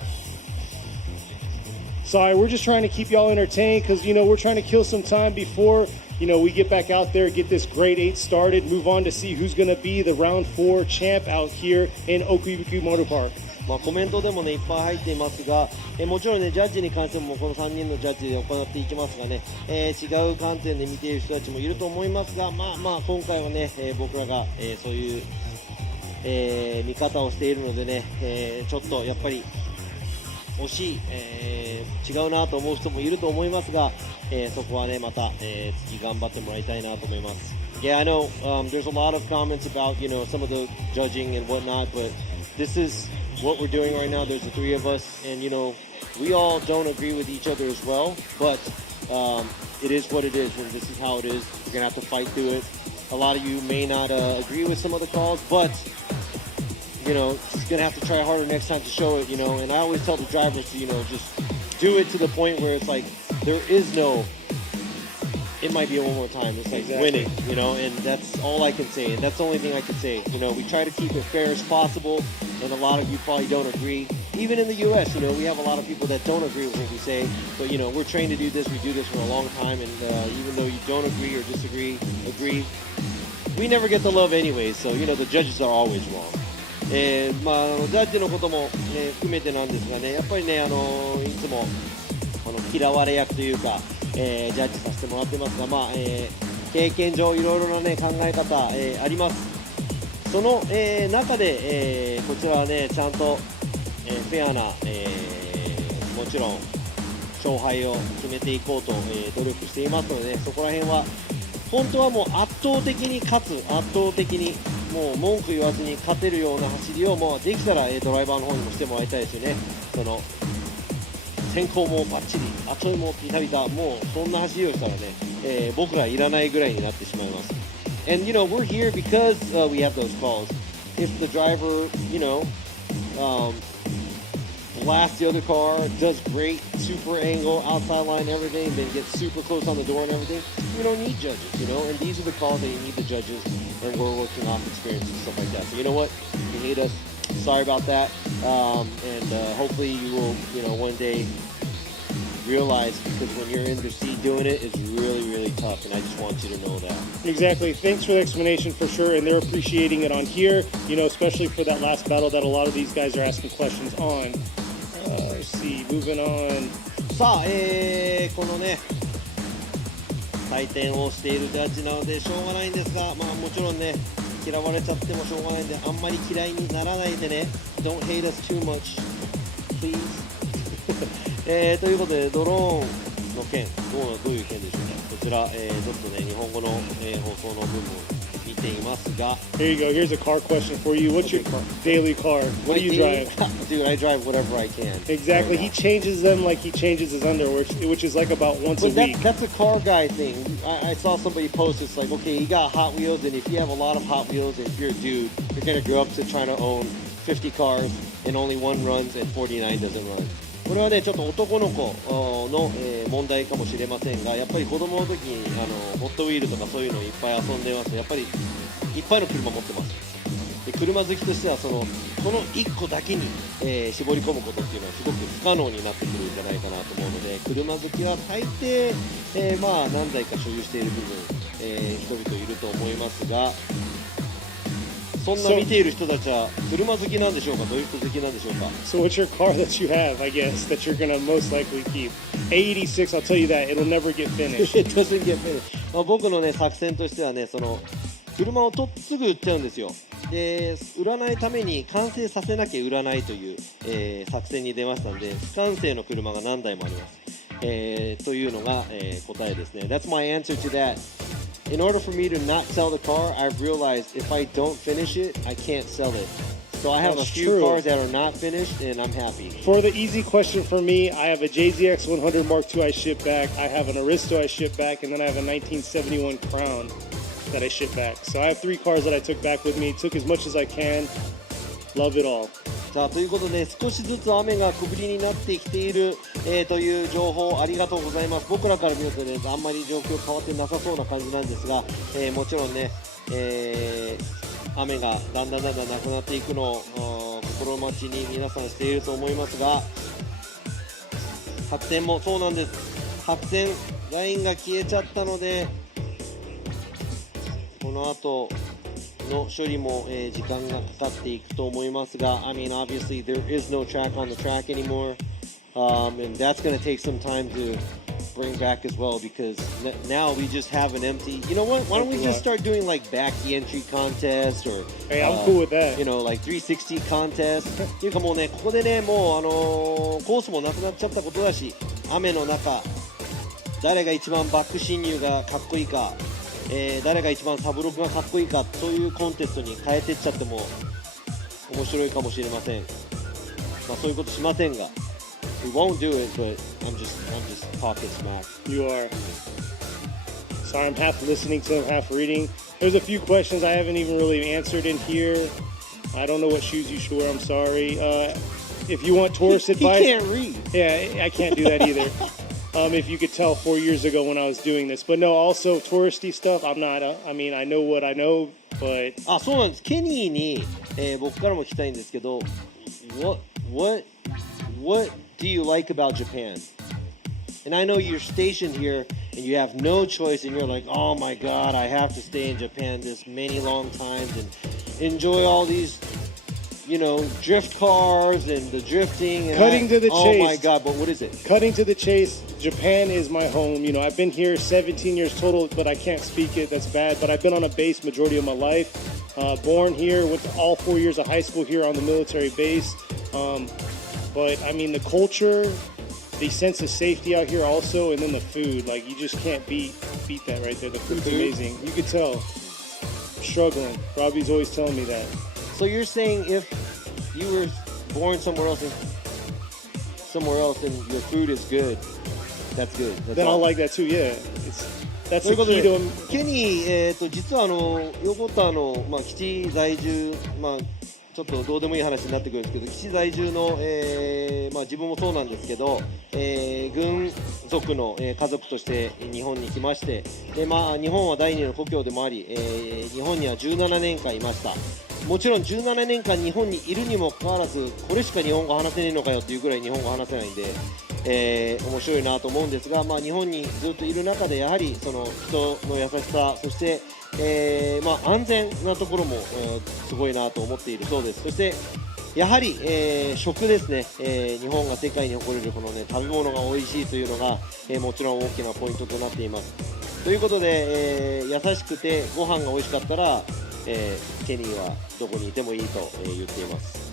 Sorry, we're just trying to keep y'all entertained because, we're trying to kill some time before, we get back out there, get this grade 8 started, move on to see who's going to be the round 4 champ out here in OKUIBUKI Motorpark. コメントでもねいっぱい入っていますが、もちろんねジャッジに関してもこの3人のジャッジで行っていきますがね、違う観点で見ている人たちもいると思いますが、今回はね、僕らが、そういう、見方をしているのでね、ちょっとやっぱり惜しい、違うなと思う人もいると思いますが、そこはねまた、次頑張ってもらいたいなと思います。Yeah, I know, there's a lot of comments about, some of the judging and whatnot, but this is what we're doing right now. There's the 3 of us, and we all don't agree with each other as well, but it is what it is, and this is how it is. We're gonna have to fight through it. A lot of you may not agree with some of the calls, but just gonna have to try harder next time to show it, and I always tell the drivers to, just do it to the point where it's like there is no it might be one more time. It's like winning, and that's all I can say, and that's the only thing I can say. We try to keep it fair as possible, and a lot of you probably don't agree. Even in the U.S., we have a lot of people that don't agree with what we say, but, we're trained to do this. We do this for a long time, and even though you don't agree or disagree, we never get the love anyway, so, the judges are always wrong. ジャッジのことも、含めてなんですがね、やっぱりね、いつも嫌われ役というか、ジャッジさせてもらってますが、経験上いろいろな、ね、考え方、あります。その、中で、こちらはねちゃんと、フェアな、もちろん勝敗を決めていこうと、努力していますので、そこら辺は本当はもう圧倒的に勝つ、圧倒的にもう文句言わずに勝てるような走りをもうできたら、ドライバーの方にもしてもらいたいですよね。先行もバッチリ、後もビタビタ、もうそんな走りをしたらね、僕らいらないぐらいになってしまいます。And we're here because we have those calls. If the driver, blasts the other car, does great, super angle, outside line, everything, then gets super close on the door and everything, we don't need judges, and these are the calls that you need the judges, and we're working off experience and stuff like that. So you know what? If you hate us, sorry about that, and hopefully you will, one day realize, because when you're in the seat doing it, it's really, really tough, and I just want you to know that. Exactly. Thanks for the explanation for sure, and they're appreciating it on here, especially for that last battle that a lot of these guys are asking questions on. Let's see, moving on. さあ、このね採点をしているジャッジなのでしょうがないんですが、もちろんね嫌われちゃってもしょうがないんで、あんまり嫌いにならないでね。Don't hate us too much, please. ということでドローンの件、どういう件でしょうか。こちら、ちょっとね日本語の、放送の部分見ていますが。 Here you go. Here's a car question for you. What's your daily car? What do you drive? Dude, I drive whatever I can. Exactly. He changes them like he changes his underwear, which is like about once a week. That's a car guy thing. I saw somebody post, it's like, okay, you got Hot Wheels, and if you have a lot of Hot Wheels, and if you're a dude, you're going to grow up to trying to own 50 cars, and only one runs, and 49 doesn't run. これはねちょっと男の子の問題かもしれませんが、やっぱり子供の時にホットウィールとかそういうのをいっぱい遊んでます。やっぱりいっぱいの車持ってます。で車好きとしてはこの1個だけに、絞り込むことっていうのはすごく不可能になってくるんじゃないかなと思うので、車好きは大抵、まあ何台か所有している部分、人々いると思いますが、そんな見ている人たちは車好きなんでしょうか、ドリフト好きなんでしょうか。 So what's your car that you have, I guess, that you're gonna most likely keep? A86, I'll tell you that, it'll never get finished. It doesn't get finished. まあ僕のね作戦としてはね、車を取ってすぐ売っちゃうんですよ。で売らないために完成させなきゃ売らないという、作戦に出ましたので、不完成の車が何台もあります、というのが、答えですね。 That's my answer to that. In order for me to not sell the car, I've realized if I don't finish it, I can't sell it. So I have That's a few true. cars that are not finished, and I'm happy. For the easy question for me, I have a JZX 100 Mark II I ship back, I have an Aristo I ship back, and then I have a 1971 Crown that I ship back. So I have 3 cars that I took back with me, took as much as I can, love it all. さあということで、少しずつ雨が小降りになってきている、という情報ありがとうございます。僕らから見るとね、あんまり状況変わってなさそうな感じなんですが、もちろんね、雨がだんだんなくなっていくのを心待ちに皆さんしていると思いますが、発電もそうなんです。発電ラインが消えちゃったので、この後の処理も、時間がかかっていくと思いますが、I mean obviously there is no track on the track anymore, and that's going to take some time to bring back as well, because now we just have an empty. You know what? Why don't we just start doing like backy entry contest or Hey, I'm cool with that. You know, like 360 contest. っていうかもうね、ここでね、もうコースもなくなっちゃったことだし、雨の中誰が一番バック進入がかっこいいか、誰が一番サブロクがかっこいいか、そういうコンテストに変えてっちゃっても面白いかもしれません。まあそういうことしませんが。We won't do it, but I'm just talking smack. You are. Sorry, I'm half listening to them, half reading. There's a few questions I haven't even really answered in here. I don't know what shoes you should wear, I'm sorry. If you want tourist advice... He can't read. Yeah, I can't do that either. If you could tell 4 years ago when I was doing this. But no, also touristy stuff, I'm not... I mean, I know what I know, but... あ、そうなんです。ケニーに、僕からも聞きたいんですけど、What do you like about Japan? And I know you're stationed here and you have no choice, and you're like, oh my god, I have to stay in Japan this many long times and enjoy all these, you know, drift cars and the drifting and Cutting to the chase. Oh my god, but what is it? Cutting to the chase, Japan is my home. You know, I've been here 17 years total, but I can't speak it. That's bad. But I've been on a base majority of my life. Born here, went to all 4 years of high school here on the military base. But I mean, the culture, the sense of safety out here also, and then the food, like you just can't beat that right there. The food's amazing. You could tell. I'm struggling. Robbie's always telling me that. So you're saying if you were born somewhere else and your food is good, that's good. That's Then all. I'll like that too. Yeah, that's とい the うこと key で to ケニー、実は横田の、基地在住、ちょっとどうでもいい話になってくるんですけど、基地在住の、自分もそうなんですけど、軍属の、家族として日本に来まして、で、日本は第二の故郷でもあり、日本には17年間いました。もちろん17年間日本にいるにもかかわらず、これしか日本語話せねえのかよっていうぐらい日本語話せないんで、面白いなと思うんですが、日本にずっといる中でやはりその人の優しさ、そして、安全なところも、すごいなと思っているそうです。そしてやはり、食ですね、日本が世界に誇れるこの、食べ物が美味しいというのが、もちろん大きなポイントとなっています。ということで、優しくてご飯が美味しかったら、ケニーはどこにいてもいいと、言っています。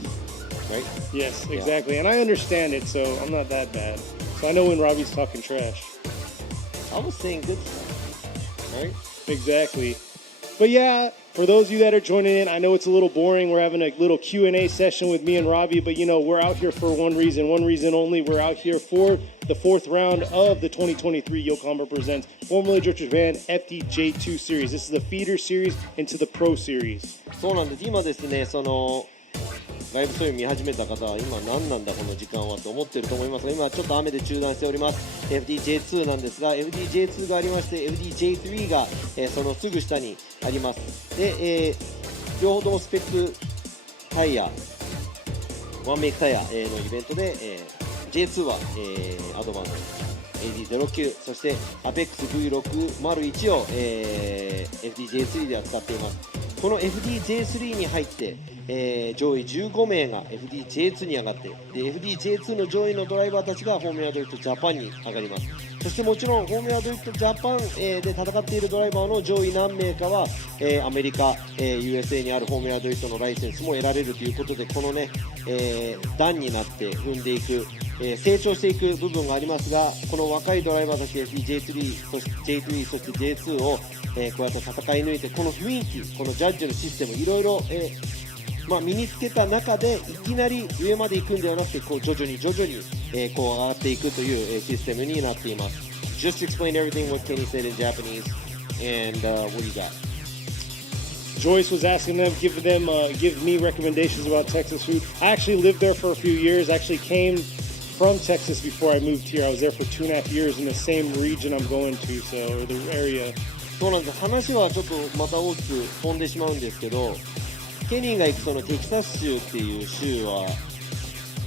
Right? Yes, exactly. And I understand it, so I'm not that bad. So I know when Robbie's talking trash. I was saying good stuff, right? Exactly. But yeah, for those of you that are joining in, I know it's a little boring. We're having a little Q&A session with me and Robbie, but you know, we're out here for one reason only. We're out here for the 4th round of the 2023 Yokohama Presents Formula Drift Japan FDJ2 Series. This is the feeder series into the Pro Series. そうなんです。今ですね、ライブストリーム見始めた方は今何なんだこの時間はと思ってると思いますが、今ちょっと雨で中断しております。 FDJ2 なんですが、 FDJ2 がありまして FDJ3 が、そのすぐ下にあります。で、両方ともスペックタイヤ、ワンメイクタイヤのイベントで、J2 はアドバンス AD09、そして APEX-V601 を、FDJ3 では使っています。この FDJ3 に入って、上位15名が FDJ2 に上がって、で FDJ2 の上位のドライバーたちがフォーミュラドリフトジャパンに上がります。そしてもちろんフォーミュラドリフトジャパン、で戦っているドライバーの上位何名かは、アメリカ、USA にあるフォーミュラドリフトのライセンスも得られるということで、このね、段になって踏んでいく、成長していく部分がありますが、この若いドライバーたち FDJ3 そして J3 そして J2 を、こうやって戦い抜いて、この雰囲気、このジャッジのシステムいろいろ、身につけた中でいきなり上まで行くんではなくて、こう徐々に、こう上がっていくという、システムになっています。Just explain everything what Kenny said in Japanese, and what do you got? Joyce was asking them, give me recommendations about Texas food. I actually lived there for a few years. I actually came from Texas before I moved here. I was there for 2.5 years in the same region I'm going to, so or the area. そうなんです。話はちょっとまた大きく飛んでしまうんですけど、ケニーが行くそのテキサス州っていう州は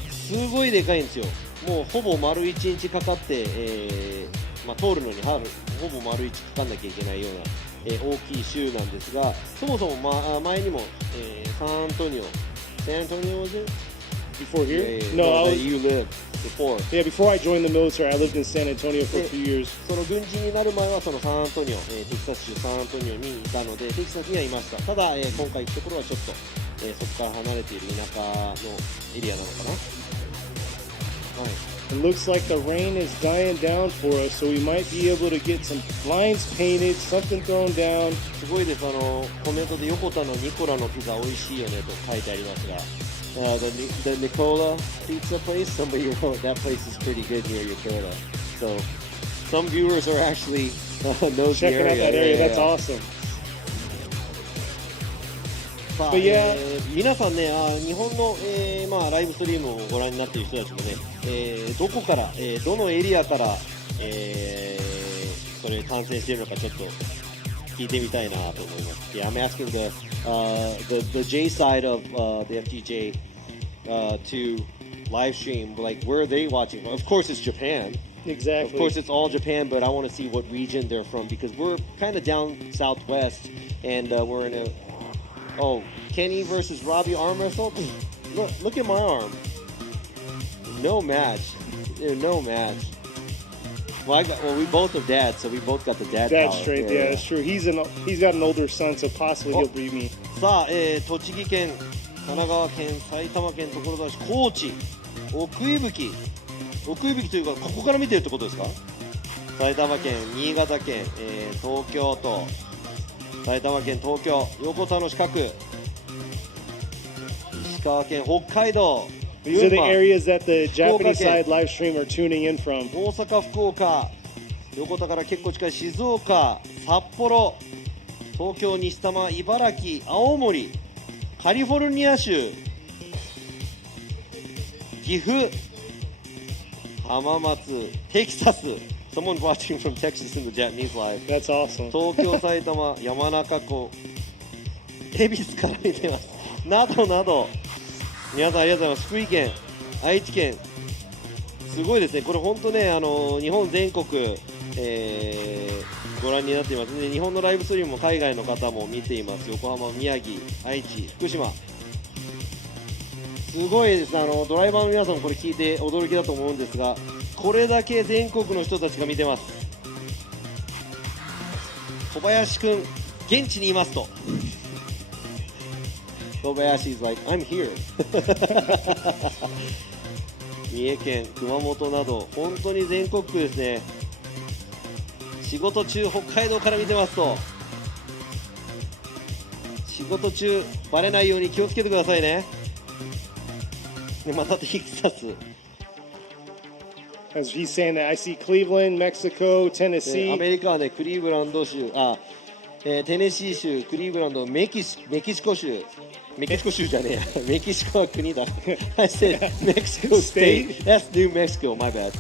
すごいでかいんですよ。もうほぼ丸1日かかって、通るのにほぼ丸1かかんなきゃいけないような、大きい州なんですが、そもそも、前にも、サンアントニオ was it? Before here? No, you lived before. Yeah, before I joined the military, I lived in San Antonio for a few years. その軍人になる前はそのサンアントニオ、テキサス州サンアントニオにいたので、テキサスにはいました。ただ、今回行くところはちょっと、そこから離れている田舎のエリアなのかな。はい。It looks like the rain is dying down for us, so we might be able to get some lines painted, something thrown down. すごいです。コメントで横田のニコラのピザ美味しいよねと書いてありますが、the Nicola pizza place, somebody wrote that place is pretty good near Yokoda. So some viewers are actually knows the Checking out area. that area, Yeah, that's yeah. awesome. さあ、 But yeah. 皆さんね、日本の、ライブストリームをご覧になっている人たちもね、どこから、どのエリアから、それ観戦しているのかちょっと聞いてみたいなと思います。Yeah, I'm asking the J side of the FDJ to live stream, like where are they watching? Of course, it's Japan. Exactly. Of course, it's all Japan, but I want to see what region they're from because we're kind of down southwest, and we're in a Kenny versus Robbie arm wrestle. Look at my arm. No match. No match. Well, we both have dads, so we both got the dad Dad power. straight, yeah, that's true. He's got an older son, so possibly he'll beat me. さあ、栃木県、神奈川県、埼玉県、所沢市、高知、奥伊吹というかここから見てるってことですか？埼玉県、新潟県、東京都、埼玉県、東京、横田の近く、石川県、北海道、 These are the areas that the 福岡県 Japanese side live stream are tuning in from. 大阪、福岡、横田から結構近い静岡、札幌、東京、西多摩、茨城、青森、カリフォルニア州、岐阜、浜松、テキサス。Someone watching from Texas in the Japanese live. That's awesome. 東京、埼玉、山中湖、恵比寿から見てます。などなど、皆さんありがとうございます。福井県、愛知県、すごいですね。これ本当ね、日本全国、ご覧になっていますね。日本のライブストリームも海外の方も見ています。横浜、宮城、愛知、福島。すごいです。ドライバーの皆さんもこれ聞いて驚きだと思うんですが、これだけ全国の人たちが見てます。小林くん、現地にいますと。小林 is like, I'm here. 三重県、熊本など、本当に全国区ですね。仕事中、北海道から見てますと。仕事中、バレないように気をつけてくださいね。でまたテキサス。As he's saying that, I see Cleveland, Mexico, ア Tennessee. メリカはね、クリーブランド州、テネシー州、クリーブランド、メキシコ州。メキシコ州じゃねえや。メキシコは国だ。I said Mexico State. That's New Mexico, my bad.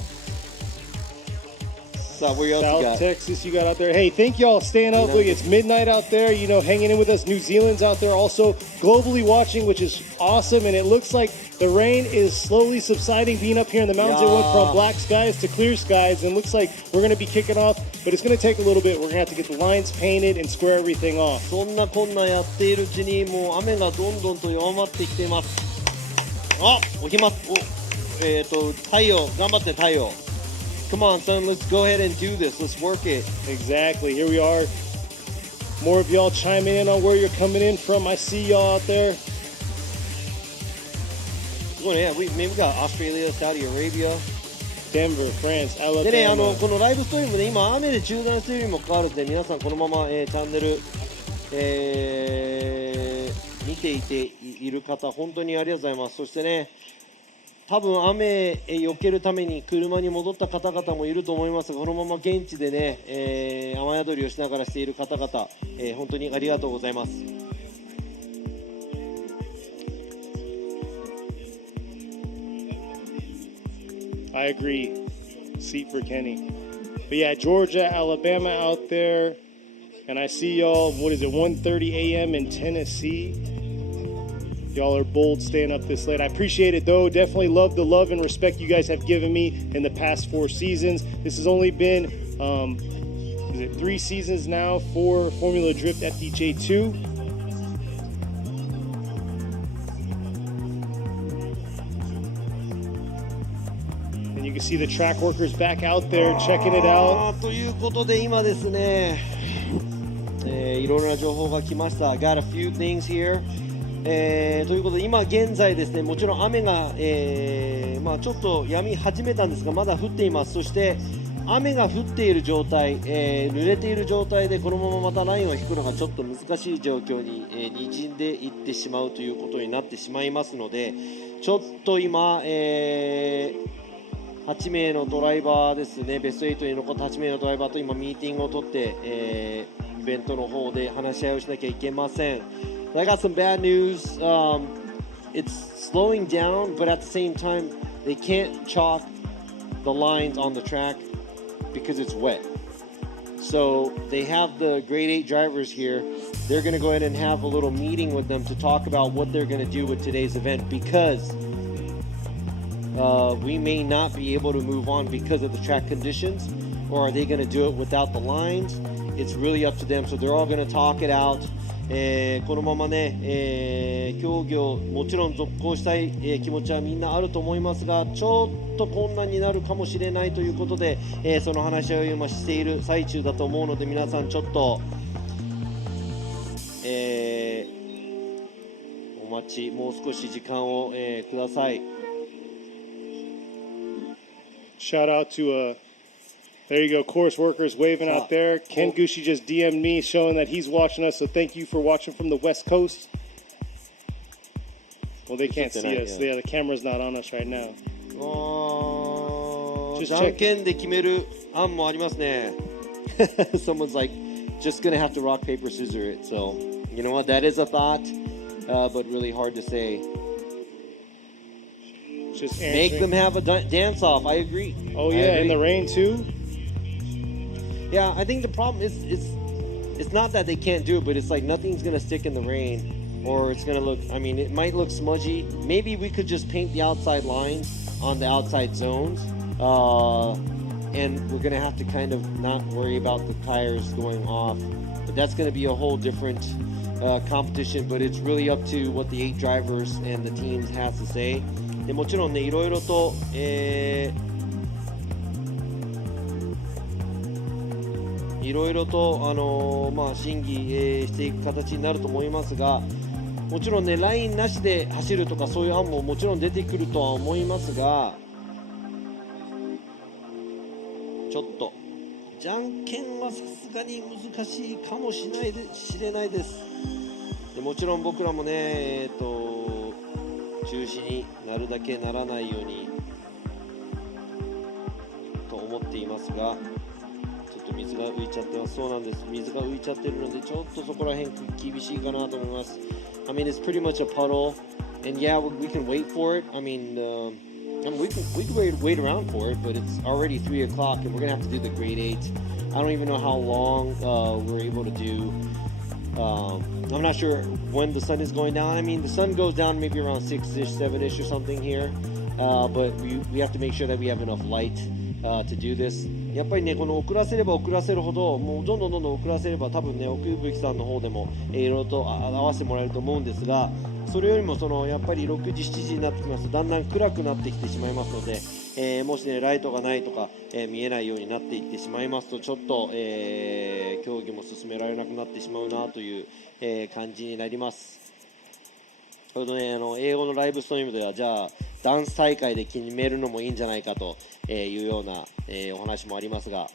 So where else you got? South Texas, you got out there. Hey, thank y'all staying up. Look, it's midnight out there, you know, hanging in with us. New Zealand's out there also globally watching, which is awesome. And it looks like the rain is slowly subsiding, being up here in the mountains. It went from black skies to clear skies, and looks like we're going to be kicking off, but it's going to take a little bit. We're going to have to get the lines painted and square everything off. そんなこんなやっているうちにもう雨がどんどんと弱まってきています。あ、起きます。太陽、頑張って太陽。Come on, son, let's go ahead and do this. Let's work it. Exactly. Here we are. More of y'all chiming in on where you're coming in from. I see y'all out there. Yeah, we got Australia, Saudi Arabia. Denver, France, でね、 Alabama. このライブストリームね、今雨で中断しているにもかかわらずね、皆さんこのまま、チャンネル、見ていている方、本当にありがとうございます。そしてね、多分雨避けるために車に戻った方々もいると思いますが、このまま現地でね、雨宿りをしながらしている方々、本当にありがとうございます。I agree. Seat for Kenny. But yeah, Georgia, Alabama out there. And I see y'all, what is it, 1:30 a.m. in Tennessee. Y'all are bold staying up this late. I appreciate it, though. Definitely love the love and respect you guys have given me in the past 4 seasons. This has only been, is it 3 seasons now for Formula Drift FDJ2. And you can see the track workers back out there checking it out. ということで今ですね、いろいろな情報が来ました。Got a few things here. ということで今現在ですね、もちろん雨が、ちょっと止み始めたんですがまだ降っています。そして雨が降っている状態、濡れている状態でこのまままたラインを引くのがちょっと難しい状況に、滲んでいってしまうということになってしまいますので、ちょっと今、8名のドライバーですね、ベスト8に残った8名のドライバーと今ミーティングを取って、イベントの方で話し合いをしなきゃいけません。I got some bad news. It's slowing down, but at the same time, they can't chalk the lines on the track because it's wet. So they have the grade 8 drivers here. They're going to go ahead and have a little meeting with them to talk about what they're going to do with today's event because we may not be able to move on because of the track conditions, or are they going to do it without the lines? It's really up to them. So they're all going to talk it out. このままね、競技をもちろん続行したい、気持ちはみんなあると思いますが、ちょっと困難になるかもしれないということで、その話し合いを今している最中だと思うので、皆さんちょっと、お待ち、もう少し時間を、ください。Shout out to there you go, course workers waving out there. Ken Gushi just DM'd me showing that he's watching us, so thank you for watching from the West Coast. Well, they can't see us. Yeah, the camera's not on us right now. じゃんけんで決める案もありますね。Someone's like, just gonna have to rock, paper, scissors it. So, you know what, that is a thought, but really hard to say. Just make them have a dance off. I agree. Oh yeah, in the rain too. Yeah, I think the problem is it's not that they can't do it, but it's like nothing's gonna stick in the rain, or it's gonna look. I mean, it might look smudgy. Maybe we could just paint the outside lines on the outside zones, and we're gonna have to kind of not worry about the tires going off. But that's gonna be a whole different competition. But it's really up to what the 8 drivers and the teams has to say. でもちろんね、いろいろと、いろいろと、審議、していく形になると思いますが、もちろんね、ラインなしで走るとかそういう案ももちろん出てくるとは思いますが、ちょっとじゃんけんはさすがに難しいかもしれないです。でもちろん僕らもね、中止になるだけならないようにと思っていますが、ちょっと水が浮いちゃってます。そうなんです、水が浮いちゃってるのでちょっとそこら辺厳しいかなと思います。I mean, it's pretty much a puddle, and yeah, we can wait for it. I mean, I mean, we could wait around for it, but it's already 3 o'clock, and we're gonna have to do the grade 8. I don't even know how long we're able to do. I'm not sure when the sun is going down. I mean, the sun goes down maybe around 6-ish, 7-ish or something here, but we have to make sure that we have enough light to do this. やっぱりね、この遅らせれば遅らせるほど、もうどんどん遅らせれば多分ね、奥吹さんの方でもいろいろと合わせてもらえると思うんですが、それよりもやっぱり6時、7時になってきますとだんだん暗くなってきてしまいますので、もしねライトがないとか、見えないようになっていってしまいますとちょっと、競技も進められなくなってしまうなという、感じになります。それとね、英語のライブストリームではじゃあダンス大会で決めるのもいいんじゃないかというような、お話もありますが、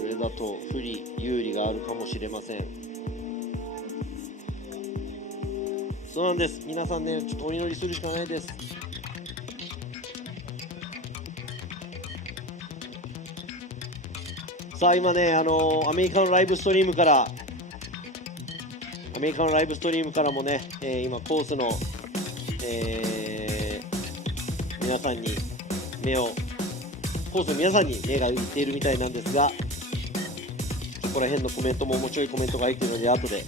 それだと不利有利があるかもしれません。そうなんです。皆さんね、ちょっとお祈りするしかないです。さあ今ね、アメリカのライブストリームからもね、今コースの、皆さんに目がいっているみたいなんですが、そこら辺のコメントも面白いコメントが入っているので後で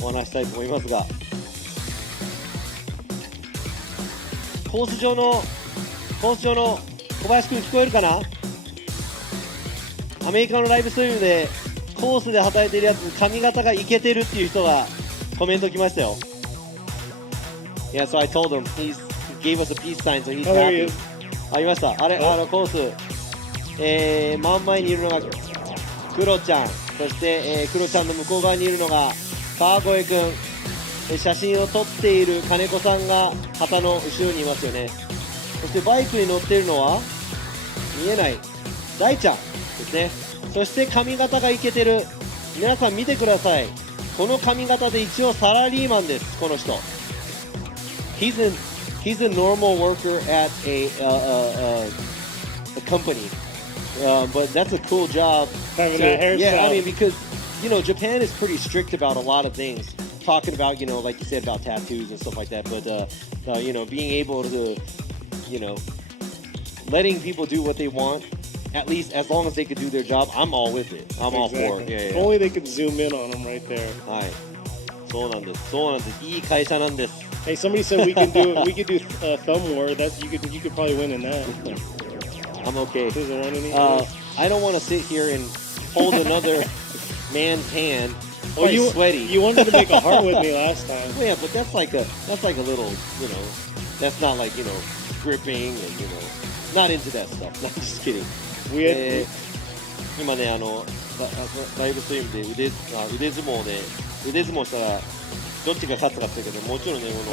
お話したいと思いますが、コース上の小林くん聞こえるかな？アメリカのライブストリームでコースで働いてるやつ髪型がイケてるっていう人がコメント来ましたよ。Yeah, so I told him he gave us a peace sign, so he's happy. ありました。あれコース、真ん前にいるのがクロちゃん、そして、クロちゃんの向こう側にいるのが川越くん、写真を撮っている金子さんが旗の後ろにいますよね。そしてバイクに乗っているのは見えない大ちゃんですね。そして髪型がイケてる。皆さん見てください。この髪型で一応サラリーマンです。この人。He's a normal worker at a company, but that's a cool job. Having that hairstyle. Yeah, I mean because Japan is pretty strict about a lot of things. Talking about like you said about tattoos and stuff like that, but being able to letting people do what they want. At least as long as they could do their job, I'm all with it. I'm all for it. Yeah, Only they could zoom in on them right there. はい。そうなんです。いい会社なんです。Hey, somebody said we could do thumb war. That you could probably win in that. I'm okay. Does it want any? I don't want to sit here and hold another man's hand. Well, you sweaty. You wanted to make a heart with me last time. Well, yeah, but that's like a little, that's not like gripping and not into that stuff. Not just kidding. 今ねライブストリームで腕相撲したらどっちが勝つかっていうけど、もちろんねこの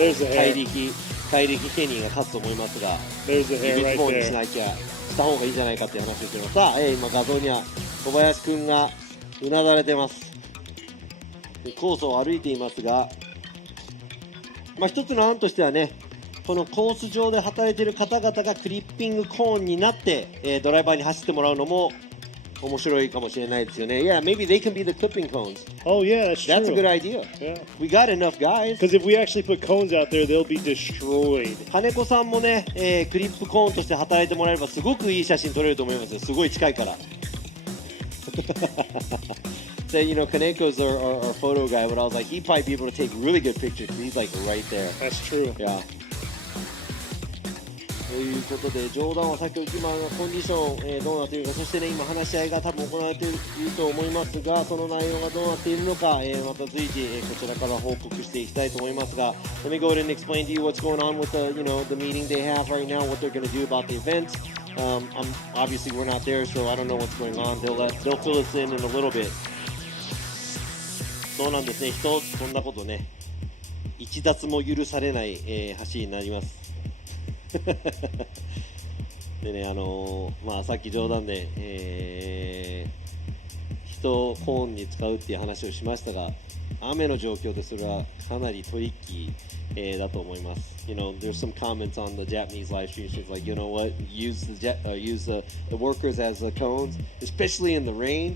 怪力ケニーが勝つと思いますが、腕相撲にした方がいいんじゃないかっていう話ですけど、さあ、今画像には小林くんがうなだれてます。コースを歩いていますが、一つの案としてはね、このコース上で働いている方々がクリッピングコーンになって、ドライバーに走ってもらうのも面白いかもしれないですよね。Yeah, maybe they can be the clipping cones. Oh yeah, that's true. That's a good idea. Yeah. We got enough guys. Because if we actually put cones out there, they'll be destroyed. 金子さんもね、クリップコーンとして働いてもらえればすごくいい写真撮れると思いますよ。すごい近いから。So, Kaneko's our photo guy, but I was like, he'd probably be able to take really good pictures because he's like right there. That's true. Yeah. ということで、冗談はさっき今のコンディション、どうなっているか、そしてね、今話し合いが多分行われていると思いますが、その内容がどうなっているのか、また随時、こちらから報告していきたいと思いますが、Let me go ahead and explain to you what's going on with the meeting they have right now, what they're going to do about the event. Obviously we're not there, so I don't know what's going on. They'll fill us in a little bit. そうなんですね、そんなことね、一脱も許されない、走りになります。でね、さっき冗談で、人をコーンに使うっていう話をしましたが、雨の状況でそれはかなりトリッキー、だと思います。There's some comments on the Japanese live stream. It's like, what, use the workers as the cones, especially in the rain.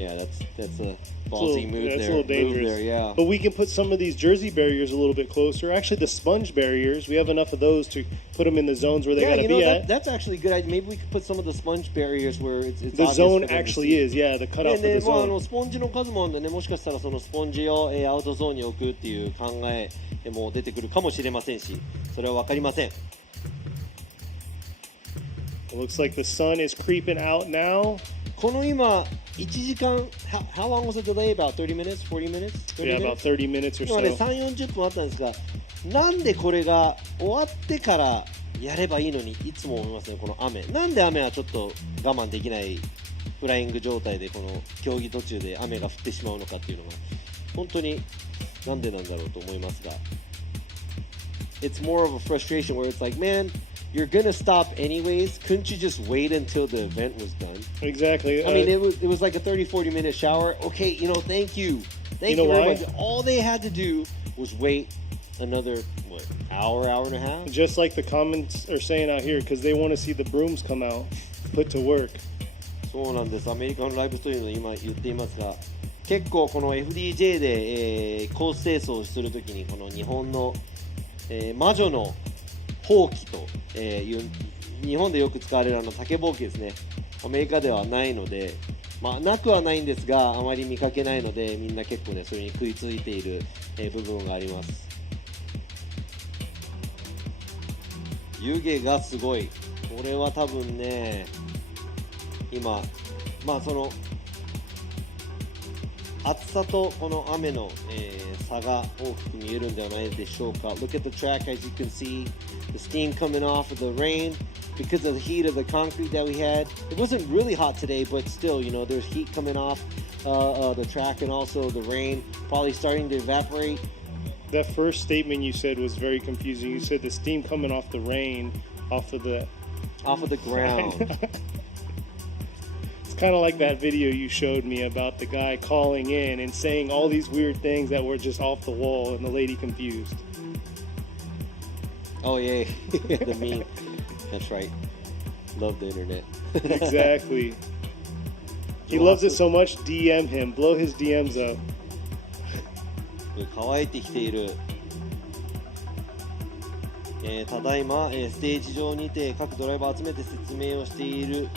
Yeah, that's a ballsy move there. That's a little dangerous. There, yeah. But we can put some of these jersey barriers a little bit closer. Actually, the sponge barriers, we have enough of those to put them in the zones where they got to be at. That's actually a good idea. Maybe we could put some of the sponge barriers where it's the zone actually is, yeah, the cutout for the zone. スポンジの数もね、もしかしたらそのスポンジをアウトゾーンに置くっていう考えも出てくるかもしれませんし、それは分かりません。It looks like the sun is creeping out now. この今1時間 how long was the delay? About 30 minutes? 40 minutes? Yeah, about 30 minutes or 今ね so. 3、40分あったんですが、なんでこれが終わってからやればいいのにいつも思いますね、この雨。なんで雨はちょっと我慢できないフライング状態でこの競技途中で雨が降ってしまうのかっていうのが本当になんでなんだろうと思いますが。It's more of a frustration where it's like, man, you're gonna stop anyways. Couldn't you just wait until the event was done? Exactly. I mean, it was like a 30-40 minute shower. Okay, thank you very much. All they had to do was wait another hour and a half. Just like the comments are saying out here, because they want to see the brooms come out, put to work. そうなんです。アメリカのライブストリームで今言っていますが、結構この FDJ で、コース清掃をするときにこの日本の、魔女のほうきと、いう日本でよく使われる竹ぼうきですね。アメリカではないので、なくはないんですがあまり見かけないので、みんな結構ねそれに食いついている、部分があります。湯気がすごい。これは多分ね今その暑さとこの雨の、差が大きく見えるんではないでしょうか。Look at the track, as you can see, the steam coming off of the rain because of the heat of the concrete that we had. It wasn't really hot today, but still, there's heat coming off the track, and also the rain probably starting to evaporate. That first statement you said was very confusing. You said the steam coming off the rain, off of the ground. Kind of like that video you showed me about the guy calling in and saying all these weird things that were just off the wall, and the lady confused. Oh yeah, the meme. That's right. Love the internet. Exactly. He loves it so much. DM him. Blow his DMs up. 乾いてきている。ただいま、ステージ上にて各ドライバー集めて説明をしている、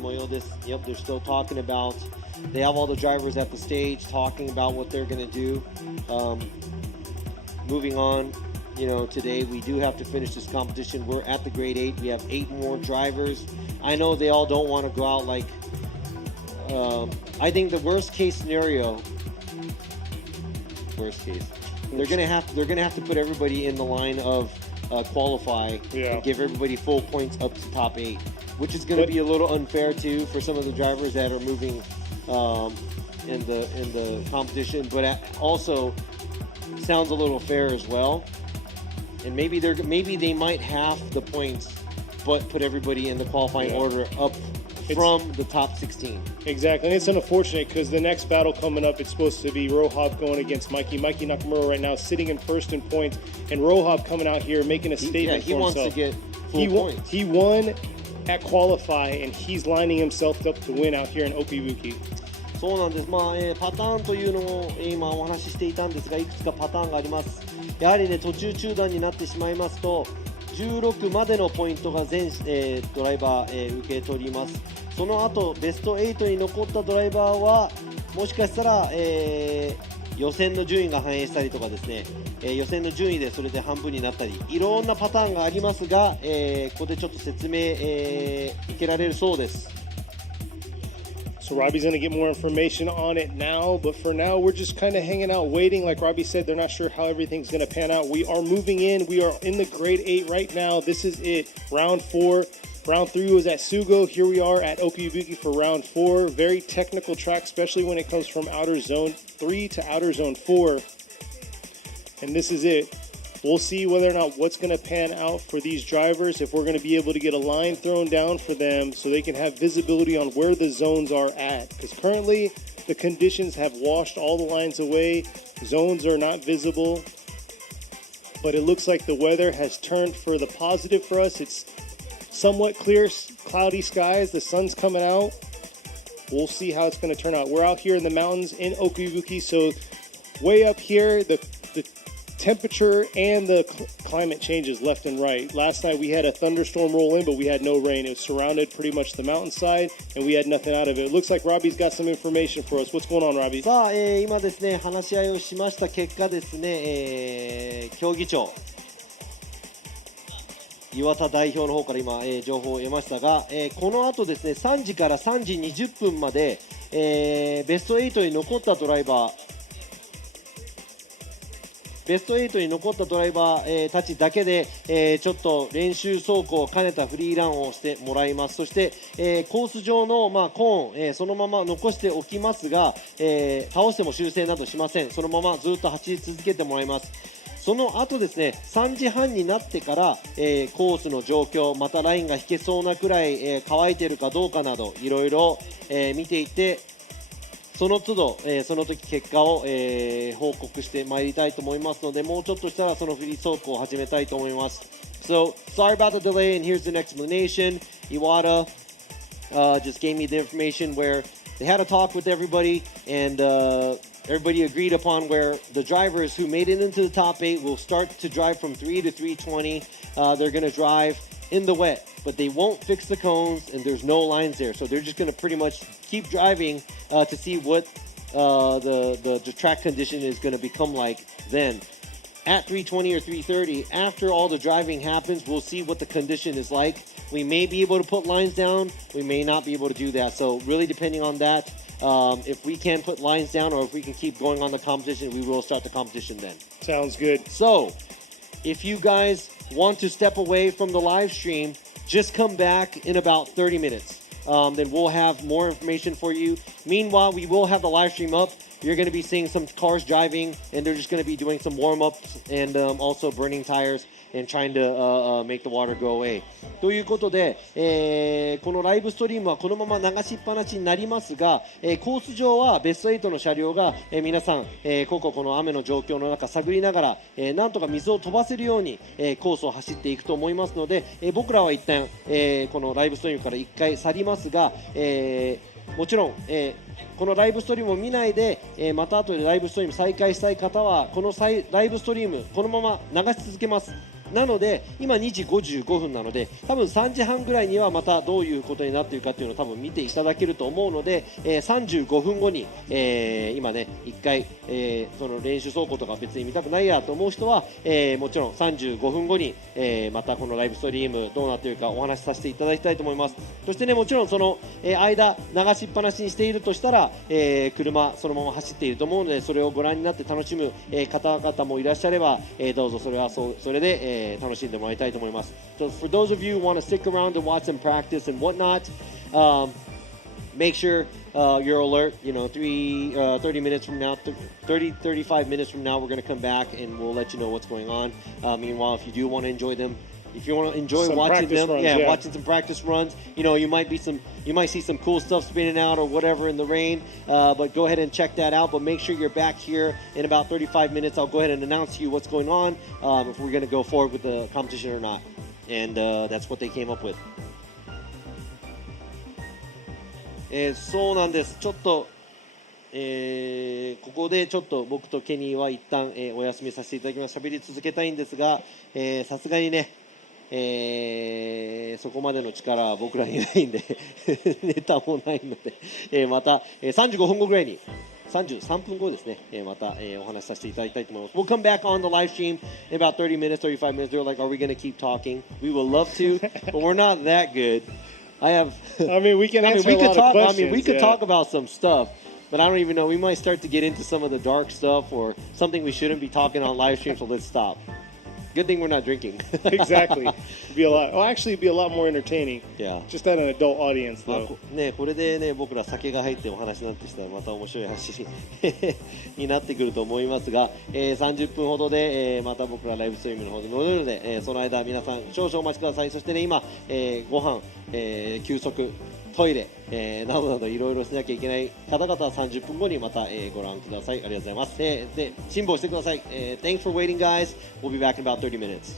模様です。Yep, they're still talking about. They have all the drivers at the stage talking about what they're going to do. Moving on, today we do have to finish this competition. We're at the grade 8. We have 8 more drivers. I know they all don't want to go out like. I think the worst case scenario. Worst case, they're gonna have to put everybody in the line of. Qualify and give everybody full points up to top 8, which is going to be a little unfair too for some of the drivers that are moving in the competition, but also sounds a little fair as well. And maybe they might half the points, but put everybody in the qualifying order up from the top 16. Exactly, and it's unfortunate because the next battle coming up, it's supposed to be Rohab going against Mikey. Mikey Nakamura right now sitting in first in points, and Rohab coming out here making a statement he for wants himself. To get full points. He won at Qualify, and he's lining himself up to win out here in OKUIBUKI. そうなんです。パターンというのも今お話ししていたんですが、いくつかパターンがあります。やはりね、途中中断になってしまいますと16までのポイントが全、ドライバー、受け取ります。その後ベスト8に残ったドライバーはもしかしたら、予選の順位が反映したりとかですね、予選の順位でそれで半分になったり、いろんなパターンがありますが、ここでちょっと説明、受けられるそうです。So Robbie's going to get more information on it now, but for now we're just kind of hanging out waiting. Like Robbie said, they're not sure how everything's going to pan out. We are moving in. We are in the grade 8 right now. This is it. Round 4. Round 3 was at Sugo. Here we are at OKUIBUKI for round 4. Very technical track, especially when it comes from outer zone 3 to outer zone 4. And this is it. We'll see whether or not what's going to pan out for these drivers, if we're going to be able to get a line thrown down for them so they can have visibility on where the zones are at. Because currently the conditions have washed all the lines away. Zones are not visible. But it looks like the weather has turned for the positive for us. It's somewhat clear, cloudy skies. The sun's coming out. We'll see how it's going to turn out. We're out here in the mountains in OKUIBUKI, so way up here, the temperature and the climate changes left and right. Last night we had a thunderstorm roll in, but we had no rain. It surrounded pretty much the mountainside, and we had nothing out of it. It looks like Robbie's got some information for us. What's going on, Robbie? さあ、今ですね、話し合いをしました結果ですね、競技長岩田代表の方から今、情報を得ましたが、この後ですね、3時から3時20分まで、ベスト8に残ったドライバーたちだけで、ちょっと練習走行を兼ねたフリーランをしてもらいます。そして、コース上の、コーン、そのまま残しておきますが、倒しても修正などしません。そのままずっと走り続けてもらいます。その後ですね、3時半になってから、コースの状況、またラインが引けそうなくらい、乾いているかどうかなどいろいろ見ていってその都度、その時結果を、報告してまいりたいと思いますので、もうちょっとしたらそのフリー走行を始めたいと思います。So, sorry about the delay, and here's an explanation. Iwata just gave me the information where they had a talk with everybody, and everybody agreed upon where the drivers who made it into the top 8 will start to drive from 3 to 320. They're going to drive in the wet, but they won't fix the cones, and there's no lines there. So they're just going to pretty much keep driving to see what the track condition is going to become like then. At 320 or 330, after all the driving happens, we'll see what the condition is like. We may be able to put lines down. We may not be able to do that. So really depending on that, if we can put lines down or if we can keep going on the competition, we will start the competition then. Sounds good. So if you guys want to step away from the live stream, just come back in about 30 minutes. Then we'll have more information for you. Meanwhile, we will have the live stream up. You're going to be seeing some cars driving, and they're just going to be doing some warm-ups and also burning tires and trying to make the water go away. ということで、このライブストリームはこのまま流しっぱなしになりますが、コース上はベスト8の車両が、皆さん、この雨の状況の中探りながら、なんとか水を飛ばせるように、コースを走っていくと思いますので、僕らは一旦、このライブストリームから1回去りますが、もちろん、このライブストリームを見ないで、また後でライブストリーム再開したい方はこのライブストリームこのまま流し続けます。なので今2時55分なので多分3時半ぐらいにはまたどういうことになっているかというのを多分見ていただけると思うので、35分後に、今ね1回、その練習走行とか別に見たくないやと思う人は、もちろん35分後に、またこのライブストリームどうなっているかお話しさせていただきたいと思います。そしてねもちろんその、間流しっぱなしにしているとしたら、車そのまま走っていると思うのでそれをご覧になって楽しむ、方々もいらっしゃれば、どうぞそれで、楽しんでもらいたいと思います。So for those of you who want to stick around and watch them practice and whatnot, make sure you're alert. 30 minutes from now, 35 minutes from now, we're going to come back and we'll let you know what's going on. Meanwhile, if you do want to enjoy them, if you want to enjoy some watching them, runs, watching some practice runs, you might see some cool stuff spinning out or whatever in the rain. But go ahead and check that out. But make sure you're back here in about 35 minutes. I'll go ahead and announce to you what's going on, if we're going to go forward with the competition or not. And that's what they came up with. そうなんです。ちょっと、ここでちょっと僕とケニーは一旦、お休みさせていただきます。喋り続けたいんですが、さすがにね。そこまでの力は僕らにないんでネタもないので、また、35分後ぐらいに33分後ですね、また、お話しさせていただきたいと思います。We'll come back on the live stream in about 30 minutes, 35 minutes. They're like, are we going to keep talking? We will love to, but we're not that good. We can answer a lot of questions. We could talk about some stuff. But I don't even know. We might start to get into some of the dark stuff or something we shouldn't be talking on live stream, so let's stop. Good thing we're not drinking. Exactly. It'd be a lot more entertaining. Yeah. Just at an adult audience, though. ね、これでね、僕ら酒が入ってお話なんてしたらまた面白い話になってくると思いますが、30分ほどで、また僕らライブストリームの方に戻るので、その間皆さん少々お待ちください。そしてね、今、ご飯、休息、トイレ、などなどいろいろしなきゃいけない方々は30分後にまた、ご覧ください。ありがとうございます。で、辛抱してください。Thanks for waiting, guys. We'll be back in about 30 minutes.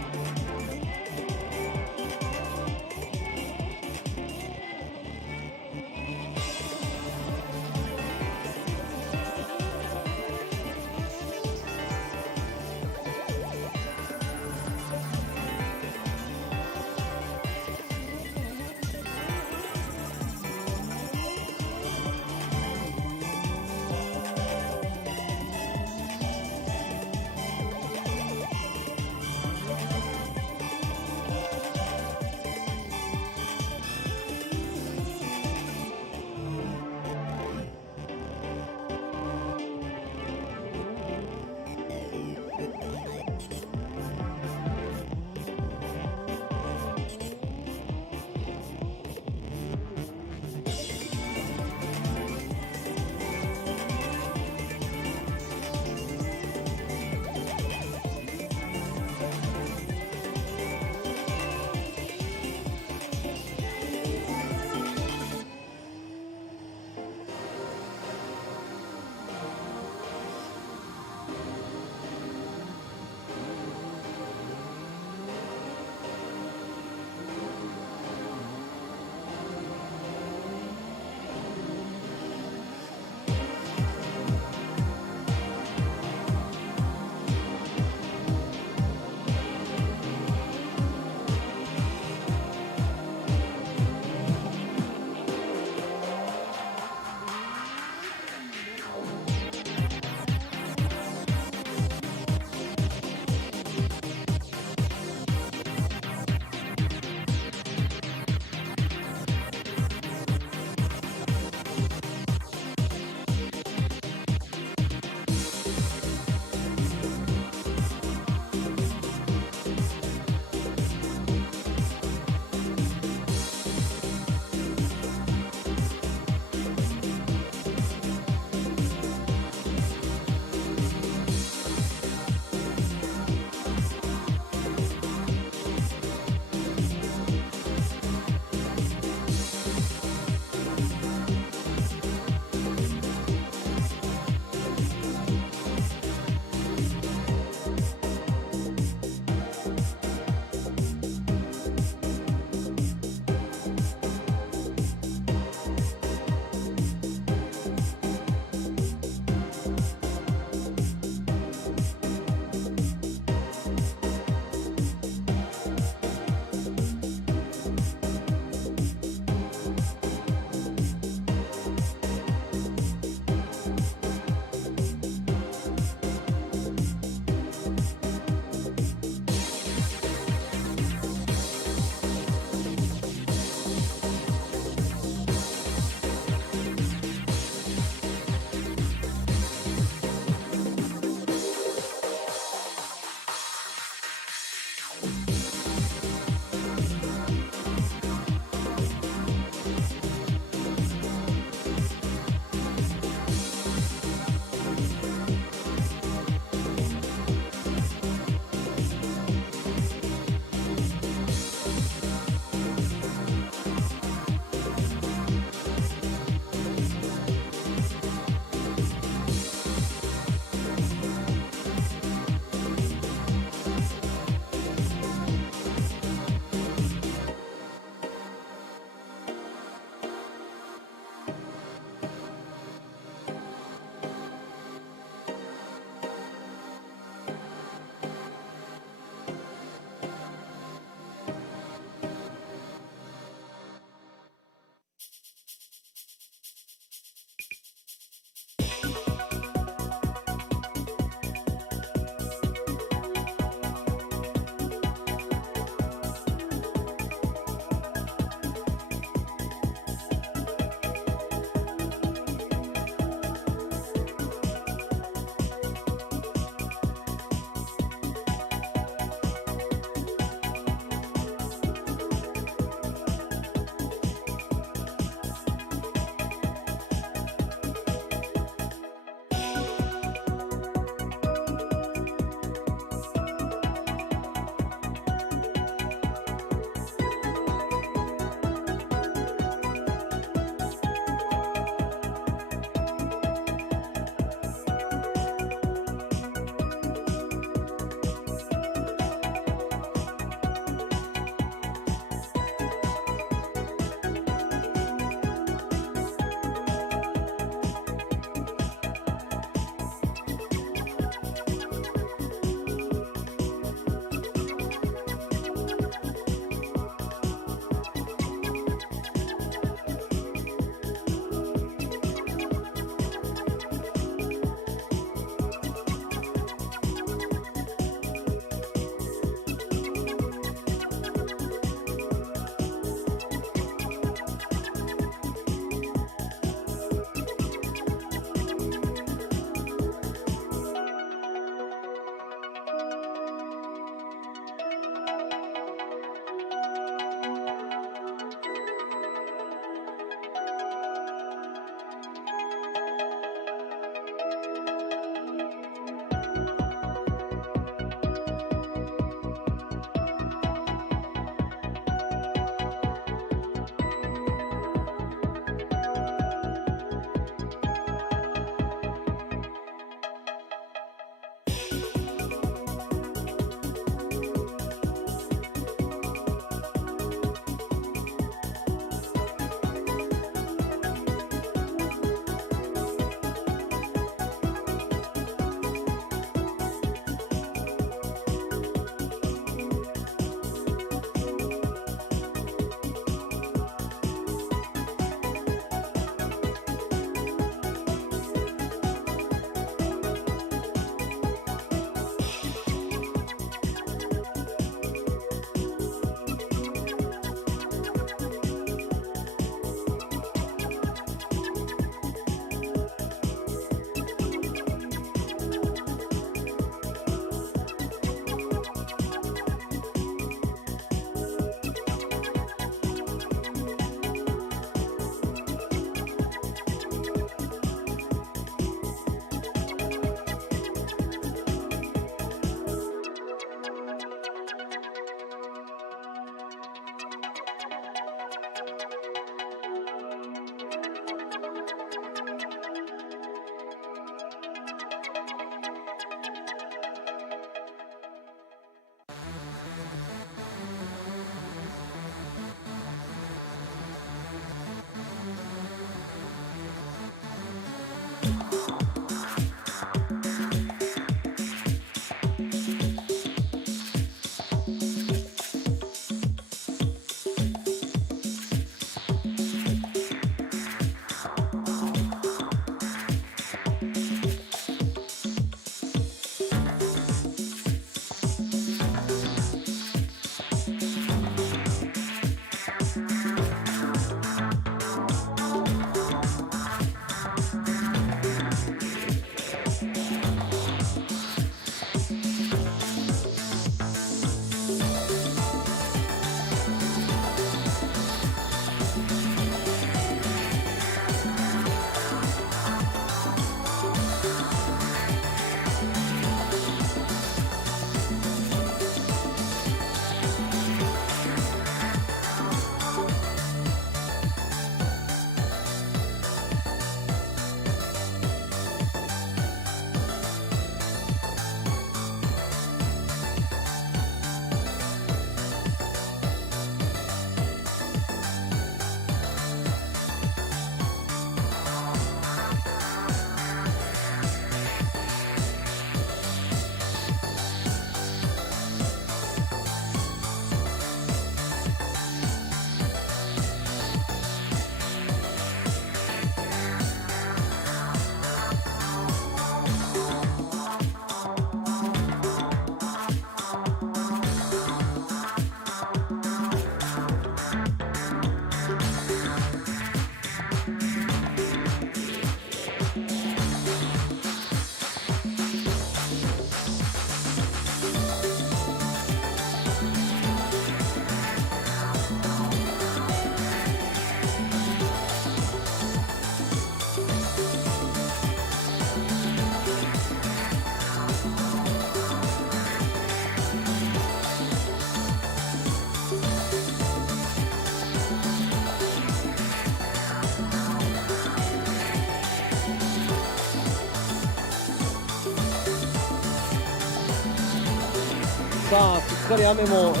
さあすっかり雨も、上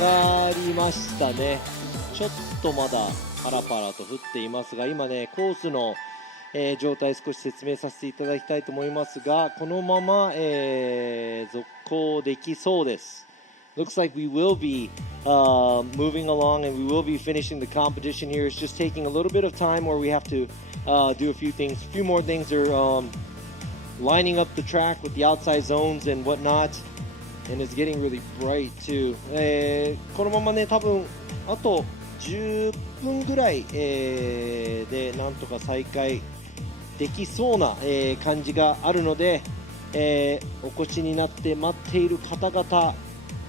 がりましたね。ちょっとまだパラパラと降っていますが、今ねコースの、状態少し説明させていただきたいと思いますが、このまま、続行できそうです。Looks like we will be moving along and we will be finishing the competition here. It's just taking a little bit of time where we have to do a few things. A few more things are lining up the track with the outside zones and whatnot. And it's getting really bright too. このままね多分あと10分ぐらい、でなんとか再開できそうな、感じがあるので、お越しになって待っている方々、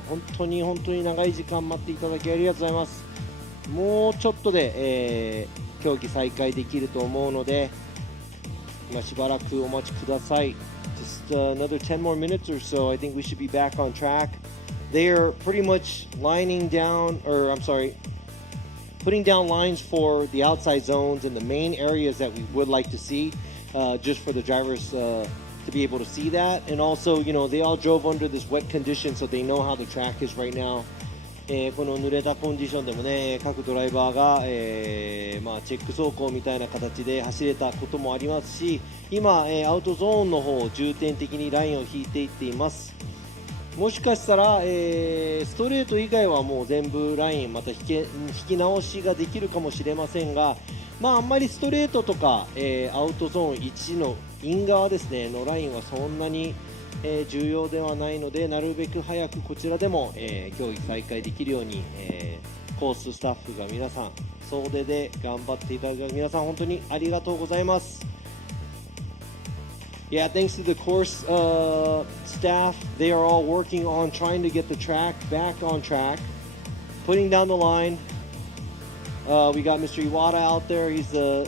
本当に長い時間待っていただきありがとうございます。もうちょっとで、競技再開できると思うので、今しばらくお待ちください。Just another 10 more minutes or so, I think we should be back on track. They are pretty much lining down, or I'm sorry, putting down lines for the outside zones and the main areas that we would like to see, just for the drivers to be able to see that. And also, you know, they all drove under this wet condition, so they know how the track is right now. この濡れたコンディションでもね、各ドライバーが、チェック走行みたいな形で走れたこともありますし、今、アウトゾーンの方重点的にラインを引いていっています。もしかしたら、ストレート以外はもう全部ラインまた引き直しができるかもしれませんが、あんまりストレートとか、アウトゾーン1のイン側ですねのラインはそんなに重要ではないので、なるべく早くこちらでも、競技再開できるように、コーススタッフが皆さん総出で頑張っていただいた皆さん本当にありがとうございます。Yeah, thanks to the course staff, they are all working on trying to get the track back on track, putting down the line. We got Mr. Iwata out there. He's the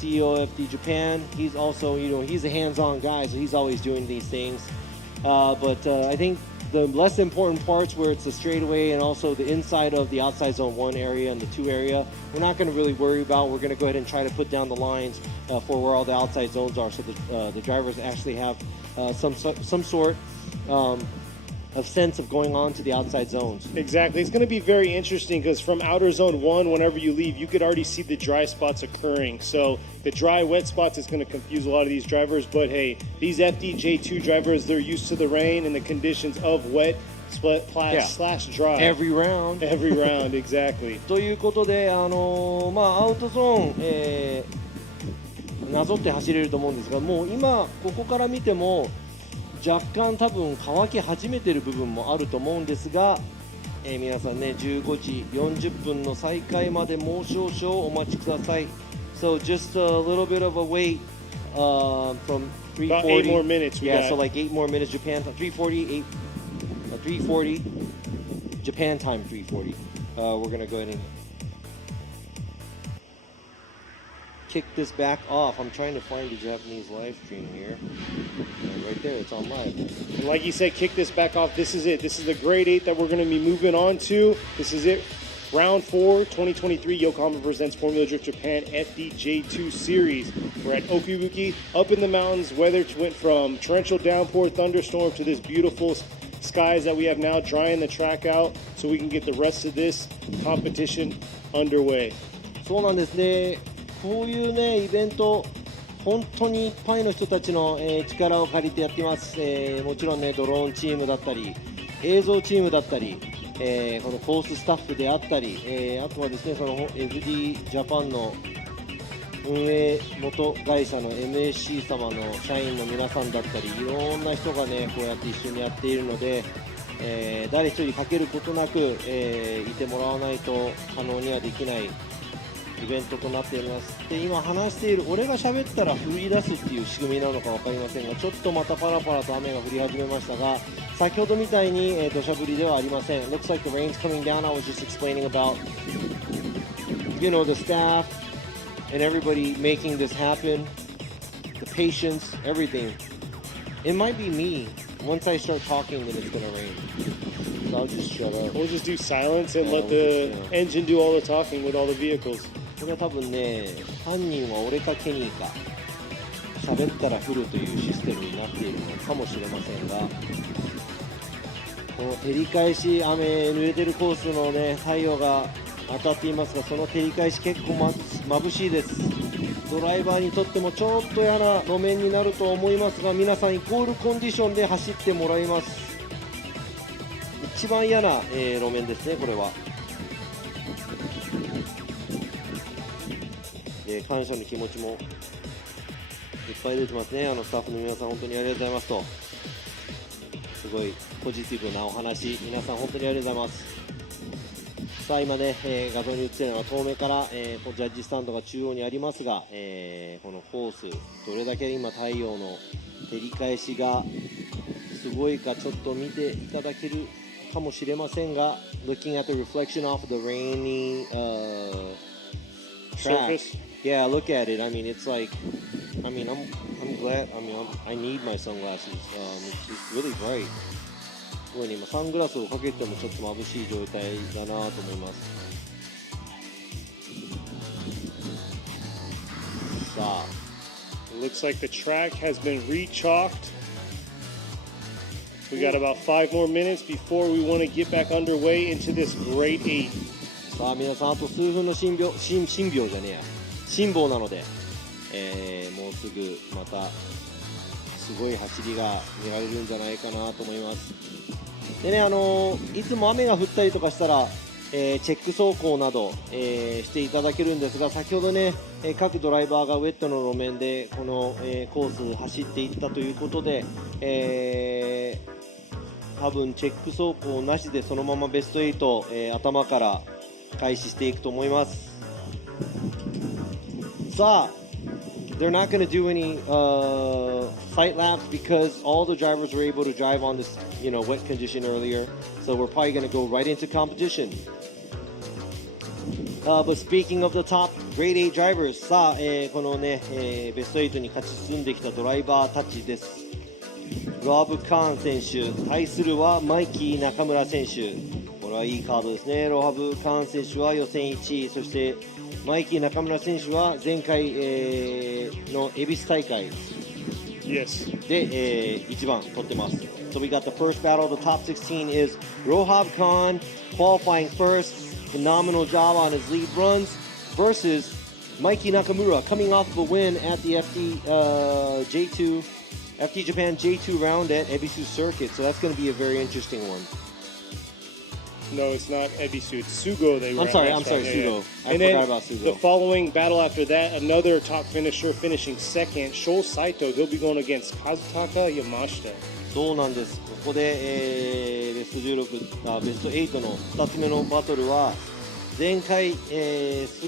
CEO of FD Japan. He's also, you know, he's a hands-on guy, so he's always doing these things. But I think the less important parts where it's the straightaway and also the inside of the outside zone 1 area and the 2 area, we're not going to really worry about. We're going to go ahead and try to put down the lines for where all the outside zones are, so the drivers actually have some sort of sense of going on to the outside zones. Exactly. It's going to be very interesting because from outer zone 1, whenever you leave, you could already see the dry spots occurring. So the dry, wet spots is going to confuse a lot of these drivers. But hey, these FDJ2 drivers, they're used to the rain and the conditions of wet slash dry. Every round. Every round, exactly. ということで、アウトゾーン、なぞって走れると思うんですが、もう今ここから見ても若干多分乾き始めてる部分もあると思うんですが、皆さんね15時40分の再開までもう少々お待ちください。So just a little bit of a wait from 3:40. About 8 more minutes. Yeah, so like 8 more minutes Japan time. 3:40 Japan time 3:40. We're gonna go ahead and kick this back off. I'm trying to find the Japanese live stream here. Right there, it's on live. And like you said, kick this back off. This is it. This is the grade 8 that we're going to be moving on to. This is it. Round 4, 2023 Yokohama presents Formula Drift Japan FDJ2 Series. We're at OKUIBUKI, up in the mountains. Weather went from torrential downpour, thunderstorm to this beautiful skies that we have now, drying the track out so we can get the rest of this competition underway. そうなんですね。こういうねイベント本当にいっぱいの人たちの、力を借りてやっています。もちろんねドローンチームだったり映像チームだったり、このコーススタッフであったり、あとはですねその FD ジャパンの運営元会社の MSC 様の社員の皆さんだったり、いろんな人がねこうやって一緒にやっているので、誰一人かけることなく、いてもらわないと可能にはできないイベントとなっています。で今話している俺が喋ったら降り出すっていう仕組みなのか分かりませんが、ちょっとまたパラパラと雨が降り始めましたが、先ほどみたいに土砂降りではありません。Looks like the rain's coming down. I was just explaining about, you know, the staff and everybody making this happen, the patience, everything. It might be me. Once I start talking, then it's gonna rain. So I'll just shut up. We'll just do silence and let the engine do all the talking with all the vehicles. これは多分ね、犯人は俺かケニーか喋ったら降るというシステムになっているのかもしれませんが、この照り返し、雨濡れてるコースのね、太陽が当たっていますが、その照り返し結構眩しいです。ドライバーにとってもちょっと嫌な路面になると思いますが、皆さんイコールコンディションで走ってもらいます。一番嫌な、路面ですね、これは。感謝の気持ちもいっぱい出てますね。スタッフの皆さん本当にありがとうございますと、すごいポジティブなお話、皆さん本当にありがとうございます。さあ今ね、画像に映っているのは遠目から、ジャッジスタンドが中央にありますが、このコースどれだけ今太陽の照り返しがすごいかちょっと見ていただけるかもしれませんが、 Looking at the reflection off of the rainy track, yeah, look at it. I mean, it's like, I mean, I'm glad. I mean, I need my sunglasses. It's really bright. すごいね、今サングラスをかけてもちょっと眩しい状態だなと思います。さあ、 It looks like the track has been re-chalked. We got about 5 more minutes before we want to get back underway into this great 8. さあ皆さんあと数分の辛抱じゃねえや、辛抱なので、もうすぐまたすごい走りが見られるんじゃないかなと思います。でね、いつも雨が降ったりとかしたら、チェック走行など、していただけるんですが、先ほどね、各ドライバーがウェットの路面でこの、コース走っていったということで、多分チェック走行なしでそのままベスト8、頭から開始していくと思います。さあ、they're not going to do any fight laps because all the drivers were able to drive on this, wet condition earlier. So we're probably going to go right into competition. But speaking of the top grade 8 drivers, さあ、このね、ベスト8に勝ち進んできたドライバーたちです。ロブ・カーン選手、対するはマイキー中村選手。これはいいカードですね。ロブ・カーン選手は予選1位、そしてマイキー中村選手は前回、の恵比寿大会で、1番取ってます。So we got the first battle of the top 16 is Rohab Khan qualifying first, phenomenal job on his lead runs, versus Mikey Nakamura coming off of a win at the FD Japan J2 Round at Ebisu Circuit. So that's going to be a very interesting one. No, it's not Ebisu. It's Sugo. I'm sorry, Sugo. I forgot about Sugo. The following battle after that, another top finisher finishing second, Sho Saito. He'll be going against Kazutaka Yamashita. そうなんです。ここで、ベスト8の2つ目のバトルは前回、ス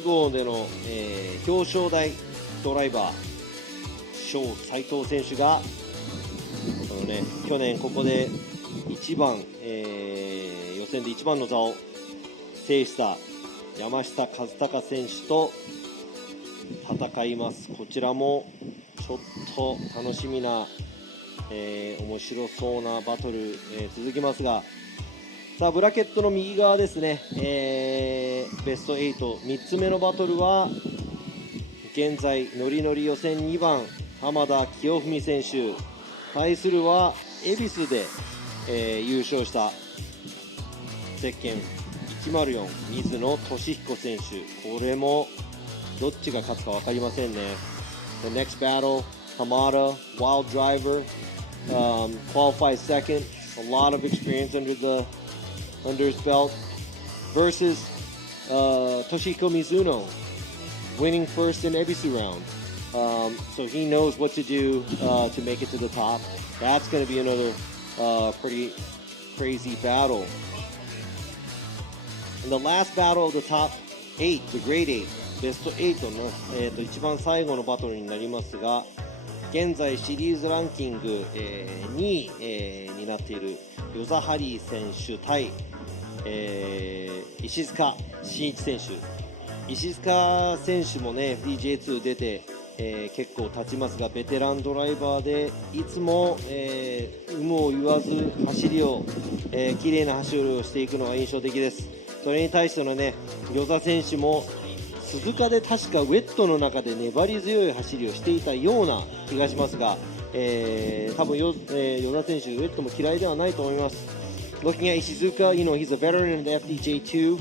ゴーでの、表彰台ドライバーショウ・斉藤選手がこの、ね、去年ここで1番、予選で1番の座を制した山下和孝選手と戦います。こちらもちょっと楽しみな、面白そうなバトル、続きますが、さあブラケットの右側ですね、ベスト8、3つ目のバトルは現在ノリノリ予選2番浜田清文選手、対するは恵比寿で、優勝したゼッケン104水野俊彦選手。これもどっちが勝つか分かりませんね。 The next battle, Hamada, wild driver, qualified second, a lot of experience under his belt, versus Toshiko Mizuno, winning first in Ebisu round. So he knows what to do to make it to the top. That's going to be another pretty crazy battle. And the last battle of the top 8, the grade 8, ベスト8の、一番最後のバトルになりますが、現在シリーズランキング、2位、になっているヨザハリー選手対、石塚真一選手。石塚選手もね FDJ2 出て、結構経ちますが、ベテランドライバーでいつも、有無を言わず走りを、綺麗な走りをしていくのが印象的です。それに対してのね与座選手も鈴鹿で確かウェットの中で粘り強い走りをしていたような気がしますが、多分与座選手ウェットも嫌いではないと思います。looking at Ishizuka, he's a veteran in the FDJ2,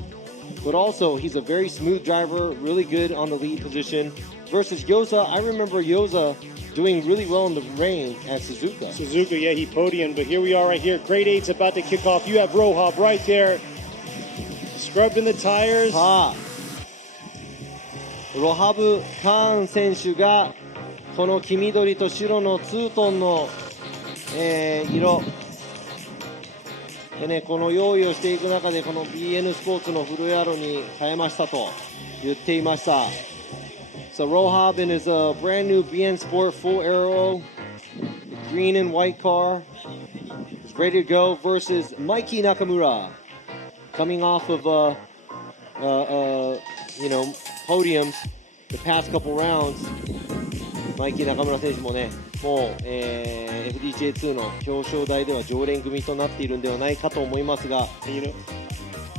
but also he's a very smooth driver, really good on the lead position. Versus Yoza, I remember Yoza doing really well in the rain at Suzuka. Suzuka, yeah, he podiumed, but here we are right here. Grade 8's about to kick off. You have Rohab right there, scrubbed in the tires. さあ、ロハブ・カーン選手がこの黄緑と白のツートンの、色でね、この用意をしていく中でこの BN スポーツのフルエアロに変えましたと言っていました。So Rohab in his brand new BN Sport full aero green and white car is ready to go versus Mikey Nakamura coming off of podiums the past couple rounds. マイキー中村選手もね、もう、FDJ2 の表彰台では常連組となっているんではないかと思いますが、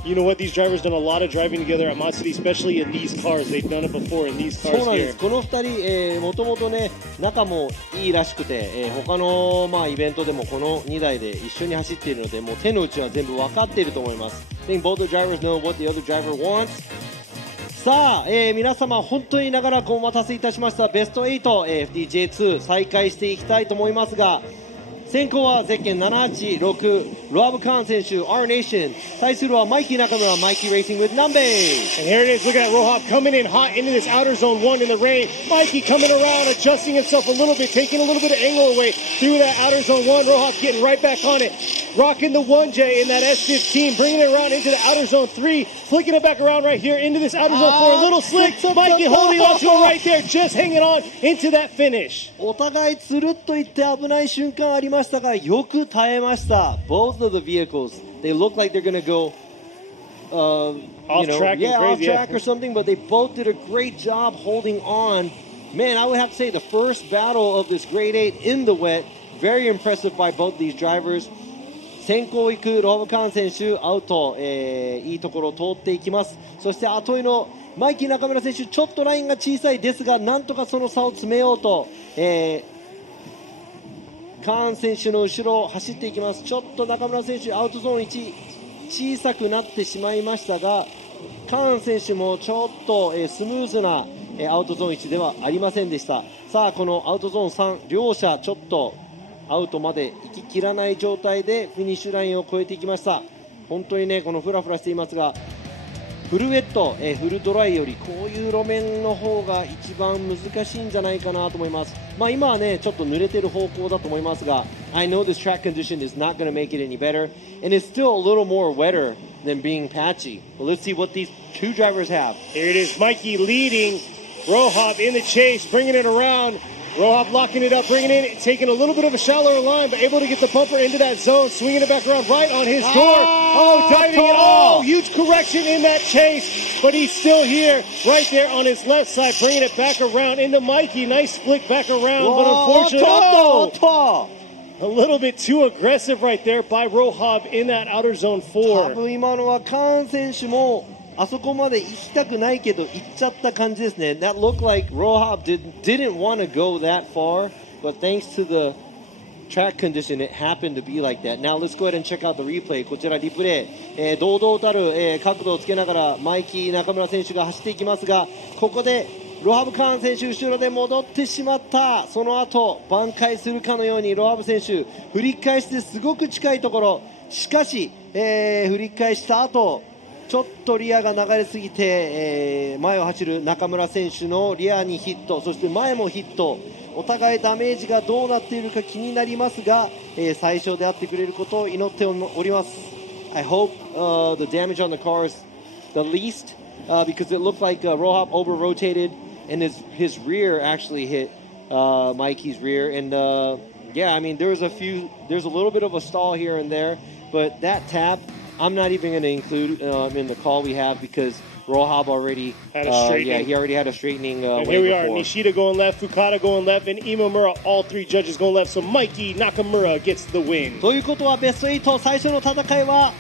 You know what? These drivers done a lot of driving together at Matsuri, especially in these cars. They've done it before in these そう cars なんで here. す。この2人、もともとね、仲もいいらしくて、他の、イベントでもこの2台で一緒に走っているので、もう手の内は全部分かっていると思います。I think both the drivers know what the other driver wants. さあ、皆様本当に長らくお待たせいたしましたベスト8、FDJ2 再開していきたいと思いますが、先行はゼッケン786ロアブ・カーン選手 R Nation 対するはマイキー中村マイキー Racing with Nambe. And here it is. Look at Rohab coming in hot into this outer zone 1 in the rain. Mikey coming around, adjusting himself a little bit, taking a little bit of angle away through that outer zone 1. Rohab getting right back on it. Rocking the 1J in that S15, bringing it around into the outer zone 3, flicking it back around right here into this outer zone 4. A little slick. Mikey holding on to it right there, just hanging on into that finish. お互いつるっといって危ない瞬間ありましたが、よく耐えました。Both of the vehicles, they look like they're going to go off track, off track or something, but they both did a great job holding on. Man, I would have to say the first battle of this grade 8 in the wet, very impressive by both these drivers. 先行行くローブカーン選手アウト、いいところを通っていきます。そして後追いのマイキー中村選手、ちょっとラインが小さいですが、なんとかその差を詰めようと、カーン選手の後ろを走っていきます。ちょっと中村選手アウトゾーン1小さくなってしまいましたが、カーン選手もちょっと、スムーズな、アウトゾーン1ではありませんでした。さあこのアウトゾーン3両者ちょっとアウトまで行ききらない状態でフィニッシュラインを越えていきました。本当にね、このフラフラしていますが、フルウェット、フルドライよりこういう路面の方が一番難しいんじゃないかなと思います。今はねちょっと濡れてる方向だと思いますが、 I know this track condition is not going to make it any better and it's still a little more wetter than being patchy. But let's see what these two drivers have. Here it is, Mikey leading, Rohab in the chase, bringing it around. Rohab locking it up, bringing it in, taking a little bit of a shallower line, but able to get the bumper into that zone, swinging it back around right on his door. Oh, diving it. Oh, huge correction in that chase, but he's still here, right there on his left side, bringing it back around into Mikey. Nice flick back around, but unfortunately, a little bit too aggressive right there by Rohab in that outer zone 4. 多分今のはカーン選手もあそこまで行きたくないけど行っちゃった感じですね。That looked like Rohab didn't want to go that far, but thanks to the track condition, it happened to be like that. Now let's go ahead and check out the replay. こちらリプレイ、堂々たる、角度をつけながらマイキー中村選手が走っていきますが、ここでロハブ・カーン選手後ろで戻ってしまった。その後挽回するかのようにロハブ選手振り返してすごく近いところ、しかし、振り返した後ちょっとリアが流れすぎて、前を走る中村選手のリアにヒット、そして前もヒット、お互いダメージがどうなっているか気になりますが、最小であってくれることを祈っております。 I hope the damage on the car is the least, because it looked like Rohab over rotated and his rear actually hit Mikey's rear, and yeah, I mean there's a little bit of a stall here and there, but that tap I'm not even going to include in the call we have because Rohab already had a straightening. He already had a straightening. And here we are, Nishida going left, Fukada going left, and Imamura, all three judges going left. So Mikey Nakamura gets the win. ということはベスト8最初の戦いは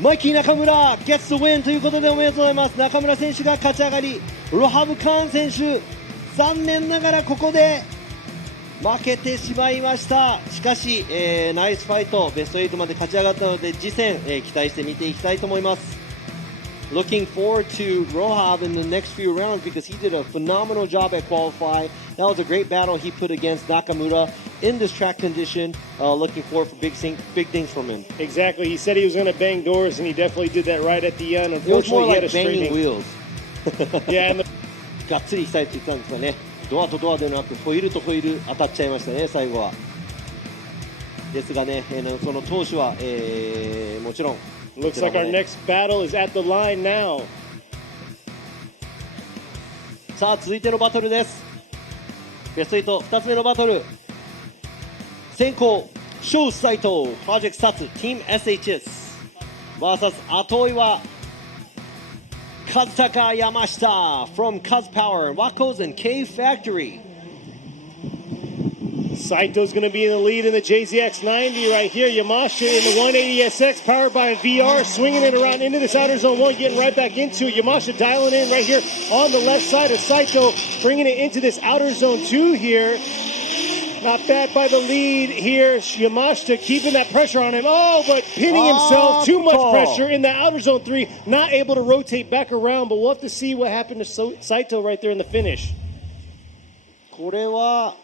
マイキー中村 gets the win ということでおめでとうございます。中村選手が勝ち上がり、ロハブ・カーン選手残念ながらここで負けてしまいました。しかし、ナイスファイト、ベスト8まで勝ち上がったので次戦、期待して見ていきたいと思います。Looking forward to Rohab in the next few rounds because he did a phenomenal job at qualify. That was a great battle he put against Nakamura in this track condition. Looking forward for big things from him. Exactly. He said he was going to bang doors, and he definitely did that right at the end. It was more Unfortunately, he had like a straightening. banging wheels. Yeah, and the がっつりしたいって言ってたんですがね、ドアとドアではなくホイールとホイール当たっちゃいましたね、最後は。ですがね、その投手は、もちろん。looks like our next battle is at the line now. さあ続いてのバトルです。ベスト8、2つ目のバトル。先行、ショウサイト、プロジェクトサツ、Team SHS vs 後追いは和高山下 from Kaz Power, Wacos and K Factory. Saito's going to be in the lead in the JZX90 right here. Yamashita in the 180SX powered by VR, swinging it around into this outer zone 1, getting right back into it. Yamashita dialing in right here on the left side of Saito, bringing it into this outer zone 2 here. Not bad by the lead here. Yamashita keeping that pressure on him. Oh, but pinning himself. Too much pressure in the outer zone 3. Not able to rotate back around, but we'll have to see what happened to Saito right there in the finish. これは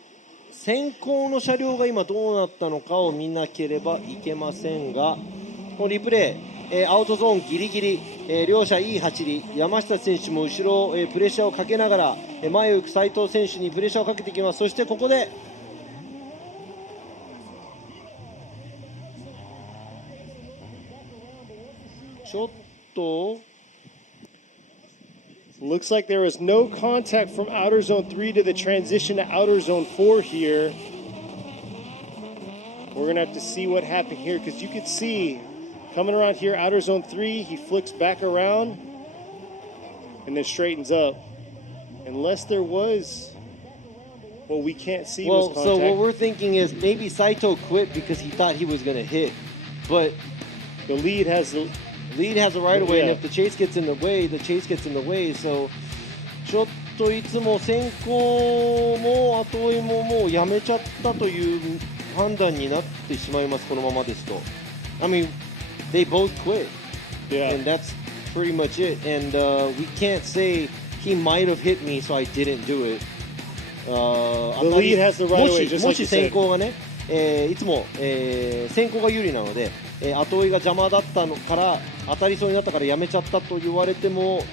先行の車両が今どうなったのかを見なければいけませんが、このリプレイ、アウトゾーンギリギリ、両者いい走り、山下選手も後ろ、プレッシャーをかけながら、前を行く斉藤選手にプレッシャーをかけていきます。そしてここでちょっと Looks like there is no contact from outer zone 3 to the transition to outer zone 4 here. We're going to have to see what happened here because you could see coming around here, outer zone 3, he flicks back around and then straightens up. Unless there was, well, we can't see was contact. So what we're thinking is maybe Saito quit because he thought he was going to hit, but the lead has the right of way, and if the chase gets in the way, the chase gets in the way. So ちょっといつも先行も後追いももうやめちゃったという判断になってしまいます、このままですと。I mean, they both quit, and that's pretty much it. And we can't say he might have hit me, so I didn't do it. The lead has the right of way, just も like し you 先 said. 行がね、いつも、先行が有利なので、後追いが邪魔だったのから当たりそうになったからやめちゃったと言われても、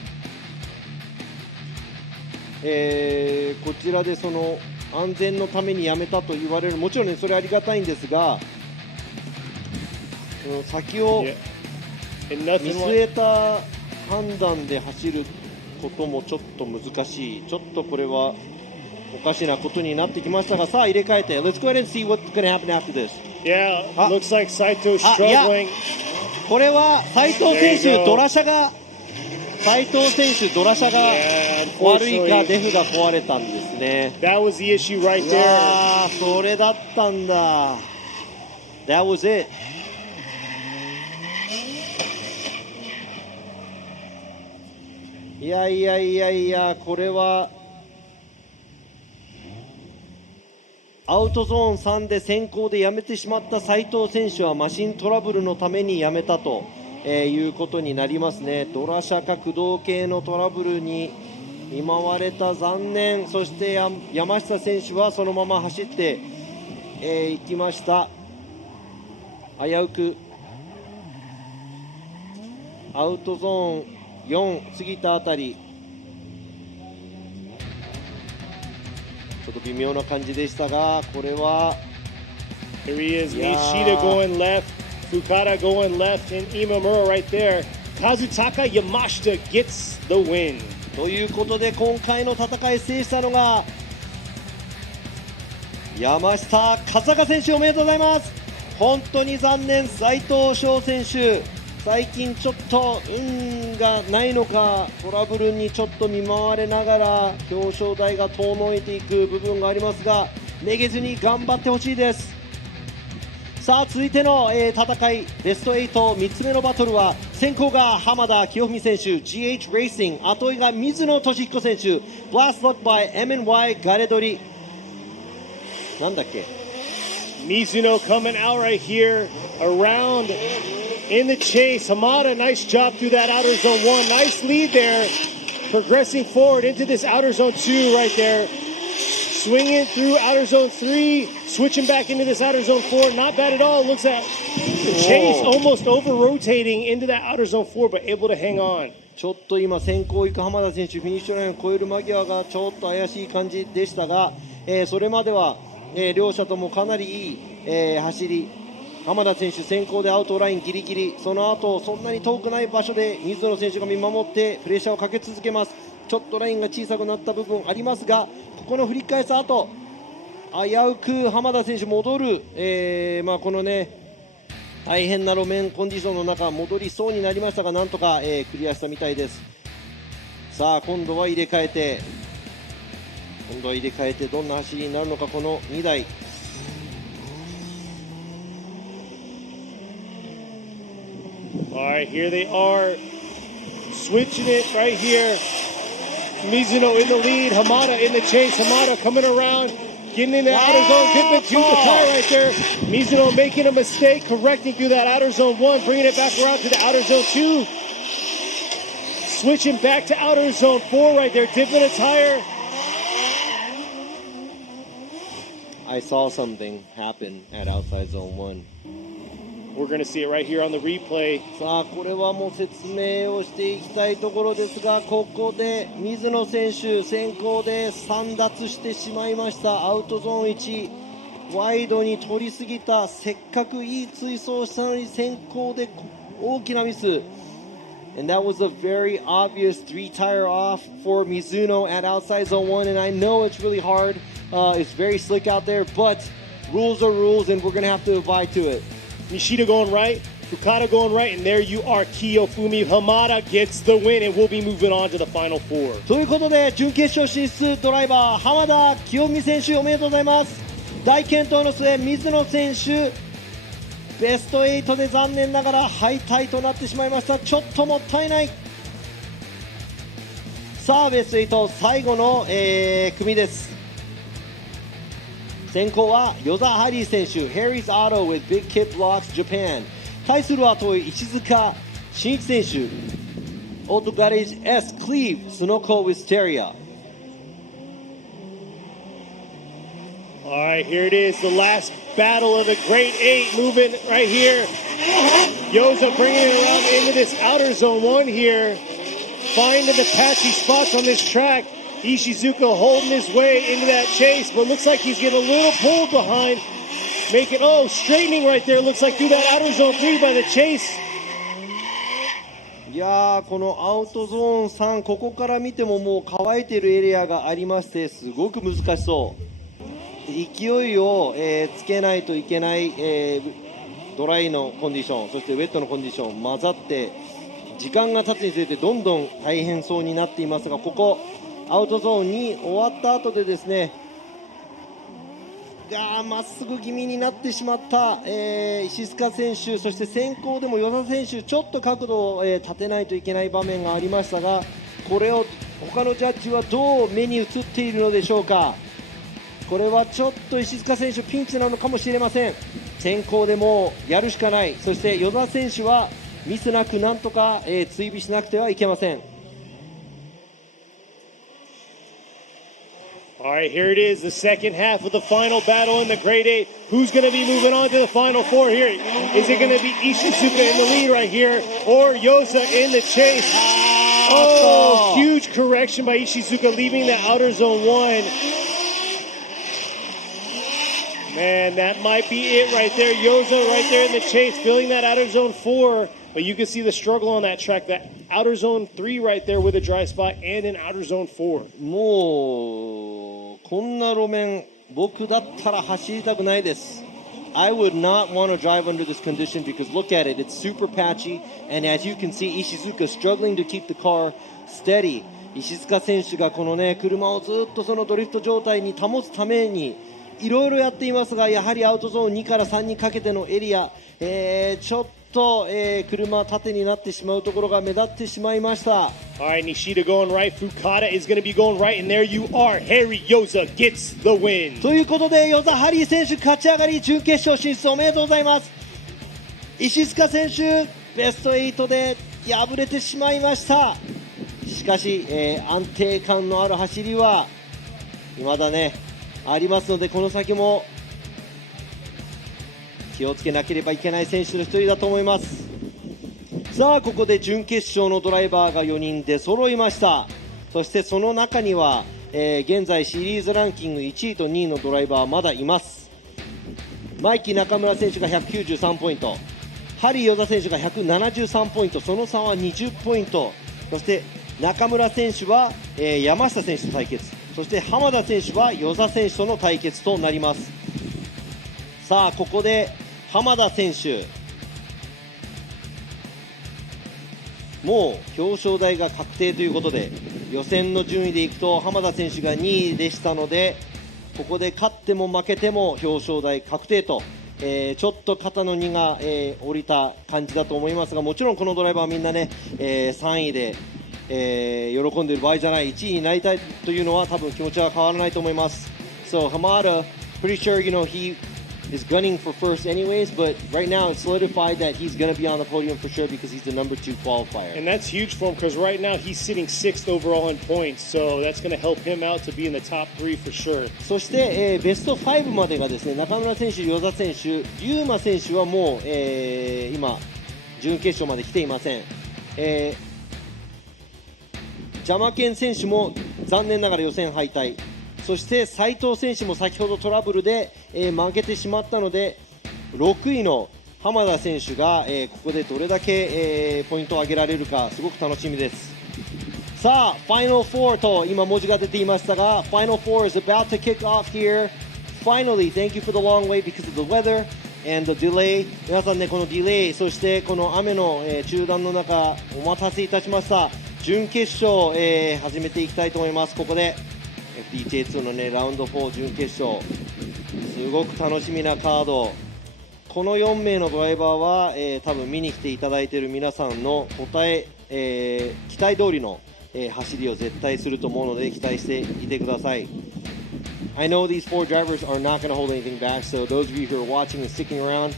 こちらでその安全のためにやめたと言われる、もちろんねそれありがたいんですが、先を見据えた判断で走ることもちょっと難しい、ちょっとこれはおかしなことになってきましたが、さあ入れ替えて Let's go ahead and see what's going to happen after this. Yeah, looks like Saito's struggling. これは斉藤選手ドラ車が悪いかデフが壊れたんですね。 That was the issue right there. それだったんだ。 That was it. いやこれはアウトゾーン3で先行でやめてしまった斉藤選手はマシントラブルのためにやめたと、いうことになりますね。ドラ車か駆動系のトラブルに見舞われた、残念。そして山下選手はそのまま走って、いきました。危うくアウトゾーン4過ぎたあたりちょっと微妙な感じでしたが、これは Here he is, Nishida going left, Fukada going left, and Imamura right there. Kazutaka Yamashita gets the win. ということで今回の戦い制したのが山下和孝選手、おめでとうございます。本当に残念、斉藤翔選手最近ちょっと運がないのかトラブルにちょっと見舞われながら表彰台が遠のいていく部分がありますが、めげずに頑張ってほしいです。さあ続いての、戦いベスト8、3つ目のバトルは先行が浜田清文選手 GH レーシング、後追いが水野俊彦選手 Blast Luck by M&Y ガレドリ。なんだっけ Mizuno coming out right here, around in the chase. Hamada, nice job through that outer zone 1. Nice lead there. Progressing forward into this outer zone 2 right there. Swinging through outer zone 3, switching back into this outer zone 4. Not bad at all. Looks at the chase almost over-rotating into that outer zone 4, but able to hang on. ちょっと今先行行く浜田選手フィニッシュラインを越える間際がちょっと怪しい感じでしたが、それまでは、両者ともかなりいい、走り浜田選手先行でアウトラインギリギリその後そんなに遠くない場所で水野選手が見守ってプレッシャーをかけ続けます。ちょっとラインが小さくなった部分ありますがここの振り返す後危うく浜田選手戻る、このね大変な路面コンディションの中戻りそうになりましたがなんとか、クリアしたみたいです。さあ今度は入れ替えてどんな走りになるのかこの2台。Alright, here they are, switching it right here. Mizuno in the lead, Hamada in the chase. Hamada coming around, getting in the outer zone, getting to the tire right there. Mizuno making a mistake, correcting through that outer zone 1, bringing it back around to the outer zone 2. Switching back to outer zone 4 right there, dipping a tire. I saw something happen at outside zone 1. We're going to see it right here on the replay. さあこれはもう説明をしていきたいところですがここで水野選手先行で3奪してしまいました。アウトゾーン1ワイドに取りすぎた。せっかくいい追走したのに先行で大きなミス。And that was a very obvious 3 tire off for Mizuno at outside zone 1. And I know it's really hard. It's very slick out there, but rules are rules, and we're going to have to abide to it. Nishida going right, Fukada going right, and there you are, Kiyofumi. Hamada gets the win, and we'll be moving on to the final 4. ということで準決勝進出ドライバー浜田清美選手おめでとうございます。大健闘の末水野選手ベスト8で残念ながら敗退となってしまいました。ちょっともったいない。さあベスト8最後の、組です。先行は与座ハリー選手 Harry's Auto with Big Kit Blocks Japan 対するは遠い石塚真一選手 Auto Garage S Cleve Sunoco Wisteria. Alright, here it is, the last battle of the Great 8 moving right here. Yoza bringing it around into this outer zone 1 here. Finding the patchy spots on this track. Ishizuka holding his way into that chase, but looks like he's getting a little pulled behind. Making, straightening right there. Looks like through that outer zone 3 by the chase. いやーこのアウトゾーン3ここから見てももう乾いているエリアがありましてすごく難しそう。勢いを、つけないといけない、ドライのコンディションそしてウェットのコンディション混ざって時間が経つにつれてどんどん大変そうになっていますがここアウトゾーンに終わった後でですねまっすぐ気味になってしまった、石塚選手そして先行でも与田選手ちょっと角度を、立てないといけない場面がありましたがこれを他のジャッジはどう目に映っているのでしょうか。これはちょっと石塚選手ピンチなのかもしれません。先行でもやるしかない。そして与田選手はミスなくなんとか、追尾しなくてはいけません。Alright, here it is, the second half of the final battle in the Great 8. Who's going to be moving on to the final 4 here? Is it going to be Ishizuka in the lead right here or Yosa in the chase? Huge correction by Ishizuka leaving the outer zone 1. Man, that might be it right there. Yosa right there in the chase, filling that outer zone 4. But you can see the struggle on that track. That outer zone 3 right there with a dry spot and an outer zone 4. もうこんな路面僕だったら走りたくないです。I would not want to drive under this condition because look at it, it's super patchy and as you can see Ishizuka struggling to keep the car steady. 石塚選手がこのね車をずっとそのドリフト状態に保つためにいろいろやっていますがやはりアウトゾーン2から3にかけてのエリア、ちょっと、車縦になってしまうところが目立ってしまいました。All right, Nishida going right. Fukada is going to be going right. And there you are. Harry Yoza gets the win. ということで、ヨザハリー選手勝ち上がり準決勝進出おめでとうございます。石塚選手、ベスト8で敗れてしまいました。しかし、安定感のある走りは未だね、ありますので、この先も気をつけなければいけない選手の一人だと思います。さあ、ここで準決勝のドライバーが4人で揃いました。そしてその中には、現在シリーズランキング1位と2位のドライバーはまだいます。マイキー中村選手が193ポイント、ハリーヨザ選手が173ポイント、その差は20ポイント。そして中村選手は、山下選手と対決、そして浜田選手は与座選手との対決となります。さあ、ここで浜田選手、もう表彰台が確定ということで、予選の順位でいくと浜田選手が2位でしたので、ここで勝っても負けても表彰台確定と、ちょっと肩の荷が、下りた感じだと思いますが、もちろんこのドライバーはみんなね、3位で、喜んでいる場合じゃない、1位になりたいというのは多分気持ちは変わらないと思います。So Hamada, pretty sure he is gunning for first anyways, but right now it's solidified that he's going to be on the podium for sure because he's the number 2 qualifier. And that's huge for him because right now he's sitting 6th overall in points, so that's going to help him out to be in the top 3 for sure. そして、ベスト5までがですね、中村選手、與座選手、龍馬選手はもう、今準決勝まで来ていません。ジャマケン選手も残念ながら予選敗退、そして斉藤選手も先ほどトラブルで、負けてしまったので、6位の浜田選手が、ここでどれだけ、ポイントを上げられるかすごく楽しみです。さあ、Final 4と今文字が出ていましたが、Final 4 is about to kick off here. Finally, thank you for the long wait because of the weather and the delay. 皆さんね、このディレイ、そしてこの雨の、中断の中お待たせいたしました。準決勝、始めていきたいと思います。ここで FDJ2 のね、ラウンド4準決勝、すごく楽しみなカード。この4名のドライバーは、多分見に来ていただいている皆さんの期待通りの、走りを絶対すると思うので期待していてください。I know these 4 drivers are not going to hold anything back, so those of you who are watching and sticking around,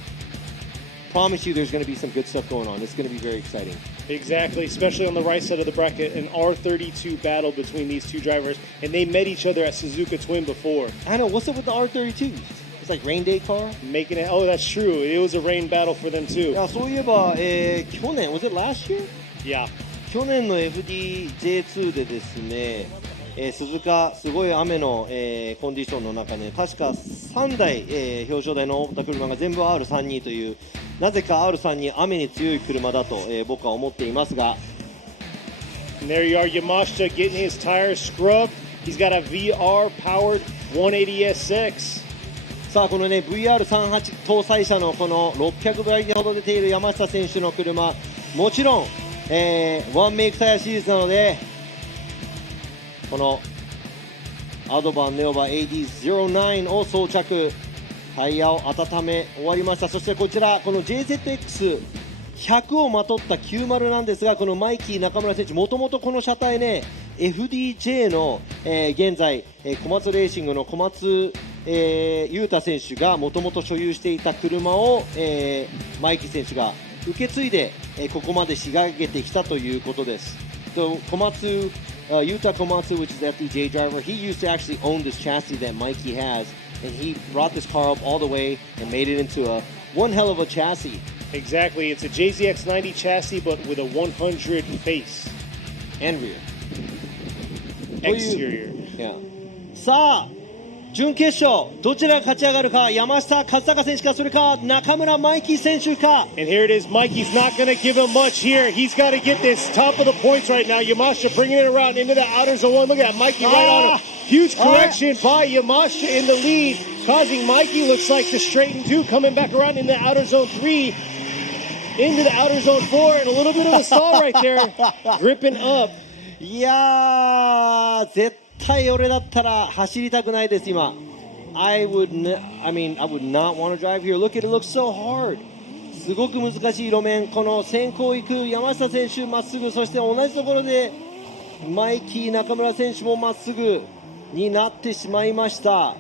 promise you there's going to be some good stuff going on. It's going to be very exciting. Exactly, especially on the right side of the bracket, an R32 battle between these two drivers, and they met each other at Suzuka Twin before. I know, what's up with the R32? It's like rain day car? Making it, oh, that's true. It was a rain battle for them too. いや、そういえば、去年、was it last year? Yeah. 去年の FDJ2 でですね、鈴鹿、すごい雨の、コンディションの中ね、確か3台、表彰台のった車が全部 R32 という、なぜか R32 雨に強い車だと、僕は思っていますが。And there you are, Yamashita getting his tires scrubbed. He's got a VR powered 180SX. さあ、このね VR38 搭載車のこの600台ほど出ている山下選手の車、もちろん、ワンメイクタイヤシリーズなので、このアドバンネオバ AD09 を装着、タイヤを温め終わりました。そしてこちら、この JZX100 をまとった90なんですが、このマイキー中村選手、もともとこの車体ね、FDJ の、現在、小松レーシングの小松、裕太選手がもともと所有していた車を、マイキー選手が受け継いで、ここまで仕上げてきたということです。小松Yuta Komatsu, which is the FDJ driver, he used to actually own this chassis that Mikey has, and he brought this car up all the way and made it into one hell of a chassis. Exactly, it's a JZX90 chassis, but with a 100 face and rear. Exterior. Yeah. さあ、準決勝、どちらが勝ち上がるか、山下和孝選手か、それか中村マイキー選手か。And here it is, Mikey's not going to give him much here. He's got to get this top of the points right now. Yamashita bringing it around into the outer zone 1. Look at that, Mikey right on him. Huge correction by Yamashita in the lead, causing Mikey, looks like, to straighten 2, coming back around in the outer zone 3, into the outer zone 4, and a little bit of a stall right there, gripping up. いやー、絶対俺だったら走りたくないです今。I would not want to drive here. Look at it, looks so hard. すごく難しい路面、この先行行く山下選手まっすぐ、そして同じところでマイキー中村選手もまっすぐになってしまいました。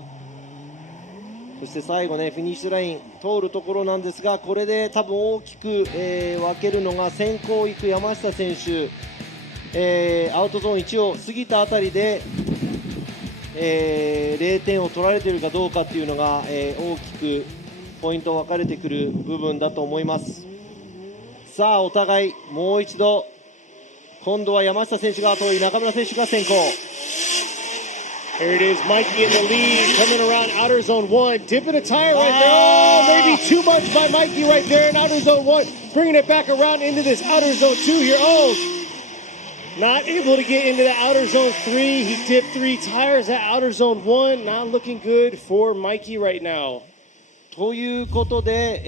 そして最後ね、フィニッシュライン通るところなんですが、これで多分大きく、分けるのが先行行く山下選手、アウトゾーン1を過ぎたあたりで、0点を取られているかどうかっていうのが、大きくポイント分かれてくる部分だと思います。さあお互いもう一度、今度は山下選手が後追い、中村選手が先行。 Here it is, Mikey in the lead, coming around outer zone 1, dipping a tire right there. Oh, maybe too much by Mikey right there in outer zone 1, bringing it back around into this outer zone 2 here. Oh, not able to get into the outer zone 3. He dipped 3 tires at outer zone 1. Not looking good for Mikey right now. ということで、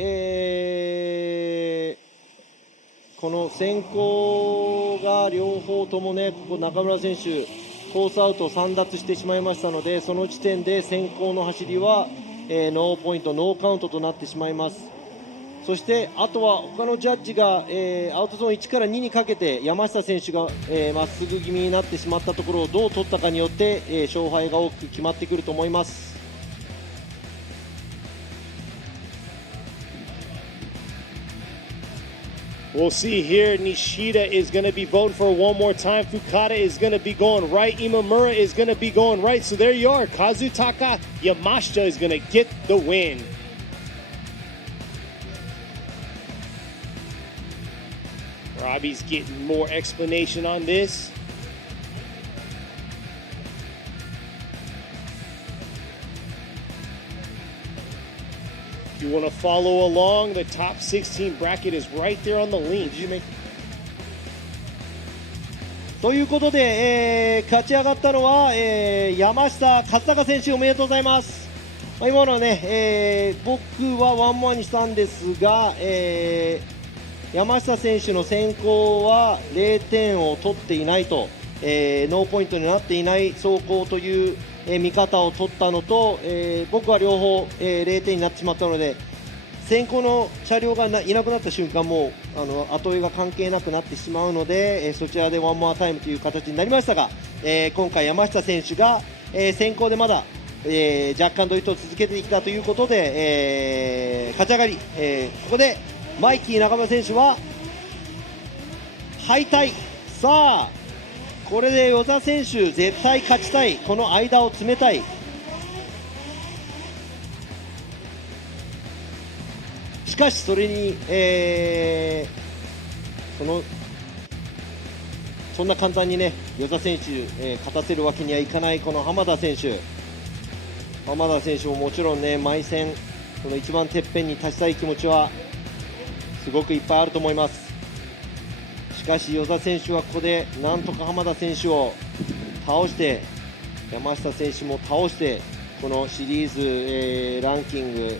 この先行が両方ともね、ここ中村選手コースアウト3奪してしまいましたので、その時点で先行の走りは、ノーポイントノーカウントとなってしまいます。そしてあとは他のジャッジが、アウトゾーン1から2にかけて山下選手がまっすぐ気味になってしまったところをどう取ったかによって、勝敗が大きく決まってくると思います。We'll see here. Nishida is going to be voting for one more time. Fukada is going to be going right. Imamura is going to be going right. So there you are. Kazutaka Yamashita is going to get the win. Robbie's getting more explanation on this. If you want to follow along, the top 16 bracket is right there on the link. ということで、勝ち上がったのは、山下勝孝選手、おめでとうございます。今のはね、僕はワンモアにしたんですが、山下選手の先行は0点を取っていないと、ノーポイントになっていない走行という見方を取ったのと、僕は両方、0点になってしまったので、先行の車両がいなくなった瞬間も後追いが関係なくなってしまうので、そちらでワンモアタイムという形になりましたが、今回山下選手が、先行でまだ、若干ドイツを続けてきたということで、勝ち上がり、ここでマイキー中村選手は敗退。さあこれで与座選手絶対勝ちたい、この間を詰めたい。しかしそれに、そんな簡単にね与座選手、勝たせるわけにはいかないこの浜田選手ももちろんね毎戦この一番てっぺんに立ちたい気持ちはすごくいっぱいあると思います。しかし与座選手はここでなんとか浜田選手を倒して山下選手も倒してこのシリーズ、ランキング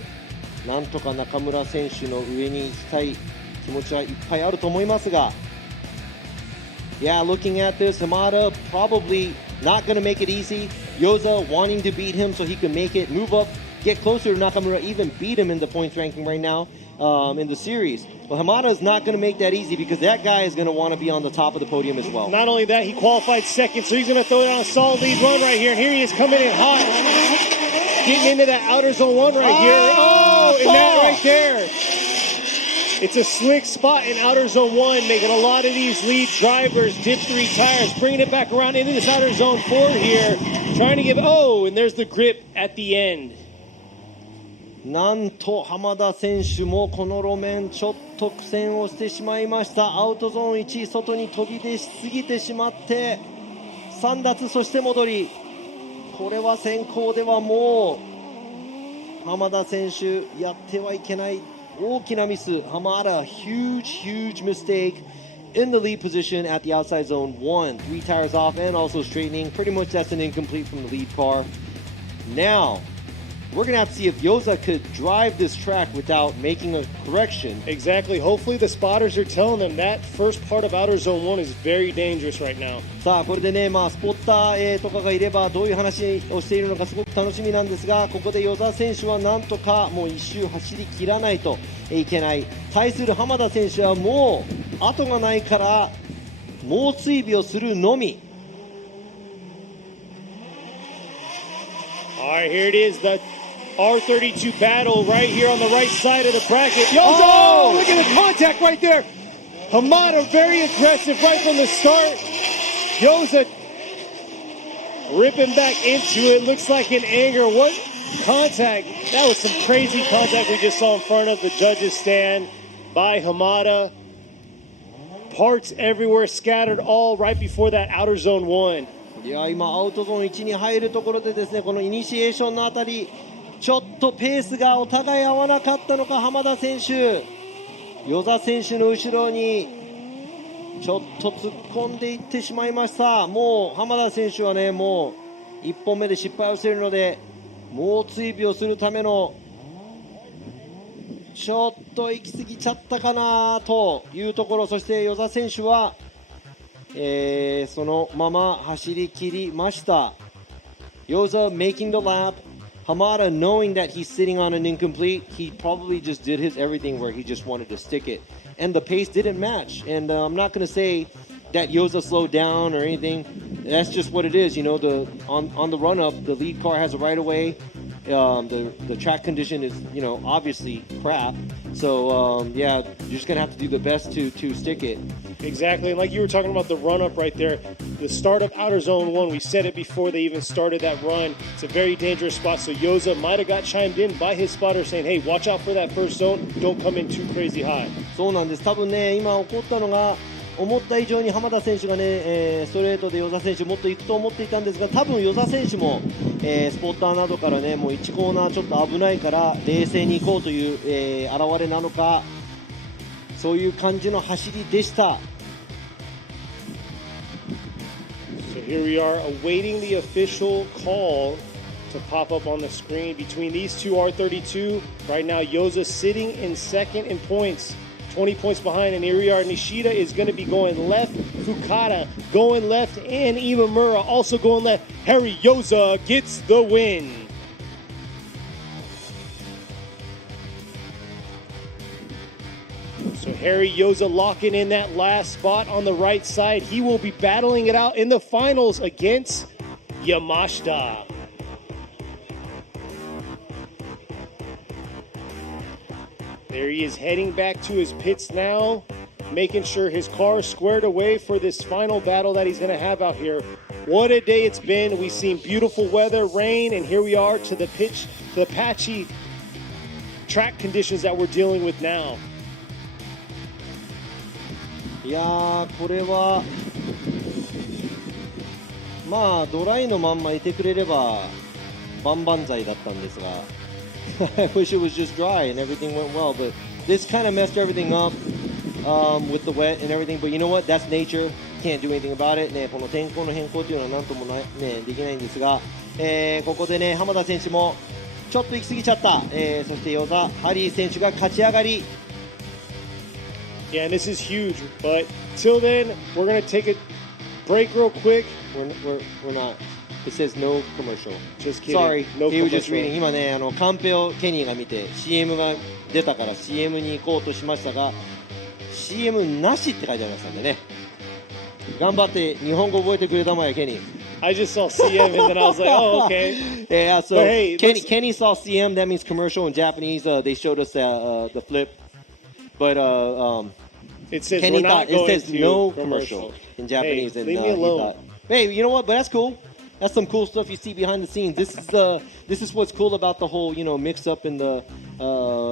なんとか中村選手の上に行きたい気持ちはいっぱいあると思いますが、 Yeah, looking at this, Hamada probably not going to make it easy. Yoza wanting to beat him so he can make it, move up, get closer to Nakamura, even beat him in the points ranking right now in the series. Well, Hamada is not going to make that easy because that guy is going to want to be on the top of the podium as well. Not only that, he qualified second, so he's going to throw it on a solid lead run right here. And here he is coming in hot, getting into that outer zone 1 right here. Oh, and that right there. It's a slick spot in outer zone 1, making a lot of these lead drivers dip 3 tires, bringing it back around into this outer zone 4 here, trying to give, and there's the grip at the end. なんと浜田選手もこの路面ちょっと苦戦をしてしまいました。アウトゾーン1外に飛び出しすぎてしまって3奪、そして戻り、これは先行ではもう浜田選手やってはいけない大きなミス。Hamada, huge mistake in the lead position at the outside zone 1. 3 tires off and also straightening. Pretty much that's an incomplete from the lead car. Now, we're going to have to see if Yoza could drive this track without making a correction. Exactly. Hopefully the spotters are telling them that first part of outer zone 1 is very dangerous right now. さあこれでね、スポッター、とかがいればどういう話をしているのかすごく楽しみなんですが、ここで與座選手はなんとかもう一周走り切らないといけない。対する浜田選手はもう後がないから猛追尾をするのみ。Alright, here it is, the R32 battle right here on the right side of the bracket. Oh! Look at the contact right there. Hamada very aggressive right from the start. Yoza ripping back into it. Looks like in anger. What contact? That was some crazy contact we just saw in front of the judges' stand by Hamada. Parts everywhere scattered all right before that outer zone 1. いや今アウトゾーン1に入るところでですね、このイニシエーションのあたりちょっとペースがお互い合わなかったのか、浜田選手與座選手の後ろにちょっと突っ込んでいってしまいました。もう浜田選手はね、もう1本目で失敗をしているので猛追尾をするためのちょっと行き過ぎちゃったかなというところ。そして與座選手はそのまま走り切りました。Yoza making the lap. Hamada knowing that he's sitting on an incomplete, he probably just did his everything where he just wanted to stick it. And the pace didn't match. And I'm not going to say that Yoza slowed down or anything. That's just what it is. You know, on the run up, the lead car has a right of way. The track condition is, you know, obviously crap. So yeah, you're just gonna have to do the best to stick it. Exactly, and like you were talking about the run up right there, the start of outer zone 1, we said it before they even started that run. It's a very dangerous spot, so Yoza might have got chimed in by his spotter saying, hey, watch out for that first zone, don't come in too crazy high. そうなんです。多分ね、今起こったのが思った以上に浜田選手がね、ストレートで與座選手もっと行くと思っていたんですが、多分與座選手も、スポッターなどからね、もう1コーナーちょっと危ないから冷静に行こうという、現れなのか、そういう感じの走りでした。So here we are awaiting the official call to pop up on the screen between these two R32. Right now, Yoza sitting in second in points. 20 points behind, and here we are. Nishida is going to be going left. Fukada going left, and Imamura also going left. Harry Yoza gets the win. So Harry Yoza locking in that last spot on the right side. He will be battling it out in the finals against Yamashita. There he is heading back to his pits now, making sure his car is squared away for this final battle that he's going to have out here. What a day it's been. We've seen beautiful weather, rain, and here we are to the patchy track conditions that we're dealing with now. いやー、これはまあドライのまんまいてくれれば万々歳だったんですがI wish it was just dry and everything went well, but this kind of messed everything up with the wet and everything. But you know what? That's nature. Can't do anything about it. ね、この天候の変更というのはなんともね、できないんですが、ここでね、浜田選手もちょっと行き過ぎちゃった。そして與座ハリー選手が勝ち上がり。Yeah, and this is huge. But till then, we're gonna take a break real quick. We're not. It says no commercial. Just kidding. Sorry, no he was commercial. just reading. 今ね、カンペをケニーが見て CM が出たから CM に行こうとしましたが CM なしって書いてありましたんでね。頑張って日本語覚えてくれたまえケニー。I just saw CM and then I was like, oh, okay. Yeah, so hey, Kenny saw CM. That means commercial in Japanese. They showed us the flip, but it says Kenny we're not thought it going says to no commercial in Japanese, hey, and leave me he alone. thought, hey, you know what? But that's cool. That's some cool stuff you see behind the scenes. This is what's cool about the whole, you know, mix up in the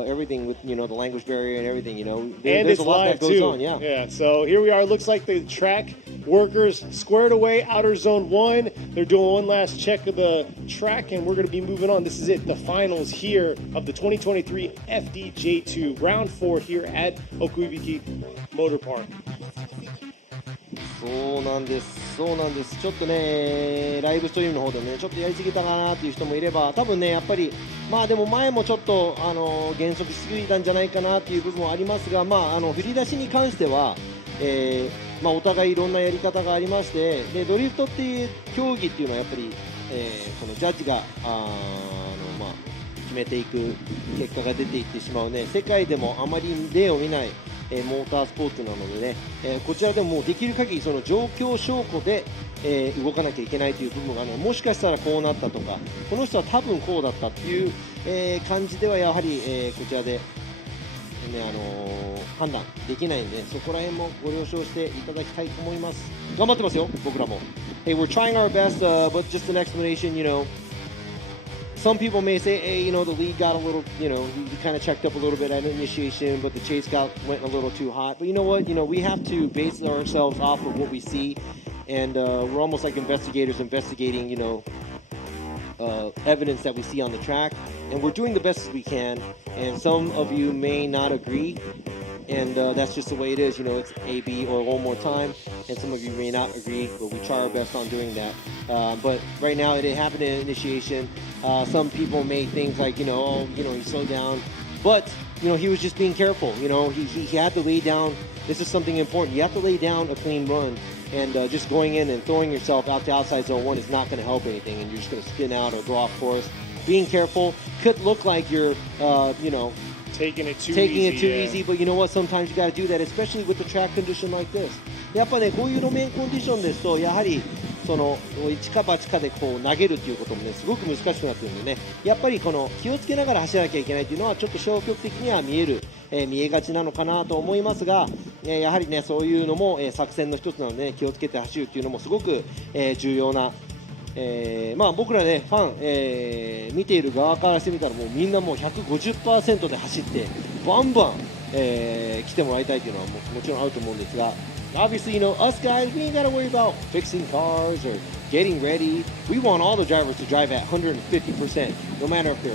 everything with, you know, the language barrier and everything, you know. There's a lot that goes on, yeah. Yeah, so here we are. Looks like the track workers squared away outer zone 1. They're doing one last check of the track, and we're going to be moving on. This is it, the finals here of the 2023 FDJ2 Round 4 here at OKUIBUKI Motor Park. そうなんです、そうなんです。ちょっとね、ライブストリームの方でもね、ちょっとやりすぎたかなっていう人もいれば、多分ね、やっぱり、まあでも前もちょっと、減速しすぎたんじゃないかなっていう部分はありますが、まあ、振り出しに関しては、まあ、お互いいろんなやり方がありまして、でドリフトっていう競技っていうのはやっぱり、このジャッジがまあ、決めていく結果が出ていってしまうね、世界でもあまり例を見ない、モータースポーツなのでね、こちらでももうできる限りその状況証拠で、動かなきゃいけないという部分がね、もしかしたらこうなったとか、この人は多分こうだったっていう、感じではやはり、こちらで、ね、判断できないんで、そこら辺もご了承していただきたいと思います。頑張ってますよ、僕らも。Hey, we're trying our best, but just an explanation, you know. Some people may say, hey, you know, the lead got a little, you know, he kind of checked up a little bit at initiation, but the chase went a little too hot. But you know what? You know, we have to base ourselves off of what we see, and we're almost like investigators investigating, you know, evidence that we see on the track, and we're doing the best as we can. And some of you may not agree, and that's just the way it is. You know, it's A, B, or one more time, and some of you may not agree, but we try our best on doing that. But right now, it happened in initiation. Some people may think like, you know, oh, you know, he slowed down, but you know, he was just being careful. You know, he had to lay down. This is something important. You have to lay down a clean run, and just going in and throwing yourself out to outside zone 1 is not going to help anything, and you're just going to spin out or go off course. Being careful could look like you're, you know, taking it too easy, but you know what? Sometimes you got to do that, especially with the track condition like this. やっぱね、こういう路面コンディションですと、やはりその一か八かでこう投げるっていうこともね、すごく難しくなってるんでね、やっぱりこの気をつけながら走らなきゃいけないっていうのはちょっと消極的には見えがちなのかなと思いますが、やはりね、そういうのも、作戦の一つなので、ね、気をつけて走るっていうのもすごく、重要な。まあ僕らね、ファン、見ている側からしてみたらもうみんなもう 150% で走ってバンバン、来てもらいたいというのは もちろんあると思うんですが、 Obviously, you know, us guys, we ain't got to worry about fixing cars or getting ready. We want all the drivers to drive at 150%, no matter if their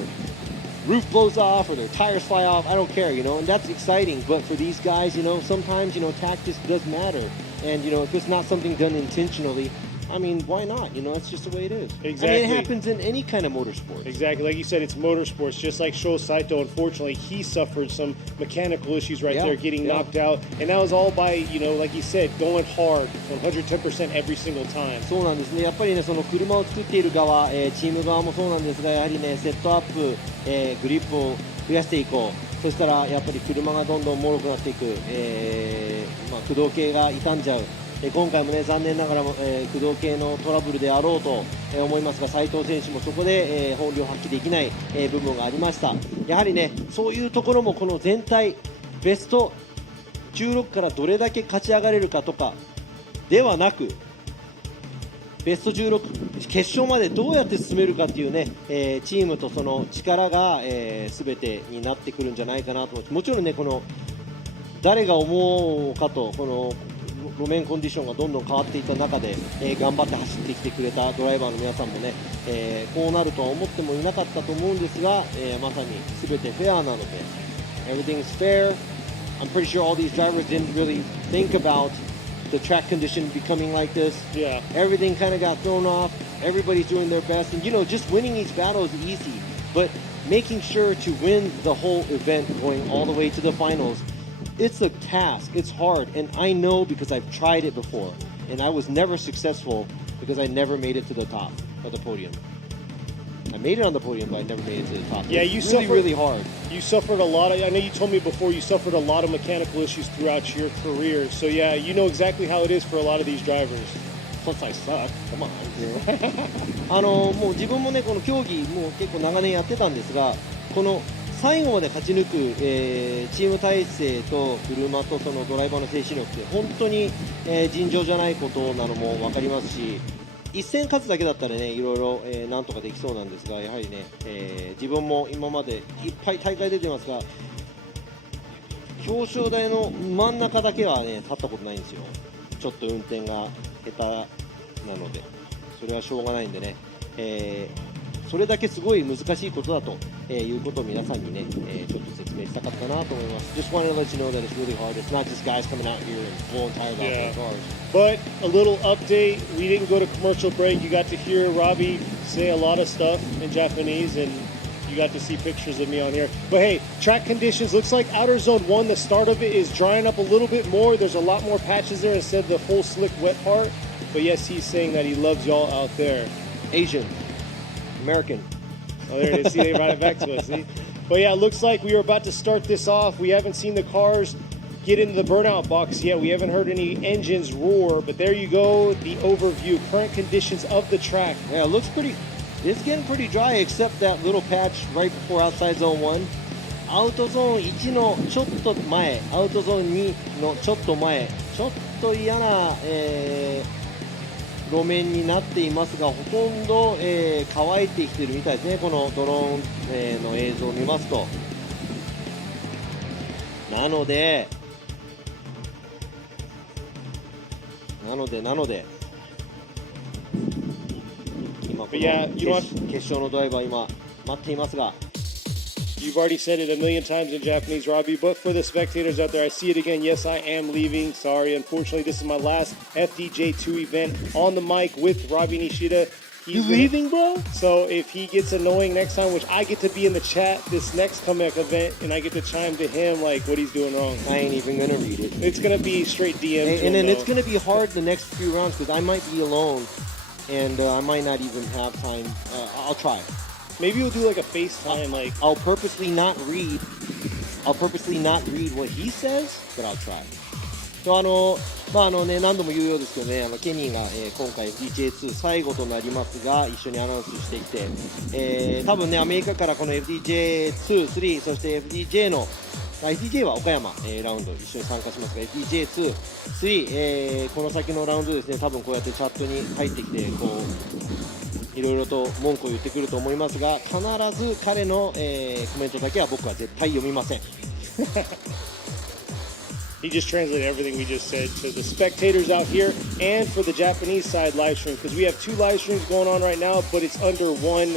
roof blows off or their tires fly off. I don't care, you know, and that's exciting. But for these guys, you know, sometimes, you know, tactics does matter. And, you know, if it's not something done intentionally, I mean, why not? You know, it's just the way it is. Exactly. I mean, it happens in any kind of motorsport. Exactly. Like you said, it's motorsports. Just like Sho Saito, unfortunately, he suffered some mechanical issues right there, getting knocked out. And that was all by, you know, like you said, going hard, 110% every single time. そうなんですね。やっぱりね、その車を作っている側、チーム側もそうなんですが、やはりね、セットアップ、グリップを増やしていこう。そしたら、やっぱり車がどんどん脆くなっていく、まあ、駆動系が傷んじゃう。今回もね、残念ながらも、駆動系のトラブルであろうと、思いますが、斉藤選手もそこで、本領発揮できない、部分がありました。やはりね、そういうところもこの全体ベスト16からどれだけ勝ち上がれるかとかではなく、ベスト16決勝までどうやって進めるかっていうね、チームとその力が、全てになってくるんじゃないかなと思います。もちろんね、この誰が思うかと、この路面コンディションがどんどん変わっていった中で、頑張って走ってきてくれたドライバーの皆さんもね、こうなるとは思ってもいなかったと思うんですが、まさに全てフェアなので Everything is fair. I'm pretty sure all these drivers didn't really think about the track condition becoming like this. Yeah. Everything kind of got thrown off. Everybody's doing their best, and you know, just winning each battle is easy, but making sure to win the whole event going all the way to the finals, it's a task. It's hard, and I know because I've tried it before, and I was never successful because I never made it to the top of the podium. I made it on the podium, but I never made it to the top. Yeah, it's you really, suffered, really hard. You suffered a lot of, I know you told me before, you suffered a lot of mechanical issues throughout your career. So yeah, you know exactly how it is for a lot of these drivers. Plus I suck. Come on. もう自分もね、この競技もう結構長年やってたんですが、この最後まで勝ち抜く、チーム体制と車とそのドライバーの精神力って本当に、尋常じゃないことなのも分かりますし、一戦勝つだけだったらね、いろいろ、なんとかできそうなんですが、やはりね、自分も今までいっぱい大会出てますが、表彰台の真ん中だけはね、立ったことないんですよ。ちょっと運転が下手なので、それはしょうがないんでね、それだけすごい難しいことだと、いうことを皆さんにね、ちょっと説明したかったなと思います。Just wanted to let you know that it's really hard. It's not just guys coming out here and blowing tires off their cars. But a little update, we didn't go to commercial break. You got to hear Robbie say a lot of stuff in Japanese, and you got to see pictures of me on here. But hey, track conditions, looks like outer zone 1, the start of it is drying up a little bit more. There's a lot more patches there instead of the full slick wet part. But yes, he's saying that he loves y'all out there. Asian, American. Oh, there it is. See, they brought it back to us. See? But yeah, it looks like we are about to start this off. We haven't seen the cars get into the burnout box yet. We haven't heard any engines roar. But there you go, the overview, current conditions of the track. Yeah, it looks pretty. It's getting pretty dry except that little patch right before outside zone 1. アウトゾーン1のちょっと前、アウトゾーン2のちょっと前、ちょっと嫌な、路面になっていますが、ほとんど、乾いてきてるみたいですね、このドローン、の映像を見ますと。なので、今この決勝のドライバー今待っていますが。You've already said it a million times in Japanese, Robbie, but for the spectators out there, I see it again. Yes, I am leaving. Sorry, unfortunately, this is my last FDJ2 event on the mic with Robbie Nishida. You leaving, bro? So if he gets annoying next time, which I get to be in the chat this next comeback event, and I get to chime to him like what he's doing wrong. I ain't even gonna read it. It's gonna be straight DM. And then it's gonna be hard the next few rounds because I might be alone, and I might not even have time. I'll try. Maybe we'll do like a FaceTime, like I'll purposely not read what he says, but I'll try. 何度も言うようですけどね、ケニーが、今回 FDJ2 最後となりますが一緒にアナウンスしてきて、多分ねアメリカからこの FDJ2、3そして FDJ のFDJ は岡山、ラウンド一緒に参加しますが FDJ2、3、この先のラウンドですね、多分こうやってチャットに入ってきてこういろいろと文句を言ってくると思いますが、必ず彼の、コメントだけは僕は絶対読みません。He just translated everything we just said to the spectators out here and for the Japanese side live stream, because we have 2 live streams going on right now, but it's under one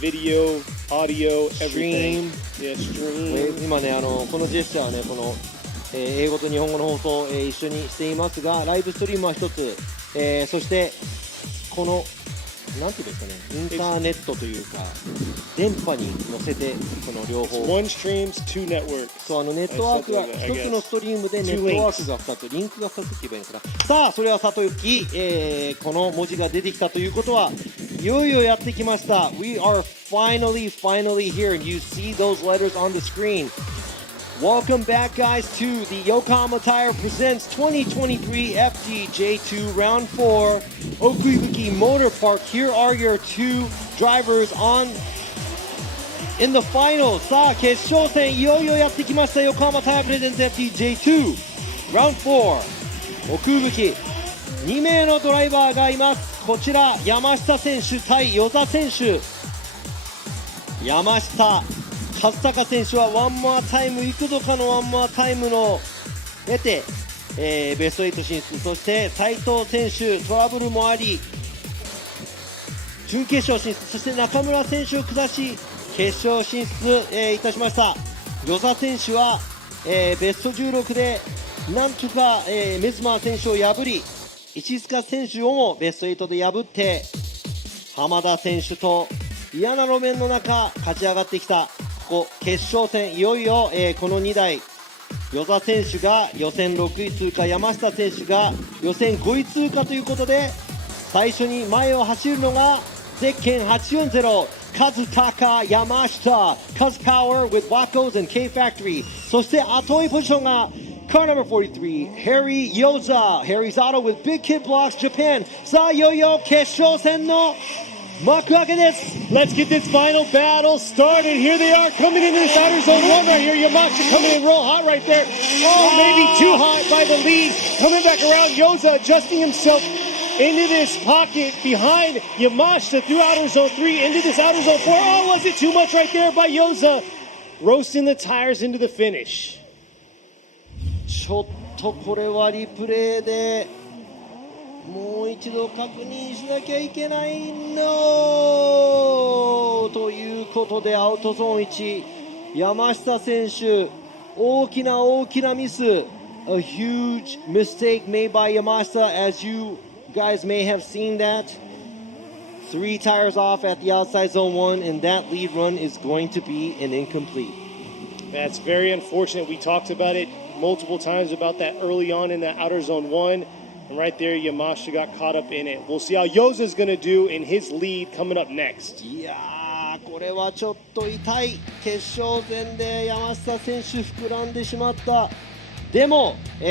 video, audio, everything. Yeah, stream. 今ねこのジェスチャーはねこの、英語と日本語の放送を、一緒にしていますが、ライブストリームは1つ、そしてこのなんていうんですかね、インターネットというか電波に乗せてこの両方 One streams, 2 networks. そうネットワークが1つのストリームでネットワークが2つリンクが2つって言えばいいのかな。さあそれはさとゆき、この文字が出てきたということはいよいよやってきました。 We are finally here and you see those letters on the screen. Welcome back, guys, to the Yokohama Tire Presents 2023 FDJ2 Round 4 OKUIBUKI MOTORPARK. Here are your 2 drivers in the finals. さあ決勝戦いよいよやってきました。横浜タイヤプレゼンツ FDJ2 Round 4 OKUIBUKI 2名のドライバーがいます。こちら山下選手対与座選手。山下和孝選手はワンモアタイム幾度かのワンモアタイムの得て、ベスト8進出。そして斉藤選手トラブルもあり準決勝進出。そして中村選手を下し決勝進出、いたしました。與座選手は、ベスト16でなんとか、メズマー選手を破り石塚選手をもベスト8で破って浜田選手と嫌な路面の中勝ち上がってきたここ決勝戦。いよいよ、この2台與座選手が予選6位通過、山下選手が予選5位通過ということで最初に前を走るのがゼッケン840和孝山下 Cuz Power with Wacos and K Factory。 そして後追いポジションがCar number 43 Harry Yoza Harry's Auto with Big Kid Blocks Japan。 さあいよいよ決勝戦の幕開けです。 Let's get this final battle started. Here they are coming into this outer zone 1 right here. Yamashita coming in real hot right there. Oh, maybe too hot by the lead. Coming back around, Yoza adjusting himself into this pocket behind Yamashita through outer zone 3 into this outer zone 4. Oh, was it too much right there by Yoza? Roasting the tires into the finish. ちょっとこれはリプレイでもう一度確認しなきゃいけない。NO! ということでアウトゾーン1、山下選手、大きなミス。A huge mistake made by Yamashita, as you guys may have seen that. 3 tires off at the outside zone 1, and that lead run is going to be an incomplete. That's very unfortunate. We talked about it multiple times about that early on in the outer zone 1. And right there, Yamashita got caught up in it. We'll see how Yoza's going to do in his lead coming up next. いやー、これはちょっと痛い。決勝戦で山下選手膨らんでしまった。でも、ド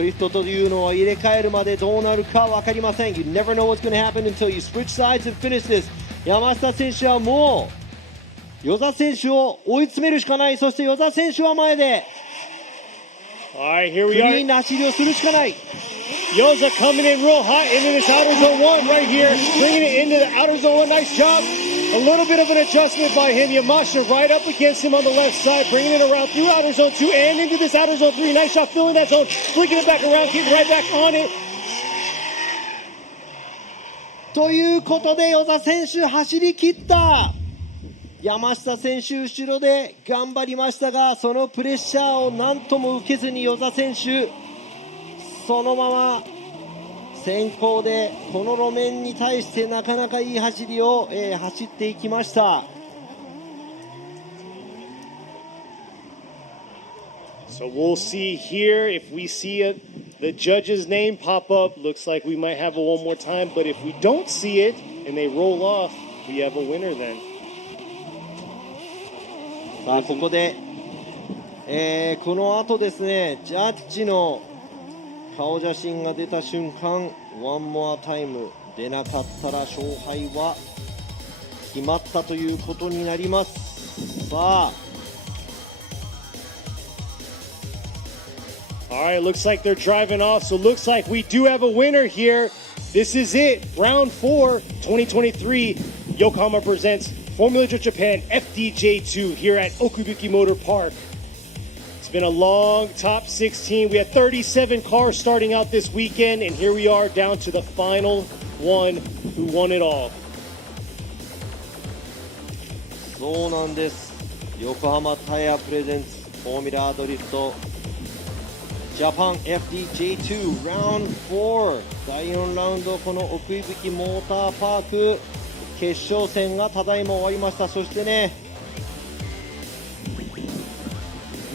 リフトというのは入れ替えるまでどうなるか分かりません。You never know what's going to happen until you switch sides and finish this. 山下選手はもう與座選手を追い詰めるしかない。そして與座選手は前で Alright, here ク we リ are. ーンな走りをするしかない。Yoza coming in real hot into this outer zone 1 right here. Bringing it into the outer zone 1. Nice job. A little bit of an adjustment by him. Yamashita right up against him on the left side. Bringing it around through outer zone 2 and into this outer zone 3. Nice shot filling that zone. Flicking it back around. Getting right back on it. ということで與座選手走り切った。山下選手後ろで頑張りましたが、そのプレッシャーを何とも受けずに與座選手そのまま先行でこの路面に対してなかなかいい走りを、走っていきました。 So we'll see here if we see the judge's name pop up. Looks like we might have it one more time, but if we don't see it and they roll off, we have a winner then. さあここで、この後ですね、ジャッジの顔写真が出た瞬間、ワンモアタイム出なかったら勝敗は決まったということになります。さあ Alright, looks like they're driving off, so looks like we do have a winner here. This is it, round 4, 2023. Yokohama presents Formula Drift Japan FDJ2 here at OKUIBUKI Motor Park. It's been a long top 16. We had 37 cars starting out this weekend, and here we are down to the final one who won it all. そうなんです。横浜タイヤプレゼンツフォーミュラードリフトジャパン FDJ2 Round 4第4ラウンド、この奥伊吹モーターパーク決勝戦がただいま終わりました。そしてね、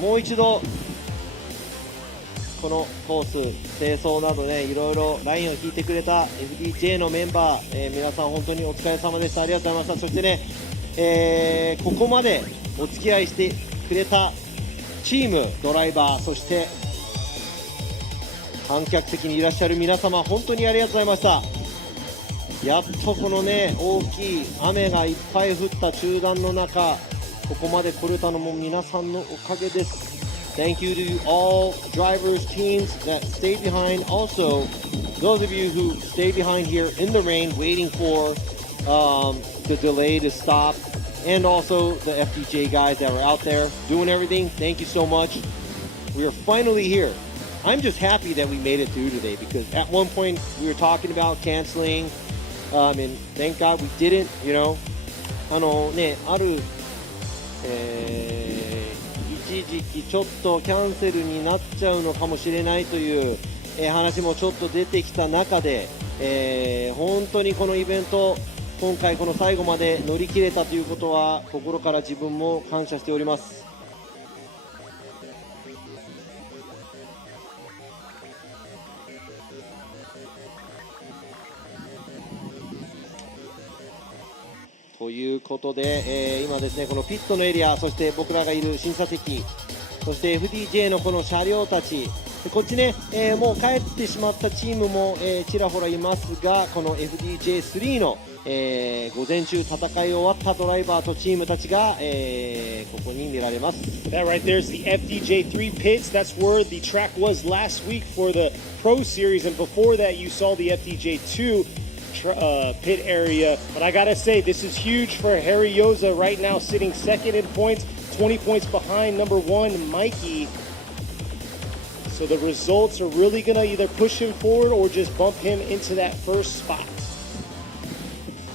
もう一度このコース清掃などね、いろいろラインを引いてくれた FDJ のメンバー、皆さん本当にお疲れ様でした。ありがとうございました。そしてね、ここまでお付き合いしてくれたチーム、ドライバー、そして観客席にいらっしゃる皆様、本当にありがとうございました。やっとこのね、大きい雨がいっぱい降った中断の中、ここまで来れたのも皆さんのおかげです。Thank you to all drivers, teams that stayed behind. Also, those of you who stayed behind here in the rain waiting for the delay to stop. And also the FDJ guys that were out there doing everything. Thank you so much. We are finally here. I'm just happy that we made it through today because at one point we were talking about canceling, and thank God we didn't, you know. ね、ある、一時期ちょっとキャンセルになっちゃうのかもしれないという、話もちょっと出てきた中で、本当にこのイベント今回この最後まで乗り切れたということは心から自分も感謝しております。ということで、今ですね、このピットのエリア、そして僕らがいる審査席、そして FDJ のこの車両たち、こっちね、もう帰ってしまったチームも、ちらほらいますが、この FDJ3 の、午前中戦い終わったドライバーとチームたちが、ここに見られます。That right there is the FDJ3 pits. That's where the track was last week for the Pro Series, and before that you saw the FDJ2 pit area. But I gotta say, this is huge for Harry Yoza right now, sitting second in points, 20 points behind number 1 Mikey. So the results are really going to either push him forward or just bump him into that first spot.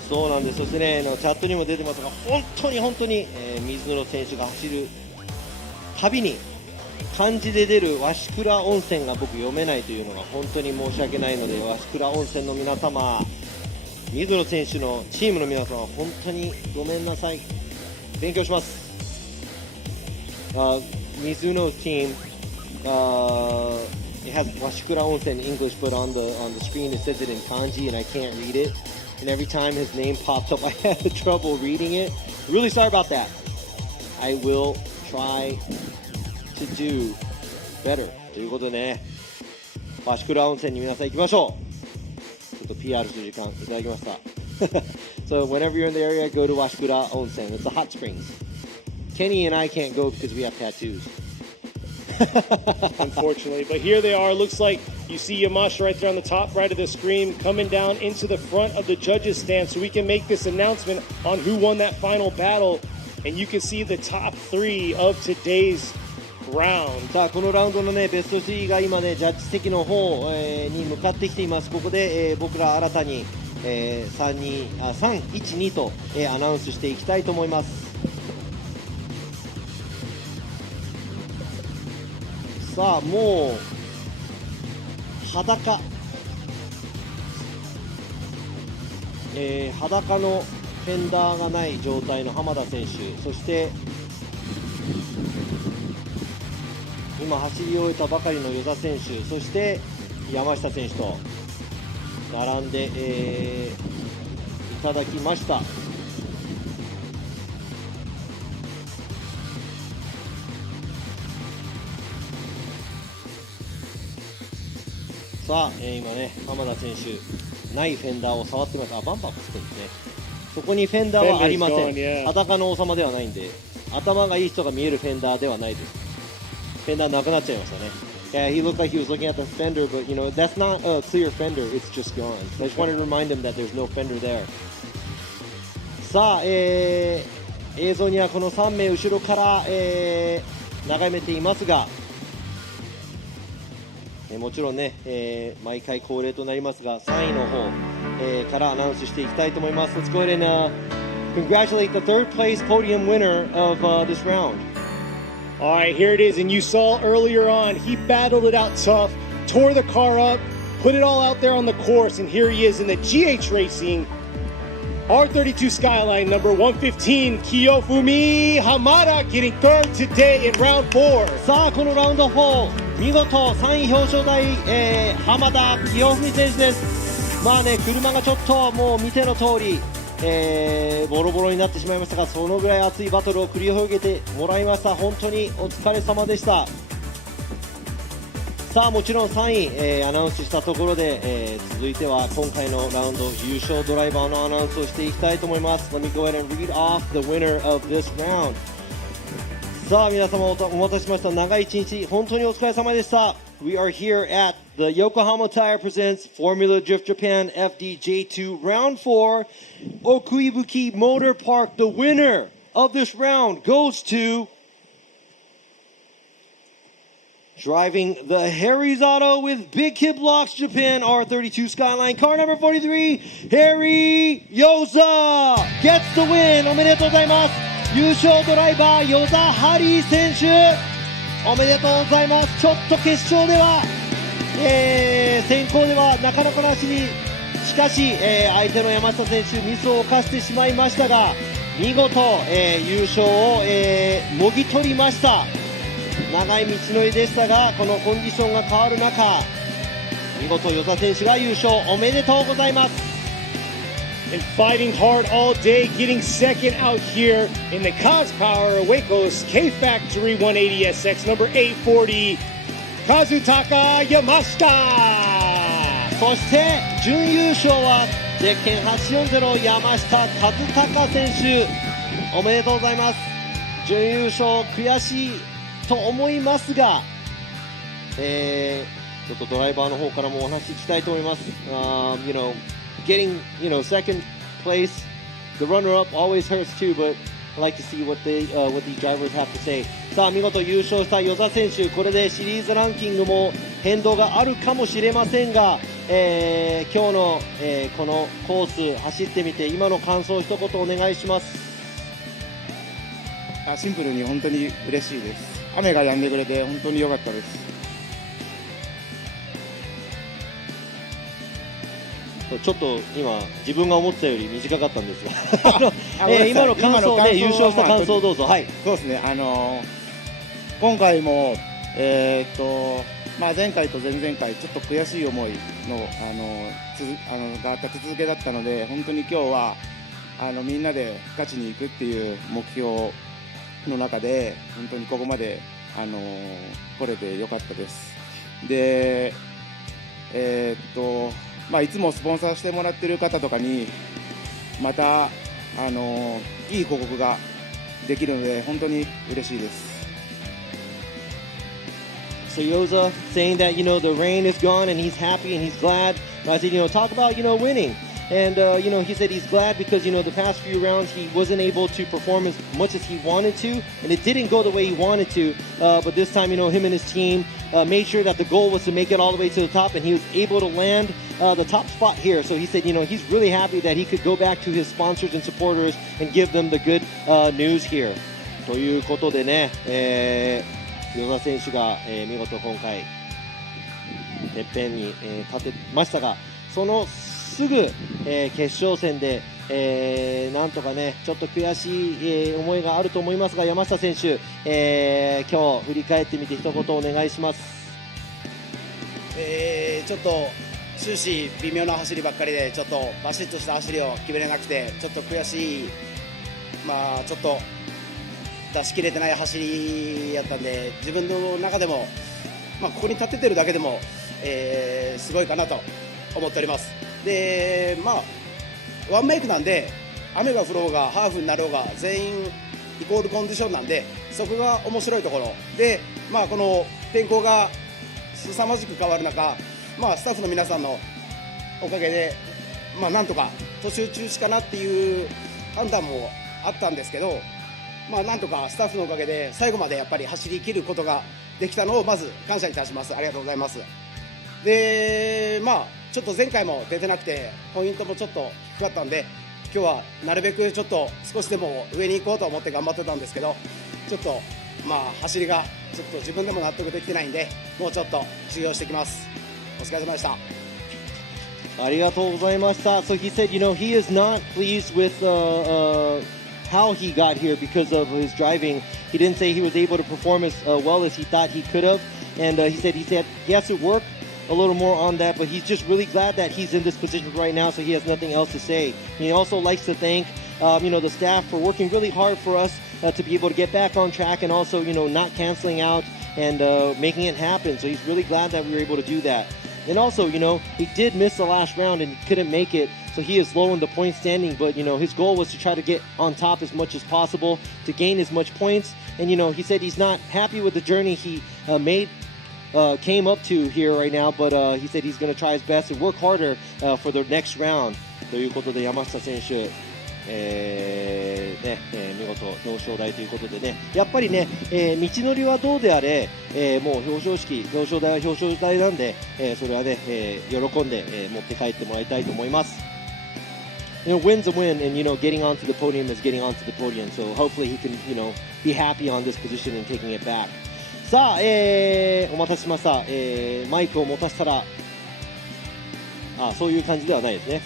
そうなんです。そしてね、チャットにも出てますが、本当に、水野選手が走るたびに漢字で出る鷲倉温泉が僕読めないというのが本当に申し訳ないので、鷲倉温泉の皆様、水野選手のチームの皆様、本当にごめんなさい。勉強します。Mizuno's team, it has Washikura Onsen in English, but on the screen it says it in kanji, and I can't read it. And every time his name pops up, I have trouble reading it. Really sorry about that. I will try to do better. ということでね、Washikura Onsenに皆さん行きましょう。ちょっと PR する時間いただきました。So whenever you're in the area, go to Washikura Onsen. It's the hot springs. Kenny and I can't go because we have tattoos. Unfortunately, but here they are. Looks like you see Yamashita right there on the top right of the screen coming down into the front of the judges stand so we can make this announcement on who won that final battle, and you can see the top 3 of today's round. さあこのラウンドのねベスト3が今ねジャッジ席の方、に向かってきています。ここで、僕ら新たに、3-1-2と、アナウンスしていきたいと思います。さあもう裸、裸のフェンダーがない状態の浜田選手、そして今走り終えたばかりの與座選手、そして山下選手と並んで、いただきました。さあ、今ね浜田選手ないフェンダーを触ってます。バンパーつくんですね。そこにフェンダーはありません。裸の王様ではないんで、頭がいい人が見えるフェンダーではないです。フェンダーなくなっちゃいましたね。Yeah, he looked like he was looking at the fender, but you know that's not a clear fender. It's just gone. I just wanted to remind him that there's no fender there. さあ、映像にはこの3名後ろから、眺めていますが。もちろんね、毎回恒例となりますが3位の方、からアナウンスしていきたいと思います。Let's go ahead and congratulate the third place podium winner of this round. All right, here it is, and you saw earlier on, he battled it out tough, tore the car up, put it all out there on the course, and here he is in the GH Racing R32 Skyline number 115, Kiyofumi Hamada getting third today in round 4. さあこのラウンド4、見事3位表彰台、浜田清文選手です。まあね、車がちょっともう見ての通り、ボロボロになってしまいましたが、そのぐらい熱いバトルを繰り広げてもらいました。本当にお疲れ様でした。さあもちろん3位、アナウンスしたところで、続いては今回のラウンド優勝ドライバーのアナウンスをしていきたいと思います。Let me go ahead and read off the winner of this round. さあ皆様お待たせしました。長い一日本当にお疲れ様でした。We are here at the Yokohama Tire presents Formula Drift Japan FDJ2 Round 4 OKUIBUKI Motor Park. The winner of this round goes to driving the Harry's Auto with Big Kid Blocks Japan R32 Skyline car number 43, Harry Yoza gets the win. おめでとうございます。優勝ドライバー与座ハリー選手、おめでとうございます。ちょっと決勝では、先行ではなかなかの走り、しかし、相手の山下選手ミスを犯してしまいましたが、見事、優勝を、もぎ取りました。長い道のりでしたが、このコンディションが変わる中、見事与座選手が優勝、おめでとうございます。And fighting hard all day, getting second out here in the Cospower Waco's K Factory 180SX number 840, Kazutaka Yamashita. そして準優勝はゼッケン840山下和孝選手、おめでとうございます。準優勝悔しいと思いますが、ちょっとドライバーの方からもお話ししたいと思います。Getting, second place, the runner-up always hurts too, but I'd like to see what these drivers have to say. さあ見事優勝した與座選手、これでシリーズランキングも変動があるかもしれませんが、今日の、このコース走ってみて今の感想を一言お願いします。シンプルに本当に嬉しいです。雨が止んでくれて本当に良かったです。ちょっと今自分が思ってたより短かったんですが今の感想で優勝した感想をどうぞ。はい、そうですね、今回も、前回と前々回ちょっと悔しい思いの、があった続けだったので、本当に今日はみんなで勝ちに行くっていう目標の中で本当にここまで、来れてよかったです。で、いつもスポンサーしてもらってる方とかにまた、いい報告ができるので本当に嬉しいです。So Yoza saying that the rain is gone and he's happy and he's glad. I said talk about winning. And he said he's glad because the past few rounds he wasn't able to perform as much as he wanted to, and it didn't go the way he wanted to. But this time, him and his team made sure that the goal was to make it all the way to the top, and he was able to land the top spot here. So he said, he's really happy that he could go back to his sponsors and supporters and give them the good news here. ということでね、與座選手が、見事今回てっぺんに、立てましたが、そのすぐ、決勝戦で、なんとかねちょっと悔しい、思いがあると思いますが、山下選手、今日振り返ってみて一言お願いします。ちょっと終始微妙な走りばっかりでちょっとバシッとした走りを決めれなくてちょっと悔しい、ちょっと出し切れてない走りやったんで、自分の中でも、ここに立ててるだけでも、すごいかなと思っております。で、ワンメイクなんで雨が降ろうがハーフになろうが全員イコールコンディションなんで、そこが面白いところで、この天候が凄まじく変わる中、スタッフの皆さんのおかげで、なんとか途中中止かなっていう判断もあったんですけど、なんとかスタッフのおかげで最後までやっぱり走り切ることができたのをまず感謝いたします。ありがとうございます。で、ちょっと前回も出てなくてポイントもちょっと低かったんで、今日はなるべくちょっと少しでも上に行こうと思って頑張ってたんですけど、ちょっと走りがちょっと自分でも納得できてないんで、もうちょっと修行してきます。お疲れ様でした。ありがとうございました。So he said, he is not pleased with how he got here because of his driving. He didn't say he was able to perform as well as he thought he could have, and he said he has to work a little more on that, but he's just really glad that he's in this position right now, so he has nothing else to say. He also likes to thank the staff for working really hard for us to be able to get back on track, and also not canceling out and making it happen. So he's really glad that we were able to do that. And also, he did miss the last round and he couldn't make it, so he is low in the point standing, but his goal was to try to get on top as much as possible to gain as much points. And he said he's not happy with the journey he came up to here right now, but he said he's going to try his best and work harder for the next round. ということで山下選手、見事表彰台ということでね、やっぱりね、道のりはどうであれ、もう表彰台は表彰台なんで、それはね、喜んで、持って帰ってもらいたいと思います。Win's a win, and getting onto the podium is getting onto the podium. So hopefully he can, be happy on this position and taking it back. さあ、お待たせしました。マイクを持たせたら、そういう感じではないですね。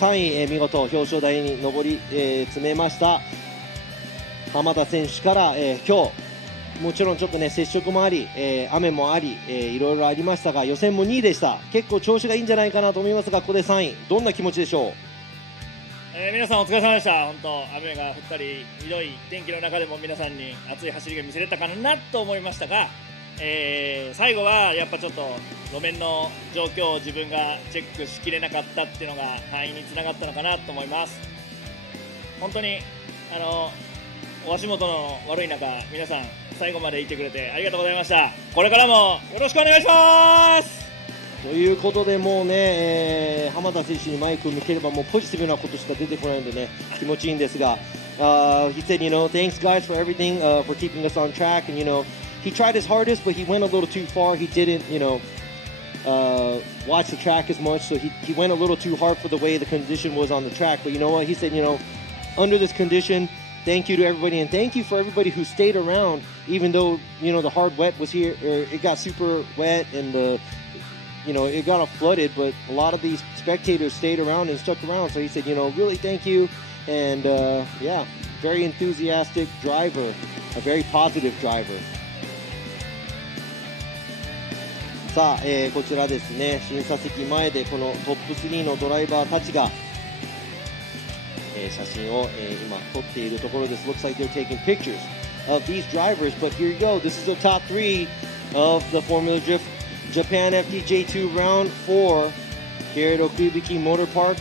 3位、見事表彰台に上り、詰めました浜田選手から、今日もちろんちょっとね接触もあり、雨もあり、いろいろありましたが、予選も2位でした。結構調子がいいんじゃないかなと思いますが、ここで3位、どんな気持ちでしょう？皆さんお疲れ様でした。本当雨が降ったりひどい天気の中でも皆さんに熱い走りが見せれたかなと思いましたが、最後はやっぱちょっと路面の状況を自分がチェックしきれなかったっていうのが敗因につながったのかなと思います。本当にお足元の悪い中、皆さん最後までいてくれてありがとうございました。これからもよろしくお願いします。ということでもうね、浜田選手にマイクを向ければもうポジティブなことしか出てこないんでね、気持ちいいんですが、he said, thanks guys for everything, for keeping us on track, and he tried his hardest, but he went a little too far. He didn't, watch the track as much, so he went a little too hard for the way the condition was on the track. But you know what? He said, under this condition, thank you to everybody, and thank you for everybody who stayed around, even though, the hard wet was here, or it got super wet, and it got flooded, but a lot of these spectators stayed around and stuck around. So he said, really thank you. And yeah, very enthusiastic driver, a very positive driver. さあ、こちらですね、審査席前でこのトップ3のドライバーたちが、写真を、今撮っているところです。Looks like they're taking pictures of these drivers, but here you go. This is the top 3 of the Formula Drift Japan FDJ2 Round 4 here at OKUIBUKI Motor Park.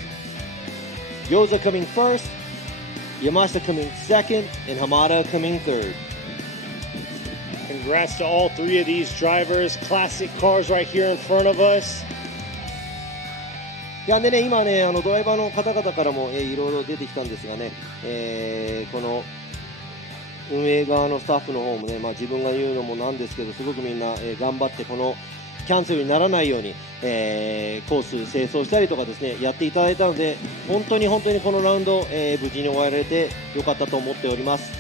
Gyoza coming first, Yamashita coming second, and Hamada coming third. Congrats to all 3 of these drivers. Classic cars right here in front of us. いやでね、今ね、ドライバーの方々からも、いろいろ出てきたんですがね、この運営側のスタッフの方もね、自分が言うのもなんですけど、すごくみんな、頑張ってこのキャンセルにならないように、コース清掃したりとかですね、やっていただいたので、本当にこのラウンド、無事に終わられてよかったと思っております。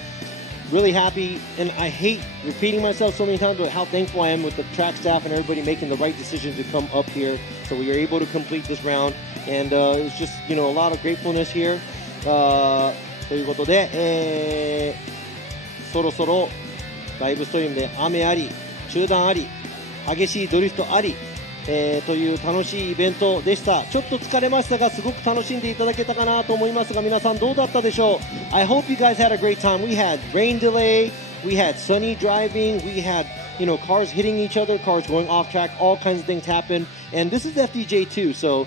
Really happy, and I hate repeating myself so many times, but how thankful I am with the track staff and everybody making the right decision to come up here, so we were able to complete this round, and it was just, a lot of gratefulness here. ということで、そろそろライブストリームで雨あり、中断あり、激しいドリフトあり、という楽しいイベントでした。ちょっと疲れましたが、すごく楽しんでいただけたかなと思いますが、皆さんどうだったでしょう？ I hope you guys had a great time. We had rain delay, we had sunny driving, we had, cars hitting each other, cars going off track, all kinds of things happened. And this is FDJ2, so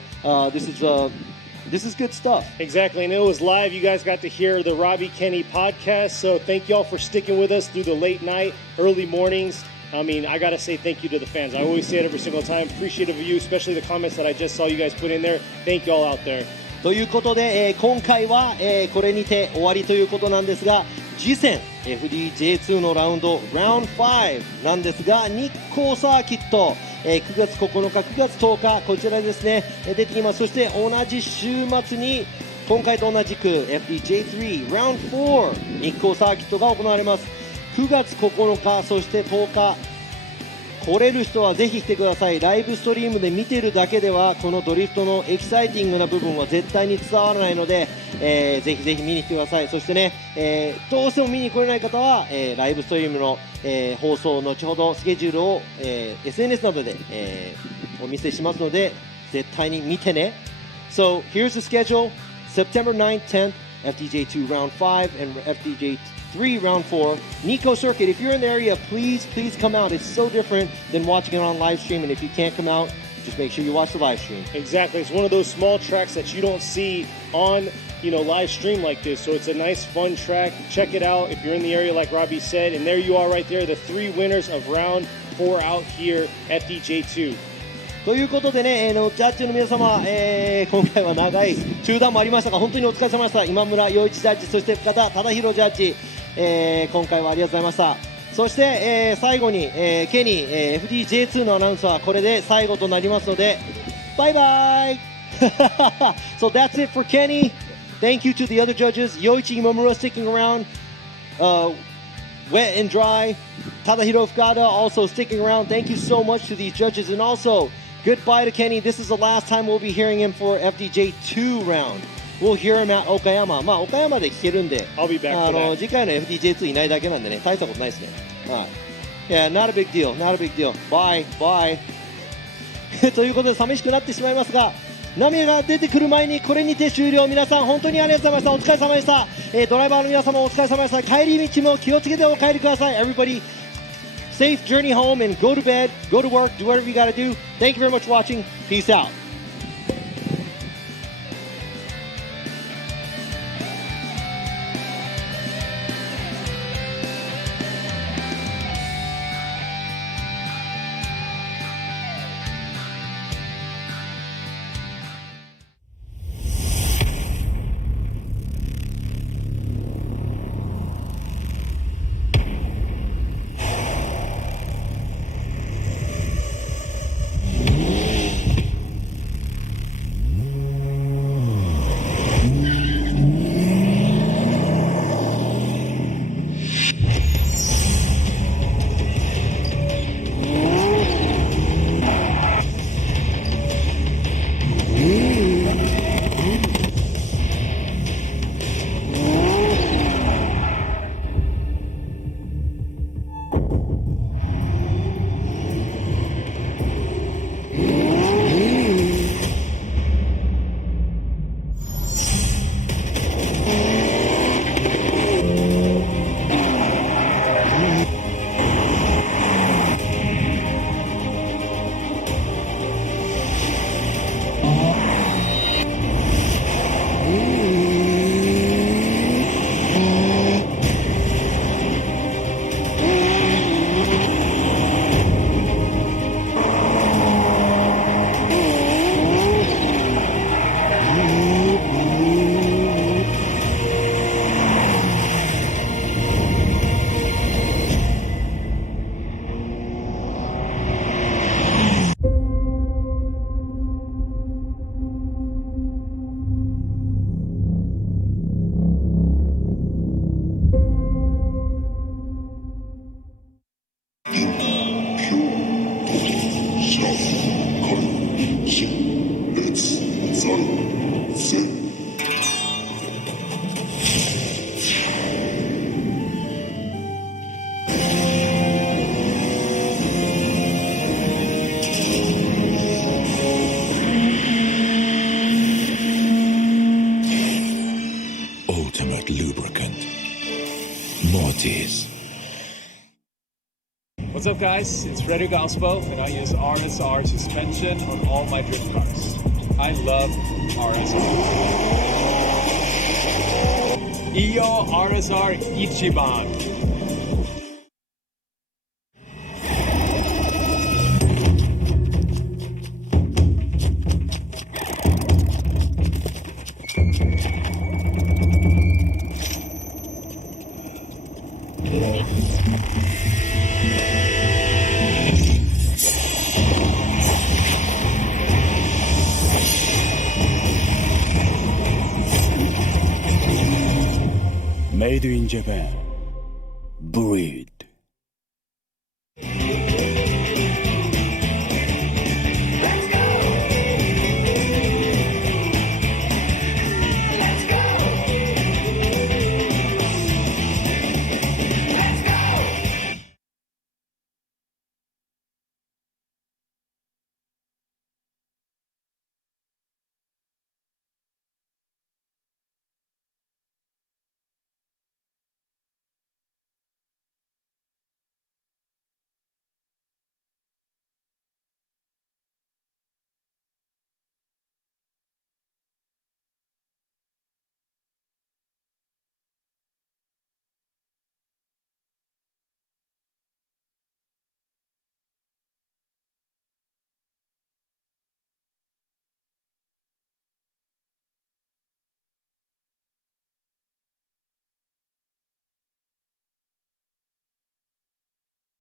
this is good stuff. Exactly, and it was live. You guys got to hear the Robbie Kenny podcast, so thank y'all for sticking with us through the late night, early mornings. I mean, I got to say thank you to the fans. I always say it every single time. Appreciative of you, especially the comments that I just saw you guys put in there. Thank you all out there. ということで、今回は、これにて終わりということなんですが、次戦 FDJ2 のラウンド Round 5なんですが、日光サーキット、9月9日、9月10日、こちらですね、出てきます。そして同じ週末に今回と同じく FDJ3 Round 4日光サーキットが行われます。9月9日、そして10日、来れる人はぜひ来てください。ライブストリームで見てるだけではこのドリフトのエキサイティングな部分は絶対に伝わらないので、ぜひぜひ見に来てください。そしてね、どうしても見に来れない方は、ライブストリームの、放送後ほどスケジュールを、SNS などで、お見せしますので絶対に見てね。So here's the schedule. September 9th, 10th, FDJ2 Round 5 and FDJ3 Round 4. Nico Circuit, if you're in the area, please come out. It's so different than watching it on live stream. And if you can't come out, just make sure you watch the live stream. Exactly. It's one of those small tracks that you don't see on, live stream like this. So it's a nice, fun track. Check it out if you're in the area, like Robbie said. And there you are right there, the 3 winners of Round 4 out here at FDJ2. ということでね、ジャッジの皆様、今回は長い中断もありましたが本当にお疲れ様でした。今村洋一ジャッジ、そして深田忠宏ジャッジ、今回はありがとうございました。そして、最後に、ケニー、FDJ2 のアナウンスはこれで最後となりますのでバイバイSo that's it for Kenny. Thank you to the other judges. Yoichi Imamura sticking around, wet and dry. Tadahiro Fukada also sticking around. Thank you so much to these judges. And also, goodbye to Kenny. This is the last time we'll be hearing him for FDJ2 round. We'll hear him at Okayama. 岡山で聞けるんで、I'll be back for that. 次回の FDJ2 いないだけなんでね、大したことないですね。Yeah, not a big deal. Not a big deal. Bye. Bye. ということで寂しくなってしまいますが、涙が出てくる前にこれにて終了。皆さん本当にありがとうございました。お疲れ様でした。ドライバーの皆様お疲れ様でした。帰り道も気をつけてお帰りください。Everybody, safe journey home and go to bed, go to work, do whatever you got to do. Thank you very much for watching. Peace out. is. What's up, guys? It's Fredo Galspo, and I use RSR suspension on all my drift cars. I love RSR. Iyo RSR Ichiban. Made in Japan. Breathe.